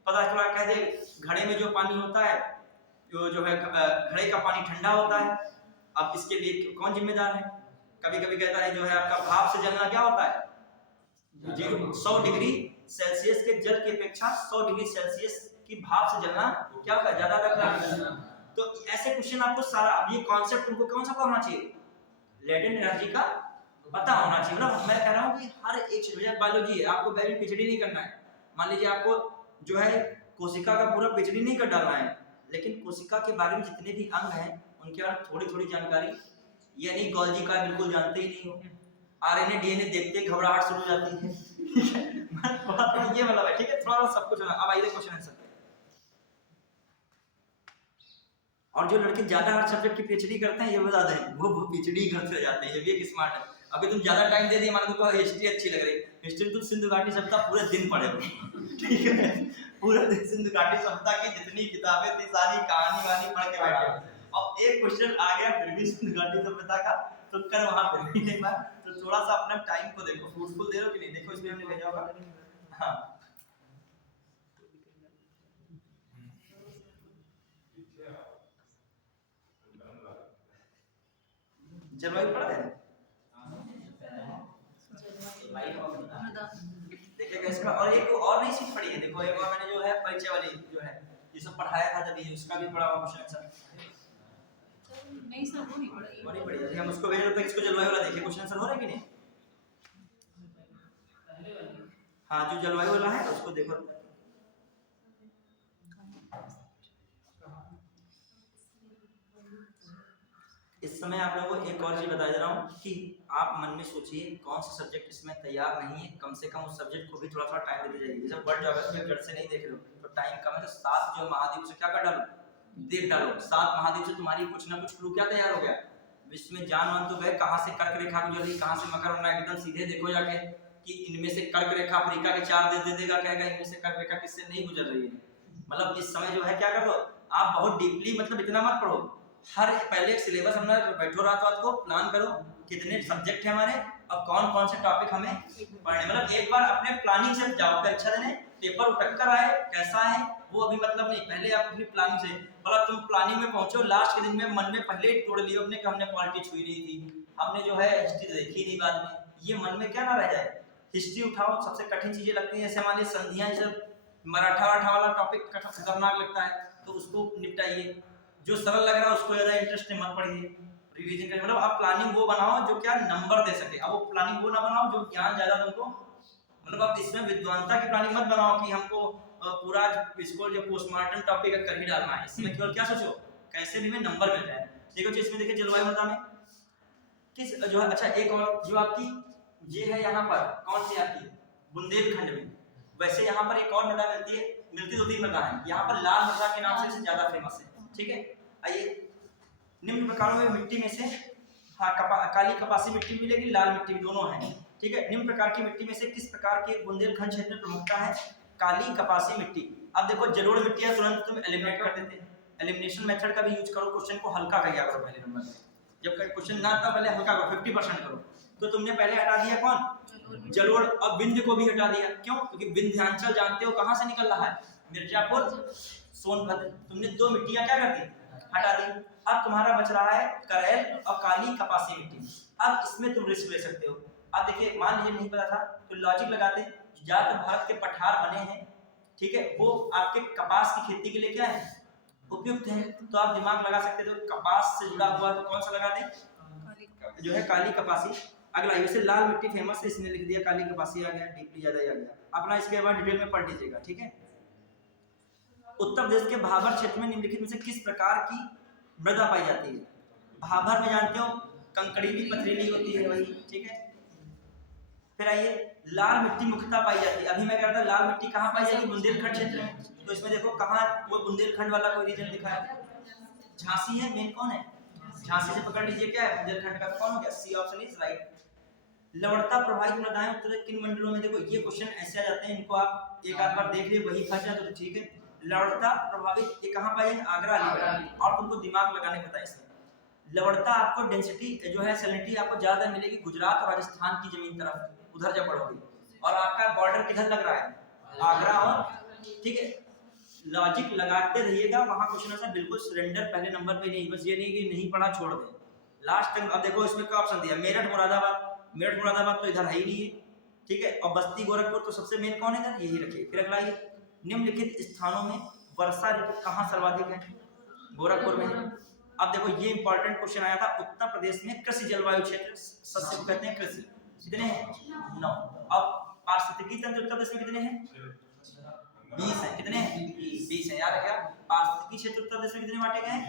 पता चला कह दे घड़े में जो पानी होता है जो है घड़े का पानी ठंडा होता है, अब इसके लिए कौन जिम्मेदार है। कभी कभी कहता है जो है आपका भाप से जलना क्या होता है, 100 डिग्री सेल्सियस के जल की अपेक्षा 100 डिग्री सेल्सियस की भाप से जलना क्या होगा, ज्यादा लगता है। तो ऐसे क्वेश्चन आपको सारा, अब ये कॉन्सेप्ट उनको कौन सा होना चाहिए, लेटेंट एनर्जी का पता होना चाहिए। मतलब मैं कह रहा हूँ कि हर एक बायोलॉजी है, आपको पहले पीएचडी नहीं करना है। मान लीजिए आपको जो है कोशिका का पूरा पीएचडी नहीं कर डालना है, लेकिन कोशिका के बारे में जितने भी अंग हैं उनके बारे में थोड़ी थोड़ी जानकारी, ये नहीं गोल्जी का बिल्कुल जानते ही नहीं हो, आरएनए डीएनए देखते ही घबराहट शुरू हो जाती है। ठीक है, थोड़ा ये मतलब है, ठीक है, थोड़ा सब कुछ। अब आइए क्वेश्चन आंसर। और जो लड़के ज्यादा हर सब्जेक्ट की पीएचडी करते हैं ये बता दें वो पीएचडी करते जाते हैं, ये भी एक स्मार्ट है। अभी तुम ज्यादा टाइम दे दिए, मान लो तुमको हिस्ट्री अच्छी लग रही, हिस्ट्री तुम सिंधु घाटी सभ्यता पूरे दिन पढ़े हो, ठीक है, पूरे दिन सिंधु घाटी सभ्यता की जितनी किताबें थी सारी कहानी वानी पढ़ के बैठे हो, और एक क्वेश्चन आ गया फिर भी सिंधु घाटी सभ्यता का तो कर वहां पे नहीं पाए। तो थोड़ा सा अपना टाइम को देखो, फ्रूटफुल दे रहे हो कि नहीं, देखो इसमें हमने भेजा होगा। हाँ जलवायु पढ़ा है, देखिएगा इसका। और एक और नई चीज पढ़ी है, देखो एक और मैंने जो है परिचय वाली जो है ये सब पढ़ाया था जब, ये उसका भी पढ़ा हुआ क्वेश्चन आंसर नहीं सर वो नहीं पढ़ी, वो नहीं पढ़ी। हम उसको भेज देते हैं, इसको जलवायु वाला देखिए क्वेश्चन आंसर हो रहा है कि नहीं। हाँ जो जलवायु वाला है उसको देखो। इस समय आप लोगों को एक और चीज बता दे रहा हूँ कि आप मन में सोचिए कौन सा सब्जेक्ट इसमें तैयार नहीं है, कम से कम उस सब्जेक्ट को भी थोड़ा थोड़ा टाइम देते जाइए। जैसे वर्ल्ड ज्योग्राफी में जड़ से नहीं देख रहे हो तो टाइम कम है, तो 7 जो महाद्वीप से क्या कर डालो, देख डालो। 7 महाद्वीप से तुम्हारी कुछ ना कुछ क्लू क्या तैयार हो गया, विश्व में जानवर तो गए, कहाँ से कर्क रेखा गुजर रही, कहाँ से मकर होना, एकदम सीधे देखो जाके कि इनमें से कर्क रेखा अफ्रीका के 4 देश दे देगा, कहेगा इनमें से कर्क रेखा किससे नहीं गुजर रही है। मतलब इस समय जो है क्या कर दो आप बहुत डीपली, मतलब इतना मत पढ़ो, हर पहले एक सिलेबस हमने बैठो रात को प्लान करो कितने सब्जेक्ट है हमारे और कौन कौन से टॉपिक हमें पढ़ने, मतलब एक बार अपने प्लानिंग से जाओ, परीक्षा देने पेपर टक्कर आए कैसा है वो अभी मतलब नहीं, पहले आप अपनी प्लानिंग से, मतलब तुम प्लानिंग में पहुंचो लास्ट के दिन में मन में पहले ही तोड़ लियो अपने कि हमने पॉलिटिक्स छुई नहीं थी, हमने जो है हिस्ट्री देखी नहीं बाद में, ये मन में क्या ना रह जाए। हिस्ट्री उठाओ, सबसे कठिन चीजें लगती हैं, जैसे मान लीजिए संधियां, जैसे मराठा वाला टॉपिक खतरनाक लगता है तो उसको निपटाइए, जो सरल लग रहा है उसको ज्यादा इंटरेस्ट में मत पढ़िए, रिवीजन करिए। मतलब आप प्लानिंग वो बनाओ जो क्या नंबर दे सके, अब वो प्लानिंग वो ना बनाओ जो ज्ञान ज्यादा तुमको, मतलब आप इसमें विद्वानता की प्लानिंग मत बनाओ कि हमको पूरा इसको जो पोस्टमार्टम टॉपिक कर ही डालना है, इसमें केवल क्या सोचो कैसे भी में नंबर मिल जाए। देखो जो इसमें देखिए जलवायु मृदा में किस जो है, अच्छा एक और जो आपकी ये है यहाँ पर कौन सी आपकी बुंदेलखंड में, वैसे यहाँ पर एक और मृदा मिलती है, मिलती 2-3 मृदा है, यहाँ पर लाल मृदा के नाम से ज्यादा फेमस है, ठीक है। आइए निम्न प्रकारों में मिट्टी में से, हाँ काली कपासी मिट्टी मिलेगी, लाल मिट्टी दोनों है, ठीक है। निम्न प्रकार की मिट्टी में से किस प्रकार की बुंदेलखंड क्षेत्र में प्रमुखता है, काली कपासी मिट्टी। अब देखो जलोढ़ मिट्टी है तुरंत तुम एलिमिनेट कर देते हैं, एलिमिनेशन मेथड का भी यूज करो, क्वेश्चन को हल्का कर दिया करो पहले नंबर में, जब क्वेश्चन ना था पहले हल्का करो, 50% करो। तो तुमने पहले हटा दिया कौन, जलोढ़, और विंध्य को भी हटा दिया, क्यों, क्योंकि विंध्याचल जानते हो कहां से निकल रहा है, मिर्जापुर सोनभद्र, तुमने 2 मिट्टियां क्या कर दी हटा दी। अब तुम्हारा बच रहा है करेल और काली कपासी मिट्टी। अब इसमें तुम रिस्क ले सकते हो। अब देखिए मान लीजिए नहीं पता था तो लॉजिक लगाते, ज्यादातर भारत के पठार बने हैं, ठीक है, वो आपके कपास की खेती के लिए क्या है, उपयुक्त है। तो आप दिमाग लगा सकते हो कपास से जुड़ा हुआ तो कौन सा लगा दें, जो है काली कपासी। अगला वैसे लाल मिट्टी फेमस है, इसने लिख दिया काली कपासी आ गया, डीपली ज्यादा ही आ गया। अपना इसके बाद डिटेल में पढ़ लीजिएगा, ठीक है। उत्तर प्रदेश के भाबर क्षेत्र में निम्नलिखित में से किस प्रकार की मृदा पाई जाती है। भाबर में जानते हो कंकड़ीली पथरीली होती है वही, ठीक है। फिर आइए लाल मिट्टी मुख्यतः पाई जाती है। अभी मैं कह रहा था लाल मिट्टी कहाँ पाई जाती है, बुंदेलखंड क्षेत्र में। तो इसमें देखो कहाँ वो बुंदेलखंड वाला कोई रीजन लिखा है, झांसी है, मेन कौन है, झांसी से पकड़ लीजिए क्या है बुंदेलखंड का, कौन हो गया, सी ऑप्शन इज राइट। लवणता प्रभावित मृदाएं उत्तर किन मंडलों में, देखो ये क्वेश्चन ऐसे आ जाते हैं, इनको आप एक आध बार देख लिए वही फंस जाए तो ठीक है। लवणता प्रभावित ये कहाँ पाई है, आगरा अलीगढ़। और तुमको दिमाग लगाने पता है इसमें। लवणता आपको डेंसिटी जो है सैलिनिटी आपको ज्यादा मिलेगी गुजरात और राजस्थान की जमीन तरफ, उधर जब बढ़ोगे। और आपका बॉर्डर किधर लग रहा है, आगरा और, ठीक है। लॉजिक लगाते रहिएगा, वहां क्वेश्चन आंसर बिल्कुल सरेंडर पहले नंबर पे नहीं, बस ये नहीं कि नहीं पढ़ा छोड़ दे लास्ट टाइम। अब देखो इसमें क्या ऑप्शन दिया, मेरठ मुरादाबाद, मेरठ मुरादाबाद तो इधर है ही नहीं है, ठीक है। और बस्ती गोरखपुर तो सबसे मेन कौन है इधर, यही रखिए। फिर अगला ये निम्नलिखित स्थानों में वर्षा ऋतु कहाँ सर्वाधिक है, गोरखपुर में है। अब देखो ये इंपॉर्टेंट क्वेश्चन आया था, उत्तर प्रदेश में कृषि जलवायु क्षेत्र सस्य को कहते हैं कृषि, कितने हैं 9। अब पारिस्थितिकी तंत्र उत्तर प्रदेश में कितने हैं 20 है, कितने हैं 20 है, याद रखिएगा। पारिस्थितिकी क्षेत्र उत्तर प्रदेश में कितने बांटे गए हैं,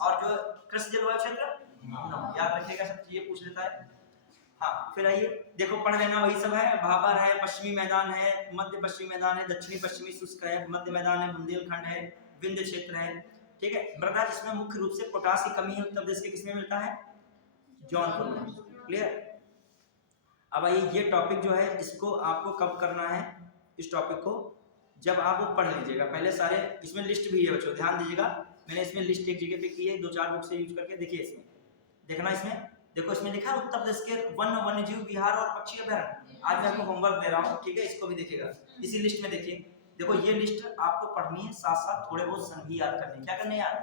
और जो कृषि जलवायु क्षेत्र 9, याद रखिएगा, सब चीजें पूछ लेता है। हाँ फिर आइए देखो पढ़ लेना वही सब है, भाबर है, पश्चिमी मैदान है, मध्य पश्चिमी मैदान है, दक्षिणी पश्चिमी शुष्क है, मध्य मैदान है, बुंदेलखंड है, विंध्य क्षेत्र है, ठीक है। मृदा जिसमें मुख्य रूप से पोटास की कमी है उत्तर प्रदेश के किसमें मिलता है, जौनपुर में, क्लियर। अब आइए ये टॉपिक जो है इसको आपको कब करना है, इस टॉपिक को जब आप पढ़ लीजिएगा पहले सारे, इसमें लिस्ट भी है बच्चों ध्यान दीजिएगा, मैंने इसमें लिस्ट एक जगह पे की है, 2-4 बुक से यूज करके देखिए। इसमें देखना, इसमें देखो इसमें लिखा है उत्तर प्रदेश के वन वन्यजीव विहार और पक्षी अभयारण्य। आज मैं आपको होमवर्क दे रहा हूँ, ठीक है, इसको भी देखिएगा। इसी लिस्ट में देखिए, देखो ये लिस्ट आपको पढ़नी है, साथ साथ थोड़े बहुत सन भी याद करने। क्या करने यार,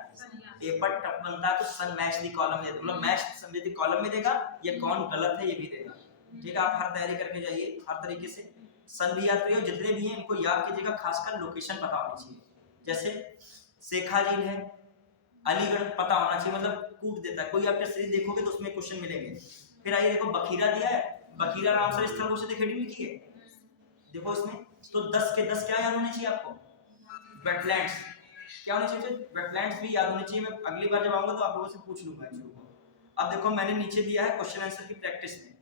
पेपर टफ बनता है तो सन मैच दी कॉलम में, मतलब मैच समझे कॉलम में देगा, ये कौन गलत है ये भी देगा, ठीक है। आप हर तैयारी करके जाइए हर तरीके से, सन भी याद करिए, जितने भी हैं इनको याद कीजिएगा, खासकर लोकेशन पता होनी चाहिए। जैसे शेखा झील है, अलीगढ़ पता होना चाहिए, मतलब कूट देता है कोई, आप टेस्ट सीरीज देखोगे तो उसमें क्वेश्चन मिलेंगे। फिर आइए देखो बखीरा दिया है, बखीरा रामसर स्थल को से हेडिंग लिखी है, देखो इसमें तो 10 के 10 क्या याद होने चाहिए आपको, वेटलैंड्स क्या होने चाहिए, वेटलैंड्स भी याद होने चाहिए। मैं अगली बार जब आऊंगा तो आप लोगों से पूछ लूंगा इसको। अब देखो मैंने नीचे दिया है क्वेश्चन आंसर की प्रैक्टिस में,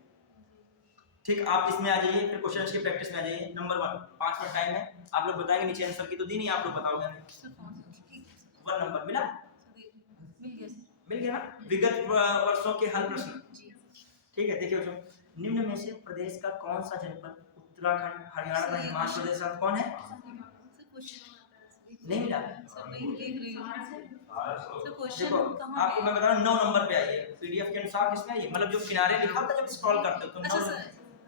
ठीक, आप इसमें आ जाइए, फिर क्वेश्चन आंसर की प्रैक्टिस में आ जाइए। नंबर 1 5 मिनट टाइम है, आप लोग बताएंगे, नीचे आंसर की तो दी नहीं, आप लोग बताओगे हमें। 1 नंबर मिला, मिल गया ना, विगत वर्षों के हल प्रश्न, ठीक है। देखिए बच्चों, निम्न में से प्रदेश का कौन सा जनपद उत्तराखंड, हरियाणा तथा हिमाचल प्रदेश का कौन है, नहीं मिला। देखो आपको मैं बता रहा हूँ 9 नंबर पे आइए, पीडीएफ के अनुसार किसमें आइए, मतलब जो किनारे लिखा होता है जब स्क्रॉल करते हो तो 9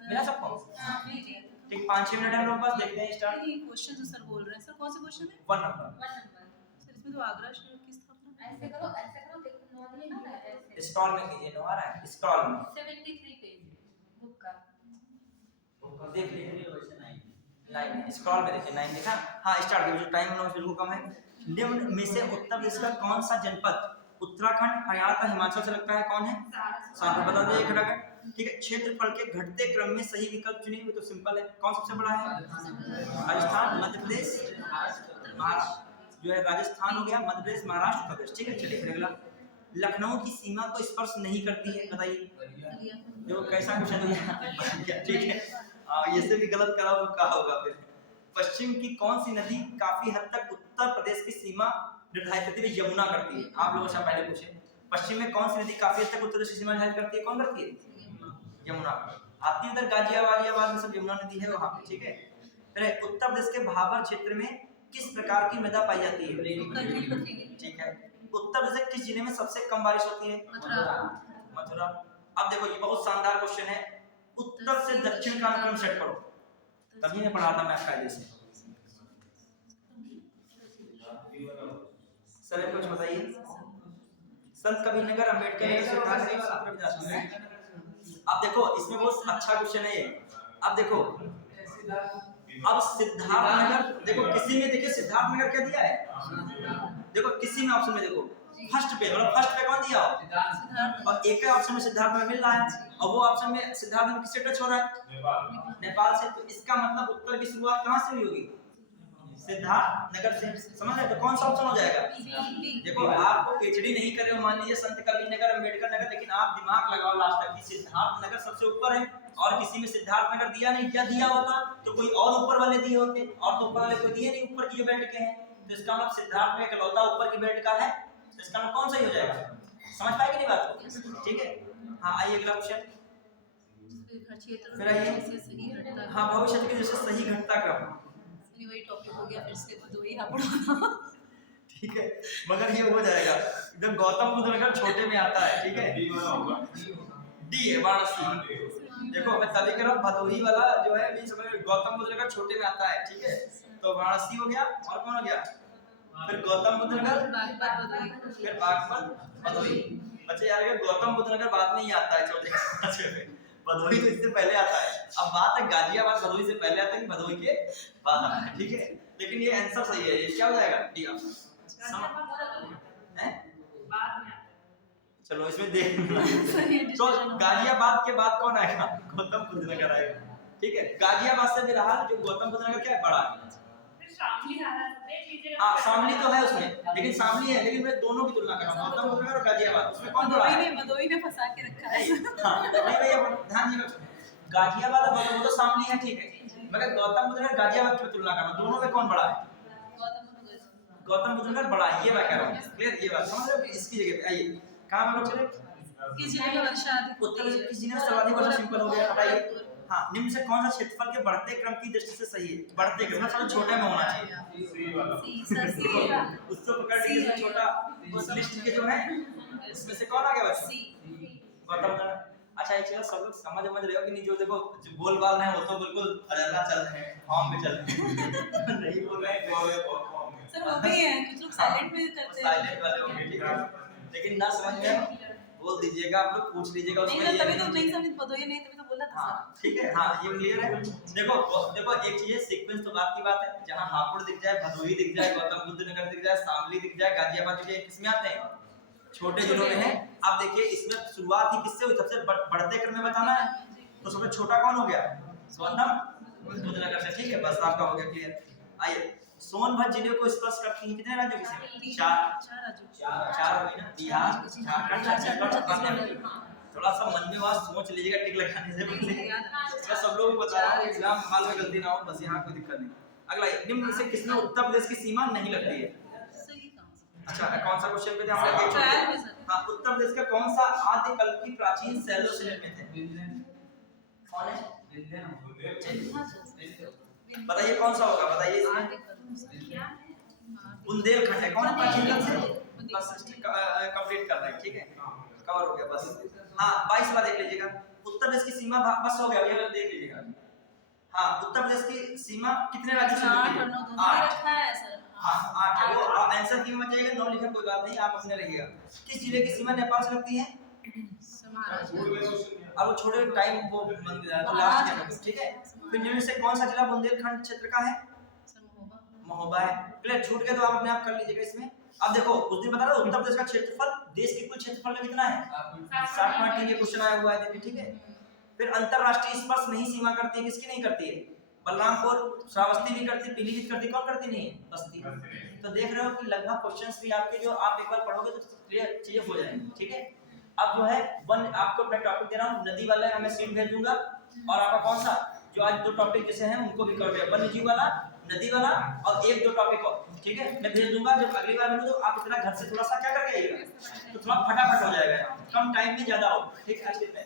मिला सबको, ठीक। 5-6 मिनट हम लोग बस देखते हैं स्टार्ट। क्वेश्चन जो सर बोल रहे हैं, सर कौन सा क्वेश्चन है, 1 नंबर सर इसमें तो आगरा शहर की स्थापना, ऐसे करो देखो, नॉन है ना, ऐसे स्क्रॉल में कीजिए, नो आ रहा है स्क्रॉल में, 73 पेज बुक का, देख लीजिए लाइन स्क्रॉल में देखिए 9 देखा, हाँ स्टार्ट कीजिए, जो टाइम हम लोग बिल्कुल कम है। निम्न में से उत्तर प्रदेश का कौन सा जनपद उत्तराखंड, हरियाणा का हिमाचल से लगता है, कौन है, सारा बता दीजिए खटाखट, ठीक है। क्षेत्रफल के घटते क्रम में सही विकल्प चुनिए, तो सिंपल है, कौन सबसे बड़ा है, राजस्थान, मध्य प्रदेश, महाराष्ट्र, जो है राजस्थान हो गया, मध्य प्रदेश, महाराष्ट्र, उत्तर प्रदेश, ठीक है। चलिए फिर अगला, लखनऊ की सीमा को स्पर्श नहीं करती है, बताइए, देखो कैसा क्वेश्चन दिया, ठीक है। ये से भी गलत करा तो क्या होगा फिर। पश्चिम की कौन सी नदी काफी हद तक उत्तर प्रदेश की सीमा निर्धारित करती है, यमुना करती है। आप लोगों से पहले पूछे, पश्चिम में कौन सी नदी काफी हद तक उत्तर प्रदेश की सीमा निर्धारित करती है, कौन करती है, यमुना। आती है उधर गाजियाबाद में सब यमुना नदी है वहां पे, ठीक है। फिर उत्तर प्रदेश के भाबर क्षेत्र में किस प्रकार की मृदा पाई जाती है, ठीक है। उत्तर प्रदेश के किस जिले में सबसे कम बारिश होती है, मथुरा। अब देखो ये बहुत शानदार क्वेश्चन है, उत्तर से दक्षिण का अनुक्रम सेट करो, तभी मैं पढ़ा था मैथ कायदे से। सर कुछ बताइए, संत कबीरनगर अम्बेडकर नगर सिद्धार्थ नगर सत्र विद्याश्रम है। अब देखो इसमें बहुत अच्छा क्वेश्चन है ये। अब देखो अब सिद्धार्थ नगर, देखो किसी में देखिए सिद्धार्थ नगर क्या दिया है, देखो किसी में ऑप्शन में देखो फर्स्ट पे, मतलब फर्स्ट पे कौन दिया हो, और एक ऑप्शन में सिद्धार्थ में मिल रहा है, और वो ऑप्शन में सिद्धार्थ में किससे टच हो रहा है, नेपाल से। तो इसका मतलब उत्तर की शुरुआत कहां से हुई होगी, सिद्धार्थ नगर से। समझ रहे? तो कौन सा ऑप्शन हो जाएगा? देखो आपको पीएचडी नहीं करे हो, मान लीजिए संत कबीरनगर अम्बेडकर नगर, लेकिन आप दिमाग लगाओ लास्ट तक कि सिद्धार्थ नगर सबसे ऊपर है, और किसी में सिद्धार्थ नगर दिया नहीं, क्या दिया होता तो कोई और ऊपर वाले दिए होते, और तो ऊपर वाले कोई दिए नहीं ऊपर की जो बेल्ट के हैं। तो इसका मतलब सिद्धार्थ में इकलौता ऊपर की बेल्ट का है, तो इसका मतलब कौन सही हो जाएगा? समझ पाए कि नहीं बात को? ठीक है, हाँ आइए अगला क्वेश्चन। फिर आइए, हाँ भविष्य के जैसे सही घटता क्रम, वही टॉपिक हो गया फिर से दो ही पढ़ो। ठीक है, मगर ये हो जाएगा एकदम गौतम बुद्ध नगर छोटे में आता है, ठीक है, डी है वाराणसी। देखो मैं तभी कह रहा हूँ भदोही वाला जो है भी समझ, गौतम बुद्ध नगर छोटे में आता है, ठीक है, तो वाराणसी हो गया, और कौन हो गया, फिर गौतम बुद्ध नगर, फिर बागपत भदोही। बच्चे यार ये गौतम बुद्ध नगर बाद में ही आता है छोटे में, भदोही तो इससे पहले आता है। अब बात है गाजियाबाद भदोही से पहले आता है कि भदोही के बाद आता है, ठीक है, लेकिन ये आंसर सही है, ये क्या हो जाएगा, डी ऑप्शन। चलो इसमें देख तो गाजियाबाद के बाद कौन आएगा, गौतम बुद्ध नगर आएगा, ठीक है। गाजियाबाद से फिलहाल जो गौतम बुद्ध नगर क्या है, बड़ा है। हाँ शामली तो है उसमें, लेकिन शामली है, लेकिन मैं दोनों की तुलना कर रहा हूँ, गौतम बुद्ध नगर और गाजियाबाद, उसमें कौन बड़ा है? भदोही ने फंसा के रखा है। हाँ नहीं भैया ध्यान दीजिएगा, गाजियाबाद और भदोही तो शामली है, ठीक है, मगर गौतम बुद्ध नगर गाजियाबाद की तुलना कर रहा हूँ, दोनों में कौन बड़ा है? गौतम बुद्ध नगर बड़ा है, ये मैं कह रहा हूँ, क्लियर, ये बात समझ रहे हो? इसकी जगह पे आइए, कहाँ हम लोग चले, किस जिले में वर्षा अधिक उत्तर में किस जिले में सर्वाधिक वर्षा, सिंपल हो गया, बताइए। हाँ निम्न से कौन सा क्षेत्रफल के बढ़ते क्रम की दृष्टि से सही है, बढ़ते क्रम मतलब छोटे में होना चाहिए, उसको पकड़ लीजिए सबसे छोटा उस लिस्ट के जो है, इसमें से कौन आ गया बच्चा, गौतम बुद्ध नगर। अच्छा एक चीज सब लोग समझ रहे हो कि नहीं, जो देखो जो बोल बाल रहे हैं वो तो बिल्कुल अजल्ला चल रहे हैं, फॉर्म में चल रहे हैं, नहीं बोल रहे हैं सर वो भी है, कुछ लोग साइलेंट में करते हैं, साइलेंट वाले होंगे, ठीक है, लेकिन ना समझ में बोल दीजिएगा, आप लोग पूछ लीजिएगा उसमें, नहीं तभी तो नहीं समझ भदोही नहीं तभी तो बोला था हाँ ठीक है, हाँ ये क्लियर है। देखो एक चीज है, सीक्वेंस तो बात की बात है, जहाँ हापुड़ दिख जाए, भदोही दिख जाए, गौतम बुद्ध नगर दिख जाए, शामली दिख जाए, गाजियाबाद दिख जाए, किसमें आते हैं, छोटे जिलों में है। अब देखिए इसमें शुरुआत ही किससे हुई, सबसे बढ़ते क्रम में बताना है, तो सबसे छोटा कौन हो गया, गौतम बुद्ध नगर से, ठीक है, बस आपका हो गया क्लियर। आइए सोनभद्र जिले को स्पर्श करती है कितने राज्यों की, चार हो गई ना, बिहार, झारखंड, छत्तीसगढ़। थोड़ा सा मन में बात सोच लीजिएगा टिक लगाने से पहले, मैं सब लोगों को बता रहा हूँ एग्जाम हाल में गलती ना हो, बस यहाँ कोई दिक्कत नहीं। अगला निम्न में से किसमें उत्तर प्रदेश की सीमा नहीं लगती है, अच्छा कौन सा क्वेश्चन पे थे हम लोग, हाँ उत्तर प्रदेश का कौन सा आदि कल्प की प्राचीन सैलो शिला में थे, कौन है, बताइए कौन सा होगा, बताइए इसमें, बुंदेलखंड है, कौन प्राचीन काल से, बस कंप्लीट कर रहे हैं, ठीक है, कवर हो गया बस। हाँ 22वां देख लीजिएगा, उत्तर प्रदेश की सीमा बस हो गया, अभी देख लीजिएगा। हाँ उत्तर प्रदेश की सीमा कितने राज्यों से लगती है, 8 हाँ 8 है, वो आंसर की मत जाएगा, 9 लिखा कोई बात नहीं, आप अपने रहिएगा। किस जिले की सीमा नेपाल से लगती है, अब वो छोटे टाइम वो तो लास्ट में, ठीक है। फिर निम्न से कौन सा जिला बुंदेलखंड क्षेत्र का है, महोबा है, क्लियर, छूट गया तो आप अपने आप कर लीजिएगा इसमें। अब देखो उस दिन बता रहा उत्तर प्रदेश का क्षेत्रफल देश के कुल क्षेत्रफल का कितना है, 60.3, ये क्वेश्चन आया हुआ है देखिए, ठीक है। फिर अंतरराष्ट्रीय स्पर्श नहीं सीमा करती है, किसकी नहीं करती है, बलरामपुर, श्रावस्ती भी करती, पीलीभीत करती, कौन करती नहीं है, बस्ती। तो देख रहे हो कि लगभग क्वेश्चंस भी आपके जो आप एक बार पढ़ोगे तो क्लियर चीजें हो जाएंगी, ठीक है। अब जो है वन आपको मैं टॉपिक दे रहा हूँ, नदी वाला है, मैं सीट भेज दूंगा, और आपका कौन सा जो आज 2 टॉपिक जैसे हैं उनको भी कर दिया, वन्य जीव वाला, नदी वाला, और 1-2 टॉपिक और, ठीक है, मैं भेज दूंगा। जब अगली बार मिलूं तो आप इतना घर से थोड़ा सा क्या करके आइएगा, तो थोड़ा फटाफट हो जाएगा, कम टाइम में ज्यादा हो, ठीक है। आज कितने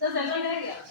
सर जल्दी रह गया।